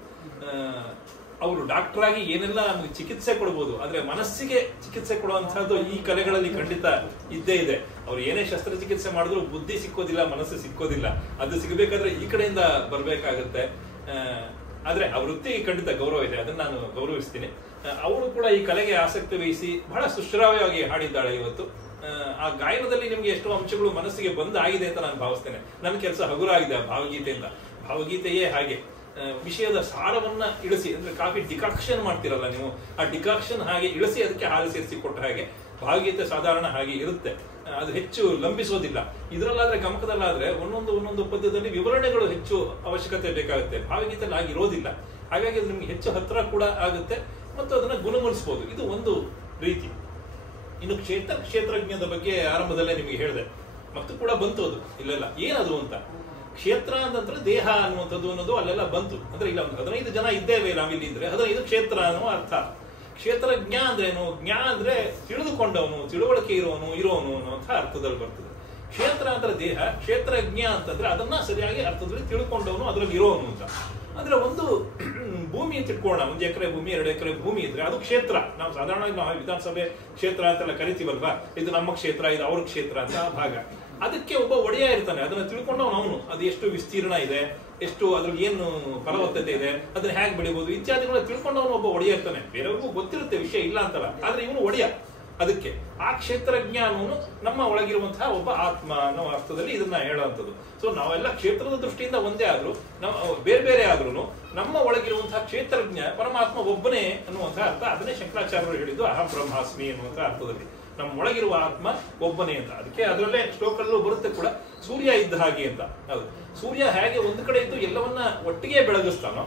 ಅವರು ಡಾಕ್ಟರ್ ಆಗಿ ಏನೆಲ್ಲ ನಮ್ಗೆ ಚಿಕಿತ್ಸೆ ಕೊಡ್ಬೋದು, ಆದ್ರೆ ಮನಸ್ಸಿಗೆ ಚಿಕಿತ್ಸೆ ಕೊಡುವಂತಹದ್ದು ಈ ಕಲೆಗಳಲ್ಲಿ ಖಂಡಿತ ಇದ್ದೇ ಇದೆ. ಅವ್ರು ಏನೇ ಶಸ್ತ್ರಚಿಕಿತ್ಸೆ ಮಾಡಿದ್ರು ಬುದ್ಧಿ ಸಿಕ್ಕೋದಿಲ್ಲ, ಮನಸ್ಸು ಸಿಕ್ಕೋದಿಲ್ಲ. ಅದು ಸಿಗಬೇಕಾದ್ರೆ ಈ ಕಡೆಯಿಂದ ಬರ್ಬೇಕಾಗತ್ತೆ. ಆದ್ರೆ ಆ ವೃತ್ತಿಗೆ ಖಂಡಿತ ಗೌರವ ಇದೆ, ಅದನ್ನ ನಾನು ಗೌರವಿಸ್ತೀನಿ. ಅವಳು ಕೂಡ ಈ ಕಲೆಗೆ ಆಸಕ್ತಿ ವಹಿಸಿ ಬಹಳ ಸುಶ್ರಾವ್ಯವಾಗಿ ಹಾಡಿದ್ದಾಳೆ ಇವತ್ತು. ಆ ಗಾಯನದಲ್ಲಿ ನಿಮ್ಗೆ ಎಷ್ಟೋ ಅಂಶಗಳು ಮನಸ್ಸಿಗೆ ಬಂದಾಗಿದೆ ಅಂತ ನಾನು ಭಾವಿಸ್ತೇನೆ. ನನ್ನ ಕೆಲಸ ಹಗುರಾಗಿದೆ ಆ ಭಾವಗೀತೆಯಿಂದ. ಭಾವಗೀತೆಯೇ ಹಾಗೆ ವಿಷಯದ ಸಾರವನ್ನ ಇಳಿಸಿ, ಅಂದ್ರೆ ಕಾಫಿ ಡಿಕಾಕ್ಷನ್ ಮಾಡ್ತಿರಲ್ಲ ನೀವು, ಆ ಡಿಕಾಕ್ಷನ್ ಹಾಗೆ ಇಳಿಸಿ ಅದಕ್ಕೆ ಹಾಲು ಸೇರಿಸಿ ಕೊಟ್ಟ ಹಾಗೆ ಭಾವಗೀತೆ ಸಾಧಾರಣ ಹಾಗೆ ಇರುತ್ತೆ. ಅದು ಹೆಚ್ಚು ಲಂಬಿಸೋದಿಲ್ಲ. ಇದರಲ್ಲಾದ್ರೆ ಗಮಕದಲ್ಲಾದ್ರೆ ಒಂದೊಂದು ಪದ್ಯದಲ್ಲಿ ವಿವರಣೆಗಳು ಹೆಚ್ಚು ಅವಶ್ಯಕತೆ ಬೇಕಾಗುತ್ತೆ. ಭಾವಗೀತೆಯಲ್ಲಿ ಆಗಿರೋದಿಲ್ಲ. ಹಾಗಾಗಿ ಅದು ನಿಮ್ಗೆ ಹೆಚ್ಚು ಹತ್ರ ಕೂಡ ಆಗುತ್ತೆ ಮತ್ತು ಅದನ್ನ ಗುಣಮೂಲಿಸಬಹುದು. ಇದು ಒಂದು ರೀತಿ. ಇನ್ನು ಕ್ಷೇತ್ರಜ್ಞದ ಬಗ್ಗೆ ಆರಂಭದಲ್ಲೇ ನಿಮಗೆ ಹೇಳಿದೆ, ಮತ್ತು ಕೂಡ ಬಂತು ಅದು ಇಲ್ಲೆಲ್ಲ. ಏನದು ಅಂತ, ಕ್ಷೇತ್ರ ಅಂತಂದ್ರೆ ದೇಹ ಅನ್ನುವಂಥದ್ದು ಅನ್ನೋದು ಅಲ್ಲೆಲ್ಲ ಬಂತು. ಅಂದ್ರೆ ಇಲ್ಲ ಒಂದು 15 ಜನ ಇದ್ದೇವೆ ನಾವಿಲ್ಲಿ ಇದ್ರೆ 15 ಕ್ಷೇತ್ರ ಅನ್ನೋ ಅರ್ಥ. ಕ್ಷೇತ್ರಜ್ಞ ಅಂದ್ರೇನು? ಜ್ಞ ಅಂದ್ರೆ ತಿಳಿದುಕೊಂಡವನು, ತಿಳುವಳಿಕೆ ಇರೋನು ಅನ್ನುವಂಥ ಅರ್ಥದಲ್ಲಿ ಬರ್ತದೆ. ಕ್ಷೇತ್ರ ಅಂದ್ರೆ ದೇಹ, ಕ್ಷೇತ್ರಜ್ಞ ಅಂತಂದ್ರೆ ಅದನ್ನ ಸರಿಯಾಗಿ ಅರ್ಥದಲ್ಲಿ ತಿಳ್ಕೊಂಡವನು, ಅದ್ರಲ್ಲಿ ಇರೋನು ಅಂತ. ಅಂದ್ರೆ ಒಂದು ಭೂಮಿ ಅಂತ ಇಟ್ಕೊಳ್ಳೋಣ, 1 ಎಕರೆ ಭೂಮಿ 2 ಎಕರೆ ಭೂಮಿ ಇದ್ರೆ ಅದು ಕ್ಷೇತ್ರ. ನಾವು ಸಾಧಾರಣವಾಗಿ ನಾವು ವಿಧಾನಸಭೆ ಕ್ಷೇತ್ರ ಅಂತೆಲ್ಲ ಕರಿತೀವಲ್ವಾ, ಇದು ನಮ್ಮ ಕ್ಷೇತ್ರ, ಇದು ಅವ್ರ ಕ್ಷೇತ್ರ ಅಂತ ಭಾಗ. ಅದಕ್ಕೆ ಒಬ್ಬ ಒಡೆಯ ಇರ್ತಾನೆ, ಅದನ್ನ ತಿಳ್ಕೊಂಡವನು ಅವನು. ಅದು ಎಷ್ಟು ವಿಸ್ತೀರ್ಣ ಇದೆ, ಎಷ್ಟು ಅದ್ರಲ್ಲಿ ಏನು ಫಲವತ್ತತೆ ಇದೆ, ಅದನ್ನ ಹೇಗೆ ಬೆಳಿಬಹುದು ಇತ್ಯಾದಿಗಳನ್ನ ತಿಳ್ಕೊಂಡವನು ಒಬ್ಬ ಒಡೆಯ ಇರ್ತಾನೆ. ಬೇರೆಯವ್ರಿಗೂ ಗೊತ್ತಿರುತ್ತೆ ವಿಷಯ, ಇಲ್ಲ ಅಂತಲ್ಲ, ಆದ್ರೆ ಇವನು ಒಡೆಯ. ಅದಕ್ಕೆ ಆ ಕ್ಷೇತ್ರಜ್ಞ ಅನ್ನೋನು ನಮ್ಮ ಒಳಗಿರುವಂತಹ ಒಬ್ಬ ಆತ್ಮ ಅನ್ನೋ ಅರ್ಥದಲ್ಲಿ ಇದನ್ನ ಹೇಳುವಂಥದ್ದು. ಸೊ ನಾವೆಲ್ಲ ಕ್ಷೇತ್ರದ ದೃಷ್ಟಿಯಿಂದ ಒಂದೇ ಆದ್ರೂ, ನಾವು ಬೇರೆ ಬೇರೆ ಆದ್ರೂ ನಮ್ಮ ಒಳಗಿರುವಂತಹ ಕ್ಷೇತ್ರಜ್ಞ ಪರಮಾತ್ಮ ಒಬ್ಬನೇ ಅನ್ನುವಂತಹ ಅರ್ಥ. ಅದನ್ನೇ ಶಂಕರಾಚಾರ್ಯರು ಹೇಳಿದ್ದು ಅಹಂ ಬ್ರಹ್ಮಾಸ್ಮಿ ಅನ್ನುವಂತಹ ಅರ್ಥದಲ್ಲಿ. ನಮ್ಮ ಒಳಗಿರುವ ಆತ್ಮ ಒಬ್ಬನೇ ಅಂತ. ಅದಕ್ಕೆ ಅದರಲ್ಲೇ ಶ್ಲೋಕಲ್ಲೂ ಬರುತ್ತೆ ಕೂಡ, ಸೂರ್ಯ ಇದ್ದ ಹಾಗೆ ಅಂತ. ಅದು ಸೂರ್ಯ ಹೇಗೆ ಒಂದು ಕಡೆ ಇದ್ದು ಎಲ್ಲವನ್ನ ಒಟ್ಟಿಗೆ ಬೆಳಗಿಸ್ತಾನೋ,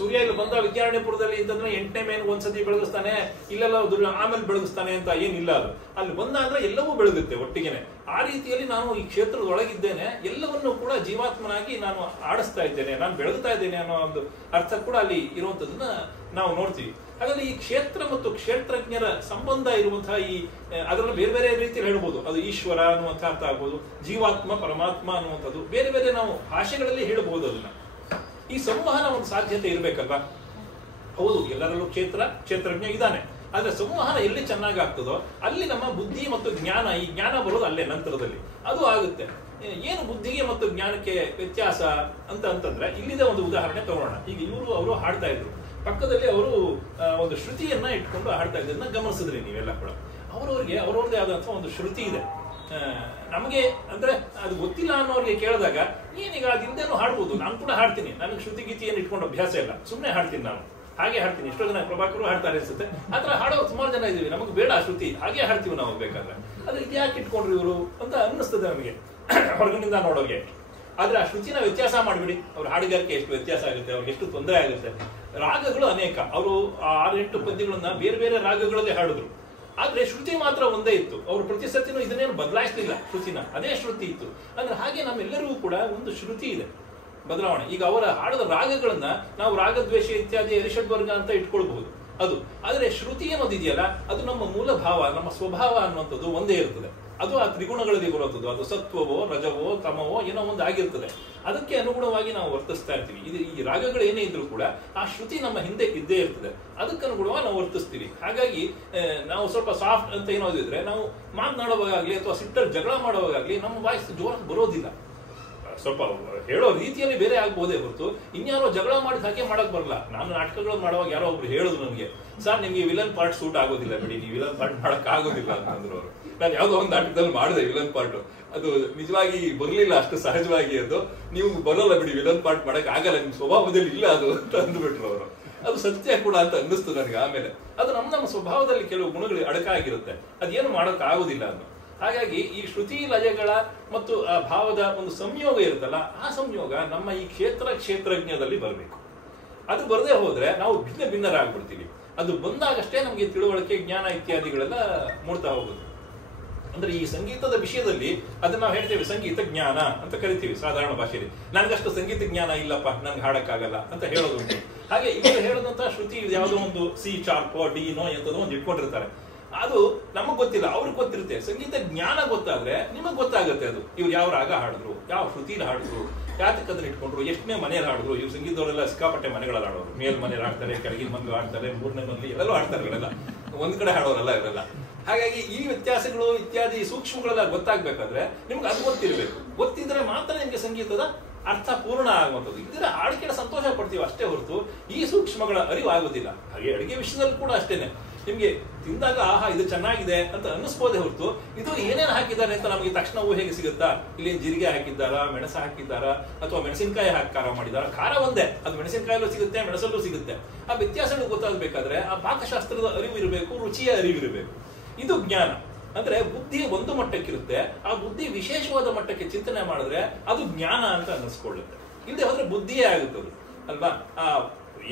ಸೂರ್ಯ ಇಲ್ಲಿ ಬಂದ ವಿದ್ಯಾರಣ್ಯಪುರದಲ್ಲಿ ಇದ್ದಂದ್ರೆ 8ನೇ ಮೇನ್ ಒಂದ್ಸತಿ ಬೆಳಗಿಸ್ತಾನೆ, ಇಲ್ಲೆಲ್ಲ ಆಮೇಲೆ ಬೆಳಗಿಸ್ತಾನೆ ಅಂತ ಏನಿಲ್ಲ. ಅದು ಅಲ್ಲಿ ಬಂದ ಅಂದ್ರೆ ಎಲ್ಲವೂ ಬೆಳಗುತ್ತೆ ಒಟ್ಟಿಗೆನೆ. ಆ ರೀತಿಯಲ್ಲಿ ನಾನು ಈ ಕ್ಷೇತ್ರದೊಳಗಿದ್ದೇನೆ, ಎಲ್ಲವನ್ನೂ ಕೂಡ ಜೀವಾತ್ಮನಾಗಿ ನಾನು ಆಡಿಸ್ತಾ ಇದ್ದೇನೆ, ನಾನು ಬೆಳಗ್ತಾ ಇದ್ದೇನೆ ಅನ್ನೋ ಒಂದು ಅರ್ಥ ಕೂಡ ಅಲ್ಲಿ ಇರುವಂತದನ್ನ ನಾವು ನೋಡ್ತೀವಿ. ಹಾಗಾದ್ರೆ ಈ ಕ್ಷೇತ್ರ ಮತ್ತು ಕ್ಷೇತ್ರಜ್ಞರ ಸಂಬಂಧ ಇರುವಂತಹ ಈ ಅದರಲ್ಲಿ ಬೇರೆ ಬೇರೆ ರೀತಿಯಲ್ಲಿ ಹೇಳ್ಬೋದು. ಅದು ಈಶ್ವರ ಅನ್ನುವಂಥ ಅರ್ಥ ಆಗ್ಬೋದು, ಜೀವಾತ್ಮ ಪರಮಾತ್ಮ ಅನ್ನುವಂಥದ್ದು ಬೇರೆ ಬೇರೆ ನಾವು ಭಾಷೆಗಳಲ್ಲಿ ಹೇಳ್ಬಹುದು. ಅದನ್ನ ಈ ಸಂವಹನ ಒಂದು ಸಾಧ್ಯತೆ ಇರ್ಬೇಕಲ್ವಾ? ಹೌದು, ಎಲ್ಲರಲ್ಲೂ ಕ್ಷೇತ್ರಜ್ಞ ಇದ್ದಾನೆ. ಆದ್ರೆ ಸಂವಹನ ಎಲ್ಲಿ ಚೆನ್ನಾಗಿ ಆಗ್ತದೋ ಅಲ್ಲಿ ನಮ್ಮ ಬುದ್ಧಿ ಮತ್ತು ಜ್ಞಾನ, ಈ ಜ್ಞಾನ ಬರೋದು ಅಲ್ಲೇ ನಂತರದಲ್ಲಿ ಅದು ಆಗುತ್ತೆ. ಏನು ಬುದ್ಧಿಗೆ ಮತ್ತು ಜ್ಞಾನಕ್ಕೆ ವ್ಯತ್ಯಾಸ ಅಂತಂದ್ರೆ ಇಲ್ಲಿದೆ ಒಂದು ಉದಾಹರಣೆ ತಗೊಳ್ಳೋಣ. ಈಗ ಅವರು ಹಾಡ್ತಾ ಇದ್ರು, ಪಕ್ಕದಲ್ಲಿ ಅವರು ಒಂದು ಶ್ರುತಿಯನ್ನ ಇಟ್ಕೊಂಡು ಹಾಡ್ತಾ ಇದ್ದದನ್ನ ಗಮನಿಸಿದ್ರಿ ನೀವೆಲ್ಲ ಕೂಡ. ಅವ್ರವ್ರದೇ ಆದಂತ ಒಂದು ಶ್ರುತಿ ಇದೆ. ನಮಗೆ ಅಂದ್ರೆ ಅದು ಗೊತ್ತಿಲ್ಲ ಅನ್ನೋರಿಗೆ ಕೇಳಿದಾಗ ಏನೀಗ ಅದು ಹಿಂದೆನೂ ಹಾಡ್ಬೋದು, ನಾನು ಕೂಡ ಹಾಡ್ತೀನಿ, ನನಗೆ ಶ್ರುತಿ ಗೀತಿಯನ್ನು ಇಟ್ಕೊಂಡು ಅಭ್ಯಾಸ ಇಲ್ಲ, ಸುಮ್ಮನೆ ಹಾಡ್ತೀನಿ, ನಾನು ಹಾಗೆ ಹಾಡ್ತೀನಿ. ಎಷ್ಟೋ ಜನ ಪ್ರಭಾಕರು ಹಾಡ್ತಾರೆ ಅನ್ಸುತ್ತೆ, ಆತರ ಹಾಡೋರು ಸುಮಾರು ಜನ ಇದೀವಿ, ನಮಗೆ ಬೇಡ ಶ್ರುತಿ, ಹಾಗೆ ಹಾಡ್ತೀವಿ ನಾವು ಬೇಕಾದ್ರೆ. ಅದ್ರ ಇದ್ಯಾಕೆ ಇಟ್ಕೊಂಡ್ರಿ ಇವರು ಅಂತ ಅನ್ನಿಸ್ತದೆ ನಮಗೆ ಹೊರಗಿನಿಂದ ನೋಡೋಗೆ. ಆದ್ರೆ ಆ ಶ್ರುತಿನ ವ್ಯತ್ಯಾಸ ಮಾಡ್ಬಿಡಿ, ಅವ್ರ ಹಾಡುಗಾರಿಕೆ ಎಷ್ಟು ವ್ಯತ್ಯಾಸ ಆಗುತ್ತೆ, ಅವ್ರಿಗೆ ಎಷ್ಟು ತೊಂದರೆ ಆಗುತ್ತೆ. ರಾಗಗಳು ಅನೇಕ, ಅವರು 6-8 ಪದ್ಯಗಳನ್ನ ಬೇರೆ ಬೇರೆ ರಾಗಗಳಲ್ಲಿ ಹಾಡಿದ್ರು, ಆದ್ರೆ ಶ್ರುತಿ ಮಾತ್ರ ಒಂದೇ ಇತ್ತು. ಅವರು ಪ್ರತಿ ಸತಿನೂ ಇದನ್ನೇನು ಬದಲಾಯಿಸಲಿಲ್ಲ, ಶ್ರುತಿನ ಅದೇ ಶ್ರುತಿ ಇತ್ತು. ಅಂದ್ರೆ ಹಾಗೆ ನಮ್ಮೆಲ್ಲರಿಗೂ ಕೂಡ ಒಂದು ಶ್ರುತಿ ಇದೆ, ಬದಲಾವಣೆ. ಈಗ ಅವರ ಹಾಡದ ರಾಗಗಳನ್ನ ನಾವು ರಾಗದ್ವೇಷ ಇತ್ಯಾದಿ ಅರಿಷಡ್ವರ್ಗ ಅಂತ ಇಟ್ಕೊಳ್ಬಹುದು ಅದು. ಆದ್ರೆ ಶ್ರುತಿ ಅನ್ನೋದಿದೆಯಲ್ಲ, ಅದು ನಮ್ಮ ಮೂಲ ಭಾವ, ನಮ್ಮ ಸ್ವಭಾವ ಅನ್ನುವಂಥದ್ದು ಒಂದೇ ಇರ್ತದೆ. ಅದು ಆ ತ್ರಿಗುಣಗಳಲ್ಲಿ ಬರುವಂಥದ್ದು, ಅದು ಸತ್ವವೋ ರಜವೋ ತಮವೋ ಏನೋ ಒಂದು ಆಗಿರ್ತದೆ. ಅದಕ್ಕೆ ಅನುಗುಣವಾಗಿ ನಾವು ವರ್ತಿಸ್ತಾ ಇರ್ತೀವಿ. ಈ ರಾಗಗಳು ಏನೇ ಇದ್ರೂ ಕೂಡ ಆ ಶ್ರುತಿ ನಮ್ಮ ಹಿಂದೆ ಇದ್ದೇ ಇರ್ತದೆ, ಅದಕ್ಕೆ ಅನುಗುಣವಾಗಿ ನಾವು ವರ್ತಿಸ್ತೀವಿ. ಹಾಗಾಗಿ ನಾವು ಸ್ವಲ್ಪ ಸಾಫ್ಟ್ ಅಂತ ಏನಾದಿದ್ರೆ ನಾವು ಮಾತನಾಡುವಾಗಲಿ ಅಥವಾ ಸಿಟ್ಟಲ್ಲಿ ಜಗಳ ಮಾಡುವಾಗಲಿ ನಮ್ಮ ವಾಯ್ಸ್ ಜೋರಾಗಿ ಬರೋದಿಲ್ಲ. ಸ್ವಲ್ಪ ಹೇಳೋ ರೀತಿಯಲ್ಲಿ ಬೇರೆ ಆಗ್ಬೋದೇ ಹೊರತು ಇನ್ಯಾರೋ ಜಗಳ ಮಾಡಿದ ಹಾಗೆ ಮಾಡಕ್ ಬರಲ್ಲ. ನಾನು ನಾಟಕಗಳು ಮಾಡುವಾಗ ಯಾರೋ ಒಬ್ರು ಹೇಳಿದ್ರು ನನಗೆ, ಸರ್ ನಿಮ್ಗೆ ವಿಲನ್ ಪಾರ್ಟ್ ಸೂಟ್ ಆಗೋದಿಲ್ಲ ಬಿಡಿ, ನೀವು ವಿಲನ್ ಪಾರ್ಟ್ ಮಾಡಕ್ ಆಗೋದಿಲ್ಲ ಅಂತಂದ್ರು ಅವರು. ನಾನು ಯಾವ್ದೋ ಒಂದು ನಾಟಕದಲ್ಲಿ ಮಾಡಿದೆ ವಿಲನ್ ಪಾರ್ಟ್, ಅದು ನಿಜವಾಗಿ ಬರ್ಲಿಲ್ಲ ಅಷ್ಟು ಸಹಜವಾಗಿ. ಅದು ನೀವು ಬರೋಲ್ಲ ಬಿಡಿ, ವಿಲನ್ ಪಾರ್ಟ್ ಮಾಡಕ್ ಆಗಲ್ಲ, ನಿಮ್ ಸ್ವಭಾವದಲ್ಲಿ ಇಲ್ಲ ಅದು ಅಂತ ಅಂದ್ಬಿಟ್ರು ಅವರು. ಅದು ಸತ್ಯ ಕೂಡ ಅಂತ ಅನ್ನಿಸ್ತು ನನಗೆ. ಆಮೇಲೆ ಅದು ನಮ್ಮ ಸ್ವಭಾವದಲ್ಲಿ ಕೆಲವು ಗುಣಗಳು ಅಡಕಾಗಿರುತ್ತೆ, ಅದೇನು ಮಾಡಕ್ ಆಗೋದಿಲ್ಲ ಅದು. ಹಾಗಾಗಿ ಈ ಶ್ರುತಿ ಲಯಗಳ ಮತ್ತು ಆ ಭಾವದ ಒಂದು ಸಂಯೋಗ ಇರುತ್ತಲ್ಲ, ಆ ಸಂಯೋಗ ನಮ್ಮ ಈ ಕ್ಷೇತ್ರಜ್ಞದಲ್ಲಿ ಬರಬೇಕು. ಅದು ಬರದೇ ಹೋದ್ರೆ ನಾವು ಭಿನ್ನರಾಗ್ಬಿಡ್ತೀವಿ. ಅದು ಬಂದಾಗಷ್ಟೇ ನಮಗೆ ತಿಳುವಳಿಕೆ, ಜ್ಞಾನ ಇತ್ಯಾದಿಗಳೆಲ್ಲ ಮೂಡ್ತಾ ಹೋಗುತ್ತೆ. ಅಂದ್ರೆ ಈ ಸಂಗೀತದ ವಿಷಯದಲ್ಲಿ ಅದನ್ನ ನಾವು ಹೇಳ್ತೇವೆ ಸಂಗೀತ ಜ್ಞಾನ ಅಂತ ಕರಿತೀವಿ ಸಾಧಾರಣ ಭಾಷೆಯಲ್ಲಿ. ನನಗಷ್ಟು ಸಂಗೀತ ಜ್ಞಾನ ಇಲ್ಲಪ್ಪ, ನನ್ಗೆ ಹಾಡಕ್ಕಾಗಲ್ಲ ಅಂತ ಹೇಳೋದುಂಟು. ಹಾಗೆ ಇವರು ಹೇಳೋದಂತ ಶ್ರುತಿ ಯಾವುದೋ ಒಂದು ಸಿ ಶಾರ್ಪೋ ಡಿ ನೋ ಎಂತದೋ ಒಂದು ಇಟ್ಕೊಂಡಿರ್ತಾರೆ. ಅದು ನಮಗ್ ಗೊತ್ತಿಲ್ಲ, ಅವ್ರಿಗೆ ಗೊತ್ತಿರುತ್ತೆ. ಸಂಗೀತ ಜ್ಞಾನ ಗೊತ್ತಾದ್ರೆ ನಿಮಗ್ ಗೊತ್ತಾಗುತ್ತೆ ಅದು ಇವ್ರು ಯಾವ ರಾಗ ಹಾಡಿದ್ರು, ಯಾವ ಶ್ರುತಿಲಿ ಹಾಡಿದ್ರು, ಯಾತಕ್ಕೆ ಅದನ್ನ ಇಟ್ಕೊಂಡ್ರು, ಎಷ್ಟನೇ ಮನೆಯಲ್ಲಿ ಹಾಡಿದ್ರು. ಇವ್ರು ಸಂಗೀತವರೆಲ್ಲ ಸಿಕ್ಕಾಪಟ್ಟೆ ಮನೆಗಳಲ್ಲಿ ಹಾಡೋರು. ಮೇಲ್ ಮನೇಲಿ ಹಾಡ್ತಾರೆ, ಕೆಳಗಿನ ಮನೆಗೆ ಹಾಡ್ತಾರೆ, ಮೂರನೇ ಮನೇಲಿ ಎಲ್ಲರೂ ಹಾಡ್ತಾರೆ. ಇವರೆಲ್ಲ ಒಂದ್ ಕಡೆ ಹಾಡೋರಲ್ಲ ಇವರೆಲ್ಲ. ಹಾಗಾಗಿ ಈ ವ್ಯತ್ಯಾಸಗಳು ಇತ್ಯಾದಿ ಸೂಕ್ಷ್ಮಗಳೆಲ್ಲ ಗೊತ್ತಾಗ್ಬೇಕಾದ್ರೆ ನಿಮ್ಗೆ ಅದು ಗೊತ್ತಿರಬೇಕು. ಗೊತ್ತಿದ್ರೆ ಮಾತ್ರ ನಿಮ್ಗೆ ಸಂಗೀತದ ಅರ್ಥ ಪೂರ್ಣ ಆಗುವಂಥದ್ದು. ಇದ್ರೆ ಹಾಡಿಕೆ ಸಂತೋಷ ಪಡ್ತೀವಿ ಅಷ್ಟೇ ಹೊರತು ಈ ಸೂಕ್ಷ್ಮಗಳ ಅರಿವು ಆಗುದಿಲ್ಲ. ಹಾಗೆ ಅಡಿಗೆ ವಿಷಯದಲ್ಲಿ ಕೂಡ ಅಷ್ಟೇನೆ. ನಿಮ್ಗೆ ತಿಂದಾಗ ಆಹಾ ಇದು ಚೆನ್ನಾಗಿದೆ ಅಂತ ಅನ್ನಿಸ್ಬೋದೇ ಹೊರತು ಇದು ಏನೇನು ಹಾಕಿದ್ದಾರೆ ಅಂತ ನಮಗೆ ತಕ್ಷಣ ಹೇಗೆ ಸಿಗುತ್ತಾ? ಇಲ್ಲಿ ಜೀರಿಗೆ ಹಾಕಿದ್ದಾರಾ, ಮೆಣಸು ಹಾಕಿದ್ದಾರಾ, ಅಥವಾ ಮೆಣಸಿನಕಾಯಿ ಹಾಕಿ ಖಾರ ಮಾಡಿದಾರ? ಖಾರ ಒಂದೇ, ಅದು ಮೆಣಸಿನಕಾಯಲ್ಲೂ ಸಿಗುತ್ತೆ, ಮೆಣಸಲ್ಲೂ ಸಿಗುತ್ತೆ. ಆ ವ್ಯತ್ಯಾಸಗಳು ಗೊತ್ತಾಗಬೇಕಾದ್ರೆ ಆ ಪಾಕಶಾಸ್ತ್ರದ ಅರಿವು ಇರಬೇಕು, ರುಚಿಯ ಅರಿವು ಇರಬೇಕು. ಇದು ಜ್ಞಾನ. ಅಂದ್ರೆ ಬುದ್ಧಿ ಒಂದು ಮಟ್ಟಕ್ಕಿರುತ್ತೆ, ಆ ಬುದ್ಧಿ ವಿಶೇಷವಾದ ಮಟ್ಟಕ್ಕೆ ಚಿಂತನೆ ಮಾಡಿದ್ರೆ ಅದು ಜ್ಞಾನ ಅಂತ ಅನ್ನಿಸ್ಕೊಳ್ಳುತ್ತೆ. ಇಲ್ಲದೆ ಹೋದ್ರೆ ಬುದ್ಧಿಯೇ ಆಗುತ್ತದೆ ಅಲ್ವಾ? ಆ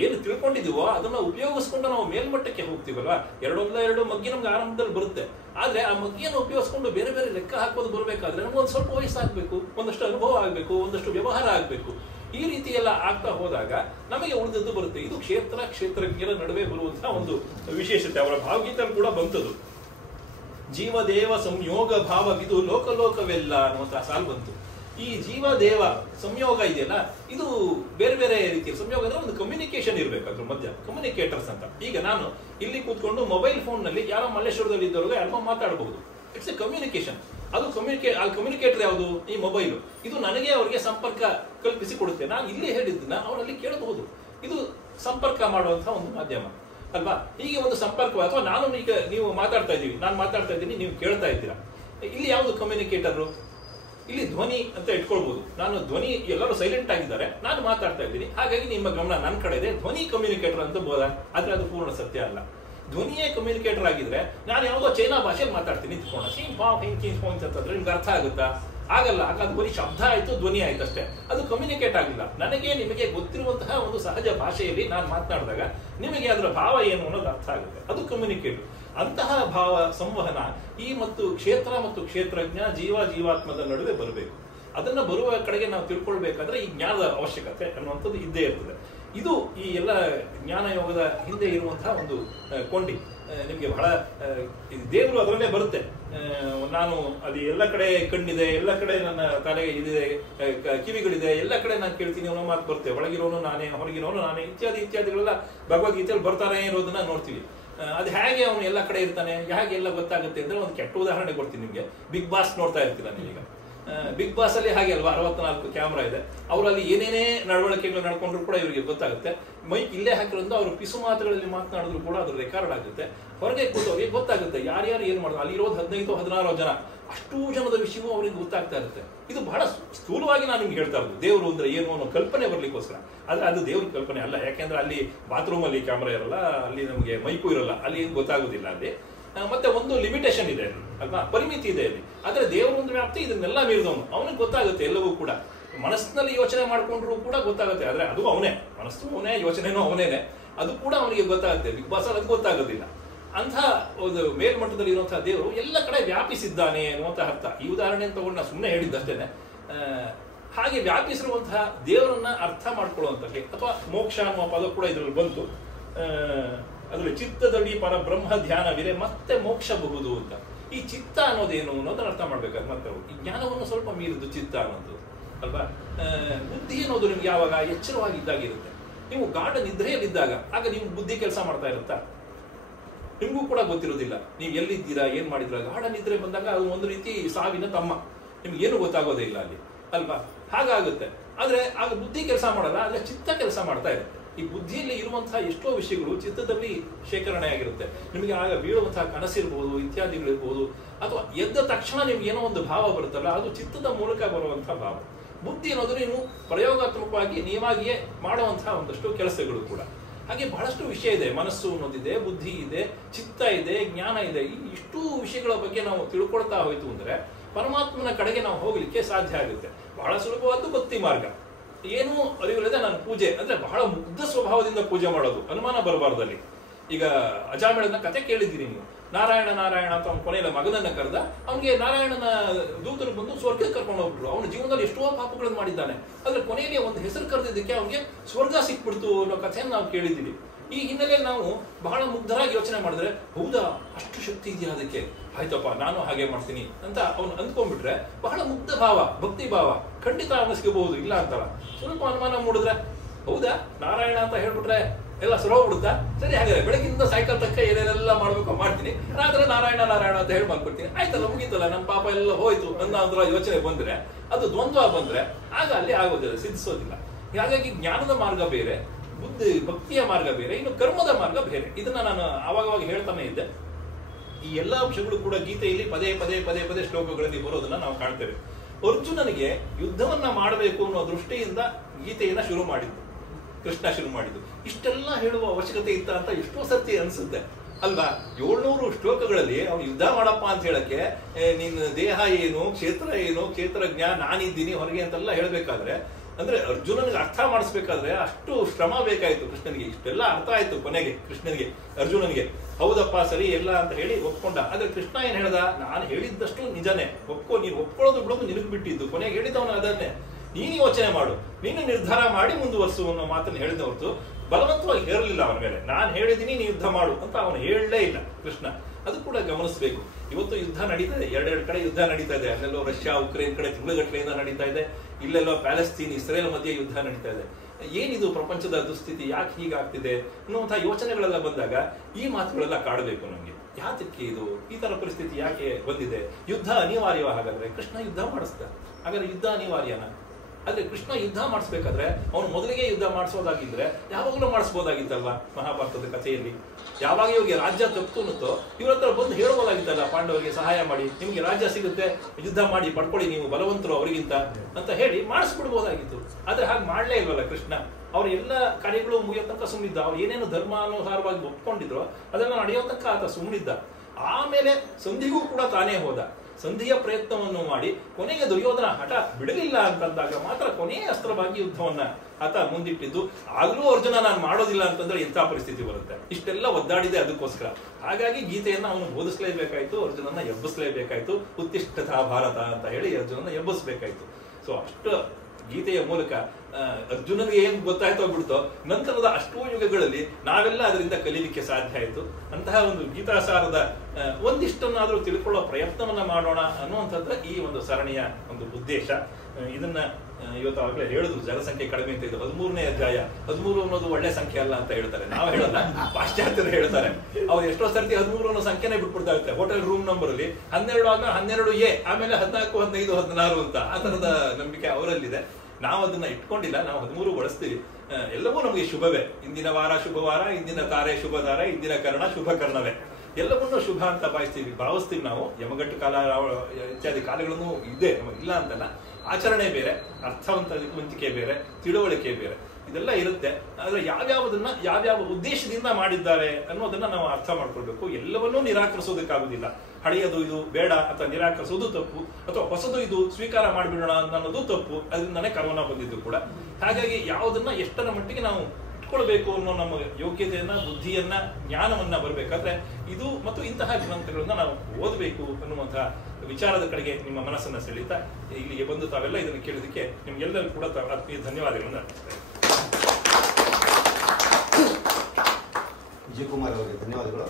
ಏನು ತಿಳ್ಕೊಂಡಿದೀವೋ ಅದನ್ನ ಉಪಯೋಗಿಸ್ಕೊಂಡು ನಾವು ಮೇಲ್ಮಟ್ಟಕ್ಕೆ ಹೋಗ್ತೀವಲ್ವಾ. ಎರಡು ಮಗ್ಗಿ ನಮ್ಗೆ ಆರಂಭದಲ್ಲಿ ಬರುತ್ತೆ. ಆದ್ರೆ ಆ ಮಗ್ಗಿಯನ್ನು ಉಪಯೋಗಿಸ್ಕೊಂಡು ಬೇರೆ ಬೇರೆ ಲೆಕ್ಕ ಹಾಕೋದು ಬರ್ಬೇಕಾದ್ರೆ ನಮ್ಗೆ ಒಂದು ಸ್ವಲ್ಪ ವಯಸ್ಸಾಗಬೇಕು, ಒಂದಷ್ಟು ಅನುಭವ ಆಗ್ಬೇಕು, ಒಂದಷ್ಟು ವ್ಯವಹಾರ ಆಗ್ಬೇಕು. ಈ ರೀತಿ ಎಲ್ಲ ಆಗ್ತಾ ಹೋದಾಗ ನಮಗೆ ಉಳಿದದ್ದು ಬರುತ್ತೆ. ಇದು ಕ್ಷೇತ್ರಜ್ಞರ ನಡುವೆ ಬರುವಂತಹ ಒಂದು ವಿಶೇಷತೆ. ಅವರ ಭಾವಗೀತಲ್ಲಿ ಕೂಡ ಬಂತದ್ದು. ಜೀವದೇವ ಸಂಯೋಗ ಭಾವವಿದು ಲೋಕಲೋಕವೆಲ್ಲ ಅನ್ನುವಂತಹ ಸಾಲು ಬಂತು. ಈ ಜೀವದೇವ ಸಂಯೋಗ ಇದೆಯಲ್ಲ, ಇದು ಬೇರೆ ಬೇರೆ ರೀತಿಯ ಸಂಯೋಗ ಅಂದ್ರೆ ಒಂದು ಕಮ್ಯುನಿಕೇಶನ್ ಇರ್ಬೇಕು ಅದ್ರ ಮಧ್ಯ, ಕಮ್ಯುನಿಕೇಟರ್ಸ್ ಅಂತ. ಈಗ ನಾನು ಇಲ್ಲಿ ಕೂತ್ಕೊಂಡು ಮೊಬೈಲ್ ಫೋನ್ ನಲ್ಲಿ ಯಾರೋ ಮಲ್ಲೇಶ್ವರದಲ್ಲಿ ಇದ್ದವ್ರಿಗೆ ಯಾರೋ ಮಾತಾಡಬಹುದು. It's a communication. ಅದು ಕಮ್ಯುನಿಕೇಟರ್ ಯಾವುದು? ಈ ಮೊಬೈಲ್. ಇದು ನನಗೆ ಅವರಿಗೆ ಸಂಪರ್ಕ ಕಲ್ಪಿಸಿ ಕೊಡುತ್ತೆ. ನಾನು ಇಲ್ಲಿ ಹೇಳಿದ್ದನ್ನ ಅವರಲ್ಲಿ ಕೇಳಬಹುದು. ಇದು ಸಂಪರ್ಕ ಮಾಡುವಂತಹ ಒಂದು ಮಾಧ್ಯಮ ಅಲ್ವಾ? ಹೀಗೆ ಒಂದು ಸಂಪರ್ಕ. ಅಥವಾ ನಾನು ಈಗ ನೀವು ಮಾತಾಡ್ತಾ ಇದ್ದೀವಿ, ನಾನು ಮಾತಾಡ್ತಾ ಇದ್ದೀನಿ, ನೀವು ಕೇಳ್ತಾ ಇದ್ದೀರಾ. ಇಲ್ಲಿ ಯಾವುದು ಕಮ್ಯುನಿಕೇಟರ್? ಇಲ್ಲಿ ಧ್ವನಿ ಅಂತ ಇಟ್ಕೊಳ್ಬಹುದು. ನಾನು ಧ್ವನಿ, ಎಲ್ಲರೂ ಸೈಲೆಂಟ್ ಆಗಿದ್ದಾರೆ, ನಾನು ಮಾತಾಡ್ತಾ ಇದ್ದೀನಿ, ಹಾಗಾಗಿ ನಿಮ್ಮ ಗಮನ ನನ್ನ ಕಡೆ ಇದೆ. ಧ್ವನಿ ಕಮ್ಯುನಿಕೇಟರ್ ಅಂತ ಬೋದ, ಆದ್ರೆ ಅದು ಪೂರ್ಣ ಸತ್ಯ ಅಲ್ಲ. ಧ್ವನಿಯೇ ಕಮ್ಯುನಿಕೇಟರ್ ಆಗಿದ್ರೆ ನಾನು ಯಾವುದೋ ಚೈನಾ ಭಾಷೆಯಲ್ಲಿ ಮಾತಾಡ್ತೀನಿ ಅಂತಂದ್ರೆ ನಿಮ್ಗೆ ಅರ್ಥ ಆಗುತ್ತಾ? ಆಗಲ್ಲ. ಅದು ಬರೀ ಶಬ್ದ ಆಯ್ತು, ಧ್ವನಿ ಆಯ್ತು ಅಷ್ಟೇ. ಅದು ಕಮ್ಯುನಿಕೇಟ್ ಆಗಿಲ್ಲ. ನನಗೆ ನಿಮಗೆ ಗೊತ್ತಿರುವಂತಹ ಒಂದು ಸಹಜ ಭಾಷೆಯಲ್ಲಿ ನಾನು ಮಾತನಾಡಿದಾಗ ನಿಮಗೆ ಅದರ ಭಾವ ಏನು ಅನ್ನೋದು ಅರ್ಥ ಆಗುತ್ತೆ. ಅದು ಕಮ್ಯುನಿಕೇಟ್. ಅಂತಹ ಭಾವ ಸಂವಹನ ಈ ಮತ್ತು ಕ್ಷೇತ್ರಜ್ಞ ಜೀವಾತ್ಮದ ನಡುವೆ ಬರಬೇಕು. ಅದನ್ನ ಬರುವ ಕಡೆಗೆ ನಾವು ತಿಳ್ಕೊಳ್ಬೇಕಾದ್ರೆ ಈ ಜ್ಞಾನದ ಅವಶ್ಯಕತೆ ಅನ್ನುವಂಥದ್ದು ಇದ್ದೇ ಇರ್ತದೆ. ಇದು ಈ ಎಲ್ಲ ಜ್ಞಾನ ಯೋಗದ ಹಿಂದೆ ಇರುವಂತಹ ಒಂದು ಕೊಂಡಿ. ನಿಮ್ಗೆ ಬಹಳ ದೇವರು ಅದರಲ್ಲೇ ಬರುತ್ತೆ. ನಾನು ಅದು ಎಲ್ಲ ಕಡೆ ಕಣ್ಣಿದೆ, ಎಲ್ಲ ಕಡೆ ನನ್ನ ತಲೆ ಇದಿದೆ, ಕಿವಿಗಳಿದೆ, ಎಲ್ಲ ಕಡೆ ನಾನು ಕೇಳ್ತೀನಿ ಅನ್ನೋ ಮಾತು ಬರುತ್ತೆ. ಒಳಗಿರೋನು ನಾನೇ, ಹೊರಗಿರೋನು ನಾನೇ, ಇತ್ಯಾದಿಗಳೆಲ್ಲ ಭಗವದ್ಗೀತೆಯಲ್ಲಿ ಬರ್ತಾನೆ ಇರೋದನ್ನ ನೋಡ್ತೀವಿ. ಅದು ಹೇಗೆ ಅವನು ಎಲ್ಲ ಕಡೆ ಇರ್ತಾನೆ, ಹೇಗೆ ಎಲ್ಲ ಗೊತ್ತಾಗುತ್ತೆ ಅಂದ್ರೆ ಒಂದು ಕೆಟ್ಟ ಉದಾಹರಣೆ ಕೊಡ್ತೀನಿ ನಿಮ್ಗೆ. ಬಿಗ್ ಬಾಸ್ ನೋಡ್ತಾ ಇರ್ತೀರ ನೀವೀಗ. ಬಿಗ್ ಬಾಸ್ ಅಲ್ಲಿ ಹಾಗೆ ಅಲ್ವಾ, 64 ಕ್ಯಾಮ್ರಾ ಇದೆ. ಅವರಲ್ಲಿ ಏನೇನೇ ನಡವಳಿಕೆಗಳು ನಡ್ಕೊಂಡ್ರು ಕೂಡ ಇವರಿಗೆ ಗೊತ್ತಾಗುತ್ತೆ. ಮೈಕ್ ಇಲ್ಲೇ ಹಾಕಿರೋದು ಅವರು ಪಿಸು ಮಾತುಗಳಲ್ಲಿ ಮಾತನಾಡಿದ್ರು ಕೂಡ ಅದು ರೆಕಾರ್ಡ್ ಆಗುತ್ತೆ. ಹೊರಗೆ ಕೂತವ್ರಿಗೆ ಗೊತ್ತಾಗುತ್ತೆ ಯಾರ್ಯಾರು ಏನ್ ಮಾಡೋದು. ಅಲ್ಲಿ ಇರೋದು 15-16 ಜನ, ಅಷ್ಟೂ ಜನದ ವಿಷಯವೂ ಅವರಿಗೆ ಗೊತ್ತಾಗ್ತಾ ಇರುತ್ತೆ. ಇದು ಬಹಳ ಸ್ಥೂಲವಾಗಿ ನಾನು ನಿಮ್ಗೆ ಹೇಳ್ತಾ ಇರೋದು. ದೇವರು ಅಂದ್ರೆ ಏನು ಅನ್ನೋ ಕಲ್ಪನೆ ಬರ್ಲಿಕ್ಕೋಸ್ಕರ. ಆದ್ರೆ ಅದು ದೇವ್ರ ಕಲ್ಪನೆ ಅಲ್ಲ. ಯಾಕೆಂದ್ರೆ ಅಲ್ಲಿ ಬಾತ್ರೂಮ್ ಅಲ್ಲಿ ಕ್ಯಾಮ್ರಾ ಇರಲ್ಲ, ಅಲ್ಲಿ ನಮಗೆ ಮೈಕು ಇರಲ್ಲ, ಅಲ್ಲಿ ಏನು ಗೊತ್ತಾಗೋದಿಲ್ಲ. ಅಲ್ಲಿ ಮತ್ತೆ ಒಂದು ಲಿಮಿಟೇಷನ್ ಇದೆ ಅಲ್ವಾ, ಪರಿಮಿತಿ ಇದೆ ಅಲ್ಲಿ. ಆದ್ರೆ ದೇವರ ಒಂದು ವ್ಯಾಪ್ತಿ ಇದನ್ನೆಲ್ಲ ಮೀರಿದವನು, ಅವನಿಗೆ ಗೊತ್ತಾಗುತ್ತೆ ಎಲ್ಲವೂ ಕೂಡ. ಮನಸ್ಸಿನಲ್ಲಿ ಯೋಚನೆ ಮಾಡ್ಕೊಂಡ್ರು ಕೂಡ ಗೊತ್ತಾಗುತ್ತೆ. ಆದ್ರೆ ಅದು ಅವನೇ, ಮನಸ್ಸು ಅವನೇ, ಯೋಚನೆನೂ ಅವನೇನೆ, ಅದು ಕೂಡ ಅವನಿಗೆ ಗೊತ್ತಾಗುತ್ತೆ. ಬಿಗ್ ಬಾಸ್ ಅಲ್ಲಿ ಅದು ಗೊತ್ತಾಗೋದಿಲ್ಲ. ಅಂಥ ಒಂದು ಮೇಲ್ಮಟ್ಟದಲ್ಲಿ ಇರುವಂತಹ ದೇವರು ಎಲ್ಲ ಕಡೆ ವ್ಯಾಪಿಸಿದ್ದಾನೆ ಅನ್ನುವಂತಹ ಅರ್ಥ. ಈ ಉದಾಹರಣೆ ತಗೊಂಡು ನಾನು ಸುಮ್ಮನೆ ಹೇಳಿದ್ದಷ್ಟೇನೆ. ಹಾಗೆ ವ್ಯಾಪಿಸಿರುವಂತಹ ದೇವರನ್ನ ಅರ್ಥ ಮಾಡ್ಕೊಳ್ಳುವಂತಕ್ಕೆ, ಅಥವಾ ಮೋಕ್ಷ ಅನ್ನುವ ಪದ ಕೂಡ ಇದರಲ್ಲಿ ಬಂತು. ಅದ್ರಲ್ಲಿ ಚಿತ್ತದಲ್ಲಿ ಪರಬ್ರಹ್ಮ ಧ್ಯಾನವಿದೆ, ಮತ್ತೆ ಮೋಕ್ಷಬಹುದು ಅಂತ. ಈ ಚಿತ್ತ ಅನ್ನೋದೇನು ಅನ್ನೋದನ್ನ ಅರ್ಥ ಮಾಡ್ಬೇಕಾದ್ರೆ ಮತ್ತೆ ಈ ಜ್ಞಾನವನ್ನು ಸ್ವಲ್ಪ ಮೀರಿದ್ದು ಚಿತ್ತ ಅನ್ನೋದು ಅಲ್ವಾ. ಬುದ್ಧಿ ಅನ್ನೋದು ನಿಮ್ಗೆ ಯಾವಾಗ ಎಚ್ಚರವಾಗಿದ್ದಾಗಿರುತ್ತೆ. ನೀವು ಗಾಢ ನಿದ್ರೆಯಲ್ಲಿದ್ದಾಗ ಆಗ ನೀವು ಬುದ್ಧಿ ಕೆಲಸ ಮಾಡ್ತಾ ಇರುತ್ತಾ? ನಿಮ್ಗೂ ಕೂಡ ಗೊತ್ತಿರೋದಿಲ್ಲ ನೀವು ಎಲ್ಲಿದ್ದೀರಾ, ಏನ್ ಮಾಡಿದ್ರ. ಗಾಢ ನಿದ್ರೆ ಬಂದಾಗ ಅದು ಒಂದು ರೀತಿ ಸಾವಿನ ತಮ್ಮ, ನಿಮ್ಗೆ ಏನು ಗೊತ್ತಾಗೋದೇ ಇಲ್ಲ ಅಲ್ಲಿ ಅಲ್ವಾ. ಹಾಗಾಗುತ್ತೆ. ಆದ್ರೆ ಆಗ ಬುದ್ಧಿ ಕೆಲಸ ಮಾಡಲ್ಲ, ಆದ್ರೆ ಚಿತ್ತ ಕೆಲಸ ಮಾಡ್ತಾ ಇರುತ್ತೆ. ಈ ಬುದ್ಧಿಯಲ್ಲಿ ಇರುವಂತಹ ಎಷ್ಟೋ ವಿಷಯಗಳು ಚಿತ್ತದಲ್ಲಿ ಶೇಖರಣೆ ಆಗಿರುತ್ತೆ. ನಿಮಗೆ ಆಗ ಬೀಳುವಂತಹ ಕನಸಿರ್ಬೋದು, ಇತ್ಯಾದಿಗಳಿರ್ಬೋದು, ಅಥವಾ ಎದ್ದ ತಕ್ಷಣ ನಿಮ್ಗೆ ಏನೋ ಒಂದು ಭಾವ ಬರುತ್ತಲ್ಲ, ಅದು ಚಿತ್ತದ ಮೂಲಕ ಬರುವಂತಹ ಭಾವ. ಬುದ್ಧಿ ಅನ್ನೋದು ನೀವು ಪ್ರಯೋಗಾತ್ಮಕವಾಗಿ ನೀವಾಗಿಯೇ ಮಾಡುವಂತಹ ಒಂದಷ್ಟು ಕೆಲಸಗಳು ಕೂಡ. ಹಾಗೆ ಬಹಳಷ್ಟು ವಿಷಯ ಇದೆ. ಮನಸ್ಸು ಅನ್ನೋದಿದೆ, ಬುದ್ಧಿ ಇದೆ, ಚಿತ್ತ ಇದೆ, ಜ್ಞಾನ ಇದೆ. ಈ ಇಷ್ಟು ವಿಷಯಗಳ ಬಗ್ಗೆ ನಾವು ತಿಳ್ಕೊಳ್ತಾ ಹೋಯ್ತು ಅಂದ್ರೆ ಪರಮಾತ್ಮನ ಕಡೆಗೆ ನಾವು ಹೋಗ್ಲಿಕ್ಕೆ ಸಾಧ್ಯ ಆಗುತ್ತೆ. ಬಹಳ ಸುಲಭವಾದ ಭಕ್ತಿ ಮಾರ್ಗ. ಏನೂ ಅರಿವಿಲ್ಲದೆ ನಾನು ಪೂಜೆ ಅಂದ್ರೆ ಬಹಳ ಮುಗ್ಧ ಸ್ವಭಾವದಿಂದ ಪೂಜೆ ಮಾಡೋದು, ಅನುಮಾನ ಬರಬಾರ್ದಲ್ಲಿ. ಈಗ ಅಜಾಮಿಳನ ಕತೆ ಕೇಳಿದ್ದೀರಿ ನೀವು. ನಾರಾಯಣ ನಾರಾಯಣ ಅಂತ ಅವನ ಕೊನೆಯ ಮಗನನ್ನ ಕರೆದ, ಅವನಿಗೆ ನಾರಾಯಣನ ದೂತರು ಬಂದು ಸ್ವರ್ಗಕ್ಕೆ ಕರ್ಕೊಂಡು ಹೋಗ್ಬಿಟ್ರು. ಅವನ ಜೀವನದಲ್ಲಿ ಎಷ್ಟೋ ಪಾಪಗಳನ್ನು ಮಾಡಿದ್ದಾನೆ, ಆದ್ರೆ ಕೊನೆಯಲ್ಲಿ ಒಂದು ಹೆಸರು ಕರೆದಿದ್ದಕ್ಕೆ ಅವನಿಗೆ ಸ್ವರ್ಗ ಸಿಕ್ಬಿಡ್ತು ಅನ್ನೋ ಕಥೆಯನ್ನು ನಾವು ಕೇಳಿದ್ದೀವಿ. ಈ ಹಿನ್ನೆಲೆಯಲ್ಲಿ ನಾವು ಬಹಳ ಮುಗ್ಧರಾಗಿ ಯೋಚನೆ ಮಾಡಿದ್ರೆ, ಹೌದಾ ಅಷ್ಟು ಶಕ್ತಿ ಇದೆಯಾ ಅದಕ್ಕೆ, ಆಯ್ತಪ್ಪ ನಾನು ಹಾಗೆ ಮಾಡ್ತೀನಿ ಅಂತ ಅವನು ಅಂದ್ಕೊಂಡ್ಬಿಟ್ರೆ ಬಹಳ ಮುಗ್ಧ ಭಾವ, ಭಕ್ತಿ ಭಾವ ಖಂಡಿತ ಅವನು ಸಿಗಬಹುದು, ಇಲ್ಲ ಅಂತಲ್ಲ. ಸ್ವಲ್ಪ ಅನುಮಾನ ಮೂಡಿದ್ರೆ, ಹೌದಾ ನಾರಾಯಣ ಅಂತ ಹೇಳ್ಬಿಟ್ರೆ ಎಲ್ಲ ಸುರೋಗ್ಬಿಡುತ್ತಾ, ಸರಿ ಹಾಗಾದ್ರೆ ಬೆಳಗಿಂದ ಸಾಯಂಕಾಲ ತನಕ ಏನೇನೆಲ್ಲ ಮಾಡ್ಬೇಕು ಮಾಡ್ತೀನಿ, ರಾತ್ರಿ ನಾರಾಯಣ ನಾರಾಯಣ ಅಂತ ಹೇಳಿ ಮಾಡ್ಕೊಡ್ತೀನಿ, ಆಯ್ತಲ್ಲ ಮುಗೀತಲ್ಲ ನಮ್ಮ ಪಾಪ ಎಲ್ಲ ಹೋಯ್ತು ಅನ್ನೋ ಯೋಚನೆ ಬಂದ್ರೆ, ಅದು ದ್ವಂದ್ವ ಬಂದ್ರೆ ಆಗ ಅಲ್ಲಿ ಆಗೋದಿಲ್ಲ, ಸಿದ್ಧಿಸೋದಿಲ್ಲ. ಹಾಗಾಗಿ ಜ್ಞಾನದ ಮಾರ್ಗ ಬೇರೆ, ಭಕ್ತಿಯ ಮಾರ್ಗ ಬೇರೆ, ಇನ್ನು ಕರ್ಮದ ಮಾರ್ಗ ಬೇರೆ. ಇದನ್ನ ನಾನು ಆವಾಗ ಹೇಳ್ತಾನೆ ಇದ್ದೆ. ಈ ಎಲ್ಲಾ ಅಂಶಗಳು ಕೂಡ ಗೀತೆಯಲ್ಲಿ ಪದೇ ಪದೇ ಪದೇ ಪದೇ ಶ್ಲೋಕಗಳಲ್ಲಿ ಬರೋದನ್ನ ನಾವು ಕಾಣ್ತೇವೆ. ಅರ್ಜುನನಿಗೆ ಯುದ್ಧವನ್ನ ಮಾಡಬೇಕು ಅನ್ನೋ ದೃಷ್ಟಿಯಿಂದ ಗೀತೆಯನ್ನ ಶುರು ಮಾಡಿದ್ದು ಕೃಷ್ಣ ಶುರು ಮಾಡಿದ್ದು. ಇಷ್ಟೆಲ್ಲ ಹೇಳುವ ಅವಶ್ಯಕತೆ ಇತ್ತ ಅಂತ ಎಷ್ಟೋ ಸರ್ತಿ ಅನ್ಸುತ್ತೆ ಅಲ್ವಾ? 700 ಶ್ಲೋಕಗಳಲ್ಲಿ ಅವ್ನು ಯುದ್ಧ ಮಾಡಪ್ಪ ಅಂತ ಹೇಳಕ್ಕೆ ನಿನ್ನ ದೇಹ ಏನು, ಕ್ಷೇತ್ರ ಏನು, ಕ್ಷೇತ್ರಜ್ಞ ನಾನಿದ್ದೀನಿ ಹೊರಗೆ ಅಂತೆಲ್ಲ ಹೇಳ್ಬೇಕಾದ್ರೆ, ಅಂದ್ರೆ ಅರ್ಜುನನಿಗೆ ಅರ್ಥ ಮಾಡಿಸ್ಬೇಕಾದ್ರೆ ಅಷ್ಟು ಶ್ರಮ ಬೇಕಾಯ್ತು ಕೃಷ್ಣನಿಗೆ. ಇಷ್ಟೆಲ್ಲ ಅರ್ಥ ಆಯ್ತು ಕೊನೆಗೆ ಕೃಷ್ಣನಿಗೆ, ಅರ್ಜುನನಿಗೆ. ಹೌದಪ್ಪ ಸರಿ ಎಲ್ಲ ಅಂತ ಹೇಳಿ ಒಪ್ಕೊಂಡ. ಆದ್ರೆ ಕೃಷ್ಣ ಏನ್ ಹೇಳ್ದ, ನಾನು ಹೇಳಿದ್ದಷ್ಟು ನಿಜನೇ, ನೀನು ಒಪ್ಕೊಳ್ಳೋದು ಬಿಡೋದು ನಿನಗೆ ಬಿಟ್ಟಿದ್ದು. ಕೊನೆಗೆ ಹೇಳಿದವನು ಅದನ್ನೇ, ನೀನು ಯೋಚನೆ ಮಾಡು, ನೀನು ನಿರ್ಧಾರ ಮಾಡಿ ಮುಂದುವರ್ಸು ಅನ್ನೋ ಮಾತನ್ನು ಹೇಳಿದ ಹೊರತು ಬಲವಂತವಾಗಿ ಹೇರಲಿಲ್ಲ ಅವನ ಮೇಲೆ. ನಾನು ಹೇಳಿದ್ದೀನಿ ನೀನು ಯುದ್ಧ ಮಾಡು ಅಂತ ಅವನು ಹೇಳಲೇ ಇಲ್ಲ ಕೃಷ್ಣ. ಅದು ಕೂಡ ಗಮನಿಸಬೇಕು. ಇವತ್ತು ಯುದ್ಧ ನಡೀತಾ ಇದೆ, ಎರಡೆರಡು ಕಡೆ ಯುದ್ಧ ನಡೀತಾ ಇದೆ. ಅಲ್ಲೆಲ್ಲೋ ರಷ್ಯಾ ಉಕ್ರೇನ್ ಕಡೆ ತಿಂಗಳುಗಟ್ಟಲೆಯಿಂದ ನಡೀತಾ ಇದೆ, ಇಲ್ಲೆಲ್ಲೋ ಪ್ಯಾಲೆಸ್ತೀನ್ ಇಸ್ರೇಲ್ ಮಧ್ಯೆ ಯುದ್ಧ ನಡೀತಾ ಇದೆ. ಏನಿದು ಪ್ರಪಂಚದ ದುಸ್ಥಿತಿ, ಯಾಕೆ ಹೀಗಾಗ್ತಿದೆ ಅನ್ನುವಂತಹ ಯೋಚನೆಗಳೆಲ್ಲ ಬಂದಾಗ ಈ ಮಾತುಗಳೆಲ್ಲ ಕಾಡಬೇಕು ನಮ್ಗೆ. ಯಾತಕ್ಕೆ ಇದು ಈ ತರ ಪರಿಸ್ಥಿತಿ ಯಾಕೆ ಬಂದಿದೆ? ಯುದ್ಧ ಅನಿವಾರ್ಯ ಹಾಗಾದ್ರೆ? ಕೃಷ್ಣ ಯುದ್ಧ ಮಾಡಿಸ್ದ, ಹಾಗಾದ್ರೆ ಯುದ್ಧ ಅನಿವಾರ್ಯನ? ಆದ್ರೆ ಕೃಷ್ಣ ಯುದ್ಧ ಮಾಡಿಸ್ಬೇಕಾದ್ರೆ ಅವನು ಮೊದಲಿಗೆ ಯುದ್ಧ ಮಾಡಿಸೋದಾಗಿದ್ರೆ ಯಾವಾಗಲೂ ಮಾಡಿಸ್ಬೋದಾಗಿತ್ತಲ್ವಾ? ಮಹಾಭಾರತದ ಕಥೆಯಲ್ಲಿ ಯಾವಾಗ ಇವ್ರಿಗೆ ರಾಜ್ಯ ತಪ್ಪು ಅನ್ನುತ್ತೋ ಇವ್ರ ಹತ್ರ ಬಂದು ಹೇಳ್ಬೋದಾಗಿತ್ತಲ್ಲ, ಪಾಂಡವರಿಗೆ ಸಹಾಯ ಮಾಡಿ, ನಿಮ್ಗೆ ರಾಜ್ಯ ಸಿಗುತ್ತೆ, ಯುದ್ಧ ಮಾಡಿ ಪಡ್ಕೊಳ್ಳಿ, ನೀವು ಬಲವಂತರು ಅವರಿಗಿಂತ ಅಂತ ಹೇಳಿ ಮಾಡಿಸ್ಬಿಡ್ಬೋದಾಗಿತ್ತು. ಆದ್ರೆ ಹಾಗೆ ಮಾಡ್ಲೇ ಇಲ್ವಲ್ಲ ಕೃಷ್ಣ. ಅವ್ರ ಎಲ್ಲ ಕಾರ್ಯಗಳು ಮುಗಿಯೋ ತನಕ ಸುಮ್ಮನಿದ್ದ. ಅವ್ರು ಏನೇನು ಧರ್ಮಾನುಸಾರವಾಗಿ ಒಪ್ಕೊಂಡಿದ್ರು ಅದನ್ನ ನಡೆಯೋ ತನಕ ಆತ ಸುಮ್ಮನಿದ್ದ. ಆಮೇಲೆ ಸಂಧಿಗೂ ಕೂಡ ತಾನೇ ಹೋದ. ಸಂಧಿಯ ಪ್ರಯತ್ನವನ್ನು ಮಾಡಿ ಕೊನೆಗೆ ದುರ್ಯೋಧನ ಹಠ ಬಿಡಲಿಲ್ಲ ಅಂತಂದಾಗ ಮಾತ್ರ ಕೊನೆಯ ಅಸ್ತ್ರವಾಗಿ ಯುದ್ಧವನ್ನ ಆತ ಮುಂದಿಟ್ಟಿದ್ದು. ಆಗ್ಲೂ ಅರ್ಜುನ ನಾನು ಮಾಡೋದಿಲ್ಲ ಅಂತಂದ್ರೆ ಎಂಥ ಪರಿಸ್ಥಿತಿ ಬರುತ್ತೆ? ಇಷ್ಟೆಲ್ಲ ಒದ್ದಾಡಿದೆ ಅದಕ್ಕೋಸ್ಕರ. ಹಾಗಾಗಿ ಗೀತೆಯನ್ನ ಅವನು ಬೋಧಿಸ್ಲೇಬೇಕಾಯ್ತು, ಅರ್ಜುನನ್ನ ಎಬ್ಬಿಸ್ಲೇಬೇಕಾಯ್ತು. ಉತ್ತಿಷ್ಠತಾ ಭಾರತ ಅಂತ ಹೇಳಿ ಅರ್ಜುನನ್ನ ಎಬ್ಬಿಸ್ಬೇಕಾಯ್ತು. ಸೊ ಅಷ್ಟು ಗೀತೆಯ ಮೂಲಕ ಅರ್ಜುನನಿಗೆ ಏನ್ ಗೊತ್ತಾಯ್ತೋ ಬಿಡ್ತೋ ನಂತರದ ಅಷ್ಟೋ ಯುಗಗಳಲ್ಲಿ ನಾವೆಲ್ಲ ಅದರಿಂದ ಕಲೀಲಿಕ್ಕೆ ಸಾಧ್ಯ ಆಯ್ತು. ಅಂತಹ ಒಂದು ಗೀತಾಸಾರದ ಒಂದಿಷ್ಟನ್ನಾದ್ರೂ ತಿಳ್ಕೊಳ್ಳೋ ಪ್ರಯತ್ನವನ್ನ ಮಾಡೋಣ ಅನ್ನುವಂಥದ್ದು ಈ ಒಂದು ಸರಣಿಯ ಒಂದು ಉದ್ದೇಶ. ಇದನ್ನ ಇವತ್ತಾಗಲೇ ಹೇಳಿದ್ರು, ಜನಸಂಖ್ಯೆ ಕಡಿಮೆ ಅಂತ. ಇದು 13ನೇ ಅಧ್ಯಾಯ. 13 ಅನ್ನೋದು ಒಳ್ಳೆ ಸಂಖ್ಯೆ ಅಲ್ಲ ಅಂತ ಹೇಳ್ತಾರೆ, ನಾವು ಹೇಳಲ್ಲ, ಪಾಶ್ಚಾತ್ಯರು ಹೇಳ್ತಾರೆ. ಅವ್ರು ಎಷ್ಟೋ ಸರ್ತಿ 13 ಅನ್ನೋ ಸಂಖ್ಯೆನೇ ಬಿಟ್ಬಿಡ್ತಾ ಇರ್ತಾರೆ. ಹೋಟೆಲ್ ರೂಮ್ ನಂಬರ್ ಅಲ್ಲಿ 12 ಆದ್ಮೇಲೆ 12A, ಆಮೇಲೆ 14, 15, 16 ಅಂತ ಆ ತರದ ನಂಬಿಕೆ ಅವರಲ್ಲಿದೆ. ನಾವು ಅದನ್ನ ಇಟ್ಕೊಂಡಿಲ್ಲ, ನಾವು 13 ಬಳಸ್ತೀವಿ. ಎಲ್ಲವೂ ನಮಗೆ ಶುಭವೇ. ಇಂದಿನ ವಾರ ಶುಭವಾರ, ಇಂದಿನ ತಾರೆ ಶುಭ ತಾರೆ, ಇಂದಿನ ಕರ್ಣ ಶುಭ ಕರ್ಣವೇ. ಎಲ್ಲವನ್ನೂ ಶುಭ ಅಂತ ಭಾವಿಸ್ತೀವಿ ನಾವು. ಯಮಗಟ್ಟು ಕಾಲ ಇತ್ಯಾದಿ ಕಾಲಗಳನ್ನು ಇದೆ, ಇಲ್ಲ ಅಂತಲ್ಲ. ಆಚರಣೆ ಬೇರೆ, ಅರ್ಥವಂತಿಕೆ ಬೇರೆ, ತಿಳುವಳಿಕೆ ಬೇರೆ, ಇದೆಲ್ಲ ಇರುತ್ತೆ. ಆದ್ರೆ ಯಾವ್ಯಾವುದನ್ನ ಯಾವ್ಯಾವ ಉದ್ದೇಶದಿಂದ ಮಾಡಿದ್ದಾರೆ ಅನ್ನೋದನ್ನ ನಾವು ಅರ್ಥ ಮಾಡ್ಕೊಳ್ಬೇಕು. ಎಲ್ಲವನ್ನೂ ನಿರಾಕರಿಸೋದಕ್ಕಾಗುದಿಲ್ಲ. ಹಳೆಯದು ಇದು ಬೇಡ ಅಂತ ನಿರಾಕರಿಸೋದು ತಪ್ಪು, ಅಥವಾ ಹೊಸದು ಇದು ಸ್ವೀಕಾರ ಮಾಡಿಬಿಡೋಣ ಅನ್ನೋದು ತಪ್ಪು. ಅದರಿಂದಾನೇ ಕರೋನಾ ಬಂದಿದ್ದು ಕೂಡ. ಹಾಗಾಗಿ ಯಾವುದನ್ನ ಎಷ್ಟರ ಮಟ್ಟಿಗೆ ನಾವು ಇಟ್ಕೊಳ್ಬೇಕು ಅನ್ನೋ ನಮ್ಮ ಯೋಗ್ಯತೆಯನ್ನ, ಬುದ್ಧಿಯನ್ನ, ಜ್ಞಾನವನ್ನ ಬರಬೇಕಾದ್ರೆ ಇದು ಮತ್ತು ಇಂತಹ ಗ್ರಂಥಗಳನ್ನ ನಾವು ಓದಬೇಕು ಅನ್ನುವಂತಹ ವಿಚಾರದ ಕಡೆಗೆ ನಿಮ್ಮ ಮನಸ್ಸನ್ನ ಸೆಳೀತಾ ಇಲ್ಲಿಗೆ ಬಂದು ತಾವೆಲ್ಲ ಇದನ್ನು ಕೇಳೋದಕ್ಕೆ ನಿಮ್ಗೆಲ್ಲರೂ ಕೂಡ ಆತ್ಮೀಯ ಧನ್ಯವಾದಗಳನ್ನು ಅರ್ಪಿಸ್ತೇವೆ. ವಿಜಯಕುಮಾರ್ ಅವರಿಗೆ ಧನ್ಯವಾದಗಳು.